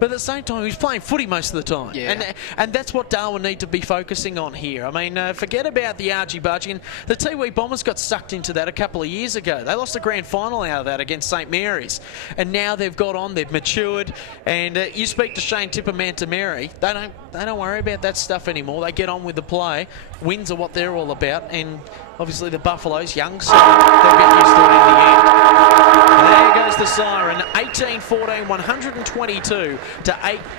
But at the same time, he's playing footy most of the time. Yeah. And that's what Darwin need to be focusing on here. I mean, forget about the argy-bargy. And the Tiwi Bombers got sucked into that a couple of years ago. They lost the grand final out of that against St Mary's. And now they've got on, they've matured. And you speak to Shane Tipper-Mantameri, they don't worry about that stuff anymore. They get on with the play. Wins are what they're all about. And obviously the Buffaloes, young, so they'll get used to it in the end. There goes the siren. 18-14, 122 to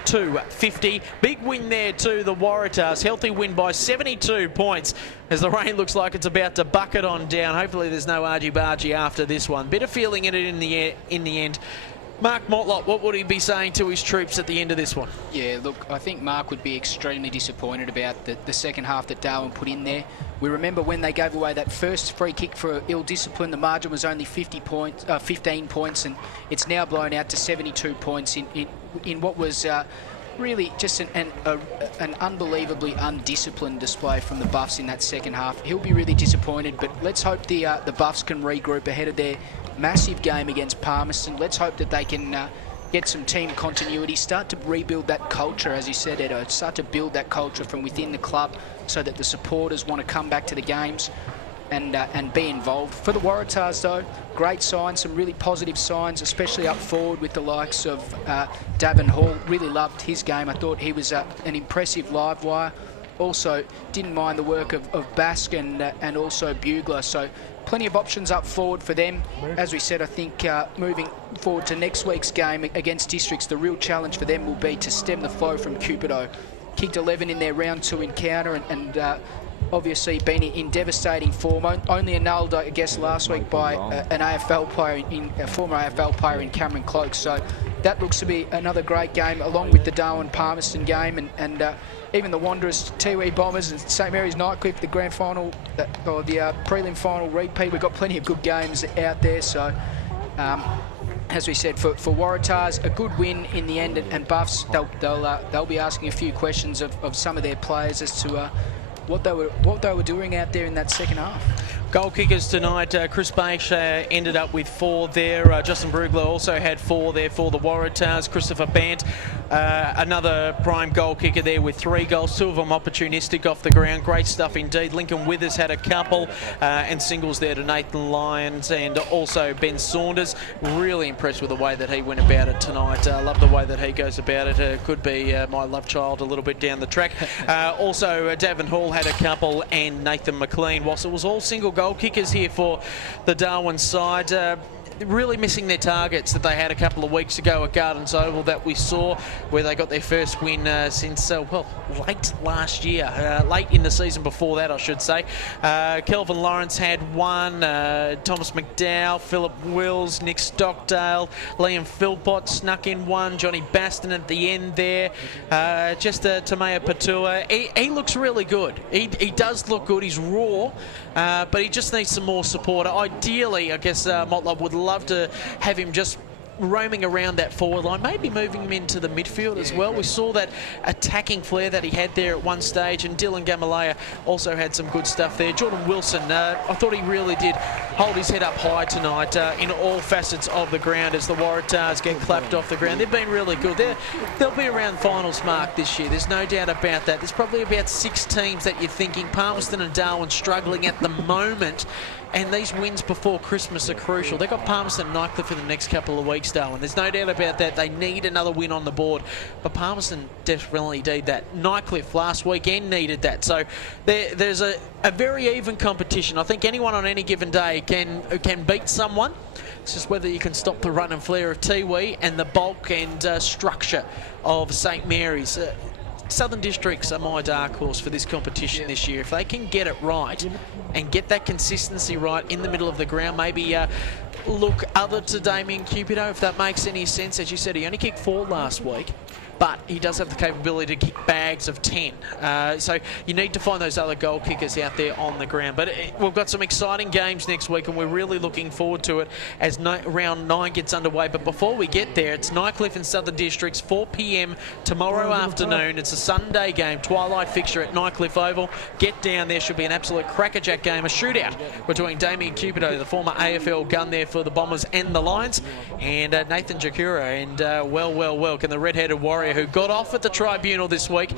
8-2-50. Big win there too, the Waratahs. Healthy win by 72 points as the rain looks like it's about to bucket on down. Hopefully there's no argy-bargy after this one. Bit of feeling in it in the end. Mark Motlop, what would he be saying to his troops at the end of this one? Yeah, look, I think Mark would be extremely disappointed about the second half that Darwin put in there. We remember when they gave away that first free kick for ill discipline, the margin was only 15 points, and it's now blown out to 72 points in what was really just an unbelievably undisciplined display from the Buffs in that second half. He'll be really disappointed, but let's hope the Buffs can regroup ahead of their massive game against Palmerston. Let's hope that they can get some team continuity, start to rebuild that culture, as you said, Edo, start to build that culture from within the club so that the supporters want to come back to the games and be involved. For the Waratahs, though, great signs, some really positive signs, especially up forward with the likes of Darwin Hall. Really loved his game. I thought he was an impressive live wire. Also, didn't mind the work of Bask and also Bugler. So plenty of options up forward for them. As we said, I think moving forward to next week's game against Districts, the real challenge for them will be to stem the flow from Cupido. Kicked 11 in their round 2 encounter and obviously been in devastating form. Only annulled, I guess, last week by an AFL player, a former AFL player in Cameron Cloak. So that looks to be another great game, along with the Darwin Palmerston game and even the Wanderers, Tiwi Bombers and St Mary's Nightcliff, the grand final, or the prelim final repeat. We've got plenty of good games out there. So, as we said, for Waratahs, a good win in the end, and Buffs, they'll be asking a few questions of some of their players as to what they were doing out there in that second half. Goal kickers tonight, Chris Bache ended up with 4 there. Justin Brugler also had 4 there for the Waratahs. Christopher Bant, another prime goal kicker there with 3 goals, 2 of them opportunistic off the ground. Great stuff indeed. Lincoln Withers had a couple and singles there to Nathan Lyons and also Ben Saunders. Really impressed with the way that he went about it tonight. Love the way that he goes about it. Could be my love child a little bit down the track. Also, Davin Hall had a couple and Nathan McLean. Whilst it was all single goal kickers here for the Darwin side, really missing their targets that they had a couple of weeks ago at Gardens Oval that we saw, where they got their first win since, late last year. Late in the season before that, I should say. Kelvin Lawrence had 1, Thomas McDowell, Philip Wills, Nick Stockdale, Liam Philpott snuck in 1, Johnny Baston at the end there. Just Tamea Patua. He looks really good. He does look good. He's raw, but he just needs some more support. Ideally, I guess Motlop would love to have him just roaming around that forward line, maybe moving him into the midfield as well. We saw that attacking flair that he had there at one stage, and Dylan Gamalaya also had some good stuff there. Jordan Wilson, I thought he really did hold his head up high tonight in all facets of the ground as the Waratahs get clapped off the ground. They've been really good. They'll be around finals mark this year. There's no doubt about that. There's probably about 6 teams that you're thinking. Palmerston and Darwin struggling at the moment, and these wins before Christmas are crucial. They've got Palmerston and Nightcliff in the next couple of weeks, Darwin. There's no doubt about that. They need another win on the board, but Palmerston definitely need that. Nightcliff last weekend needed that. So there's a very even competition. I think anyone on any given day can beat someone. It's just whether you can stop the run and flare of Tiwi and the bulk and structure of St Mary's. Southern Districts are my dark horse for this competition this year. If they can get it right and get that consistency right in the middle of the ground, maybe look other to Damien Cupido, if that makes any sense. As you said, he only kicked 4 last week. but he does have the capability to kick bags of 10. So you need to find those other goal kickers out there on the ground. But we've got some exciting games next week, and we're really looking forward to it as round 9 gets underway. But before we get there, it's Nightcliff and Southern Districts, 4 p.m. tomorrow afternoon. It's a Sunday game, twilight fixture at Nightcliff Oval. Get down there, should be an absolute crackerjack game, a shootout between Damien Cupido, the former AFL gun there for the Bombers and the Lions, and Nathan Jakura, and well, can the red-headed warrior who got off at the tribunal this week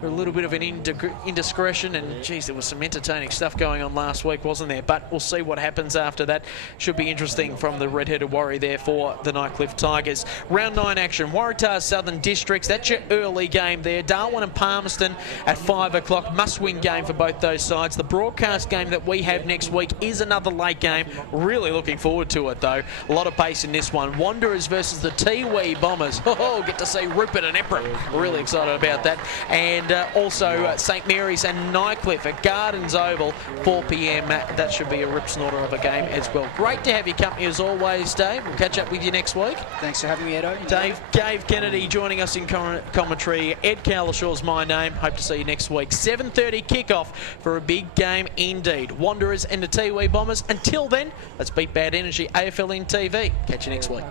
for a little bit of an indiscretion, and geez, there was some entertaining stuff going on last week, wasn't there? But we'll see what happens after that. Should be interesting from the red-headed warrior there for the Nightcliff Tigers. Round 9 action, Waratah Southern Districts, that's your early game there. Darwin and Palmerston at 5 o'clock, must-win game for both those sides. The broadcast game that we have next week is another late game. Really looking forward to it, though. A lot of pace in this one. Wanderers versus the TIO Bombers. Oh, get to see Rupert and Ephraim. Really excited about that. And also St Mary's and Nightcliff at Gardens Oval, 4 p.m. That should be a rip snorter of a game as well. Great to have your company as always, Dave. We'll catch up with you next week. Thanks for having me, Edo. Dave Kennedy joining us in commentary. Ed Cowlishaw's my name. Hope to see you next week. 7:30 kickoff for a big game indeed. Wanderers and the TIO Bombers. Until then, let's beat bad energy. AFLNTv. Catch you next week.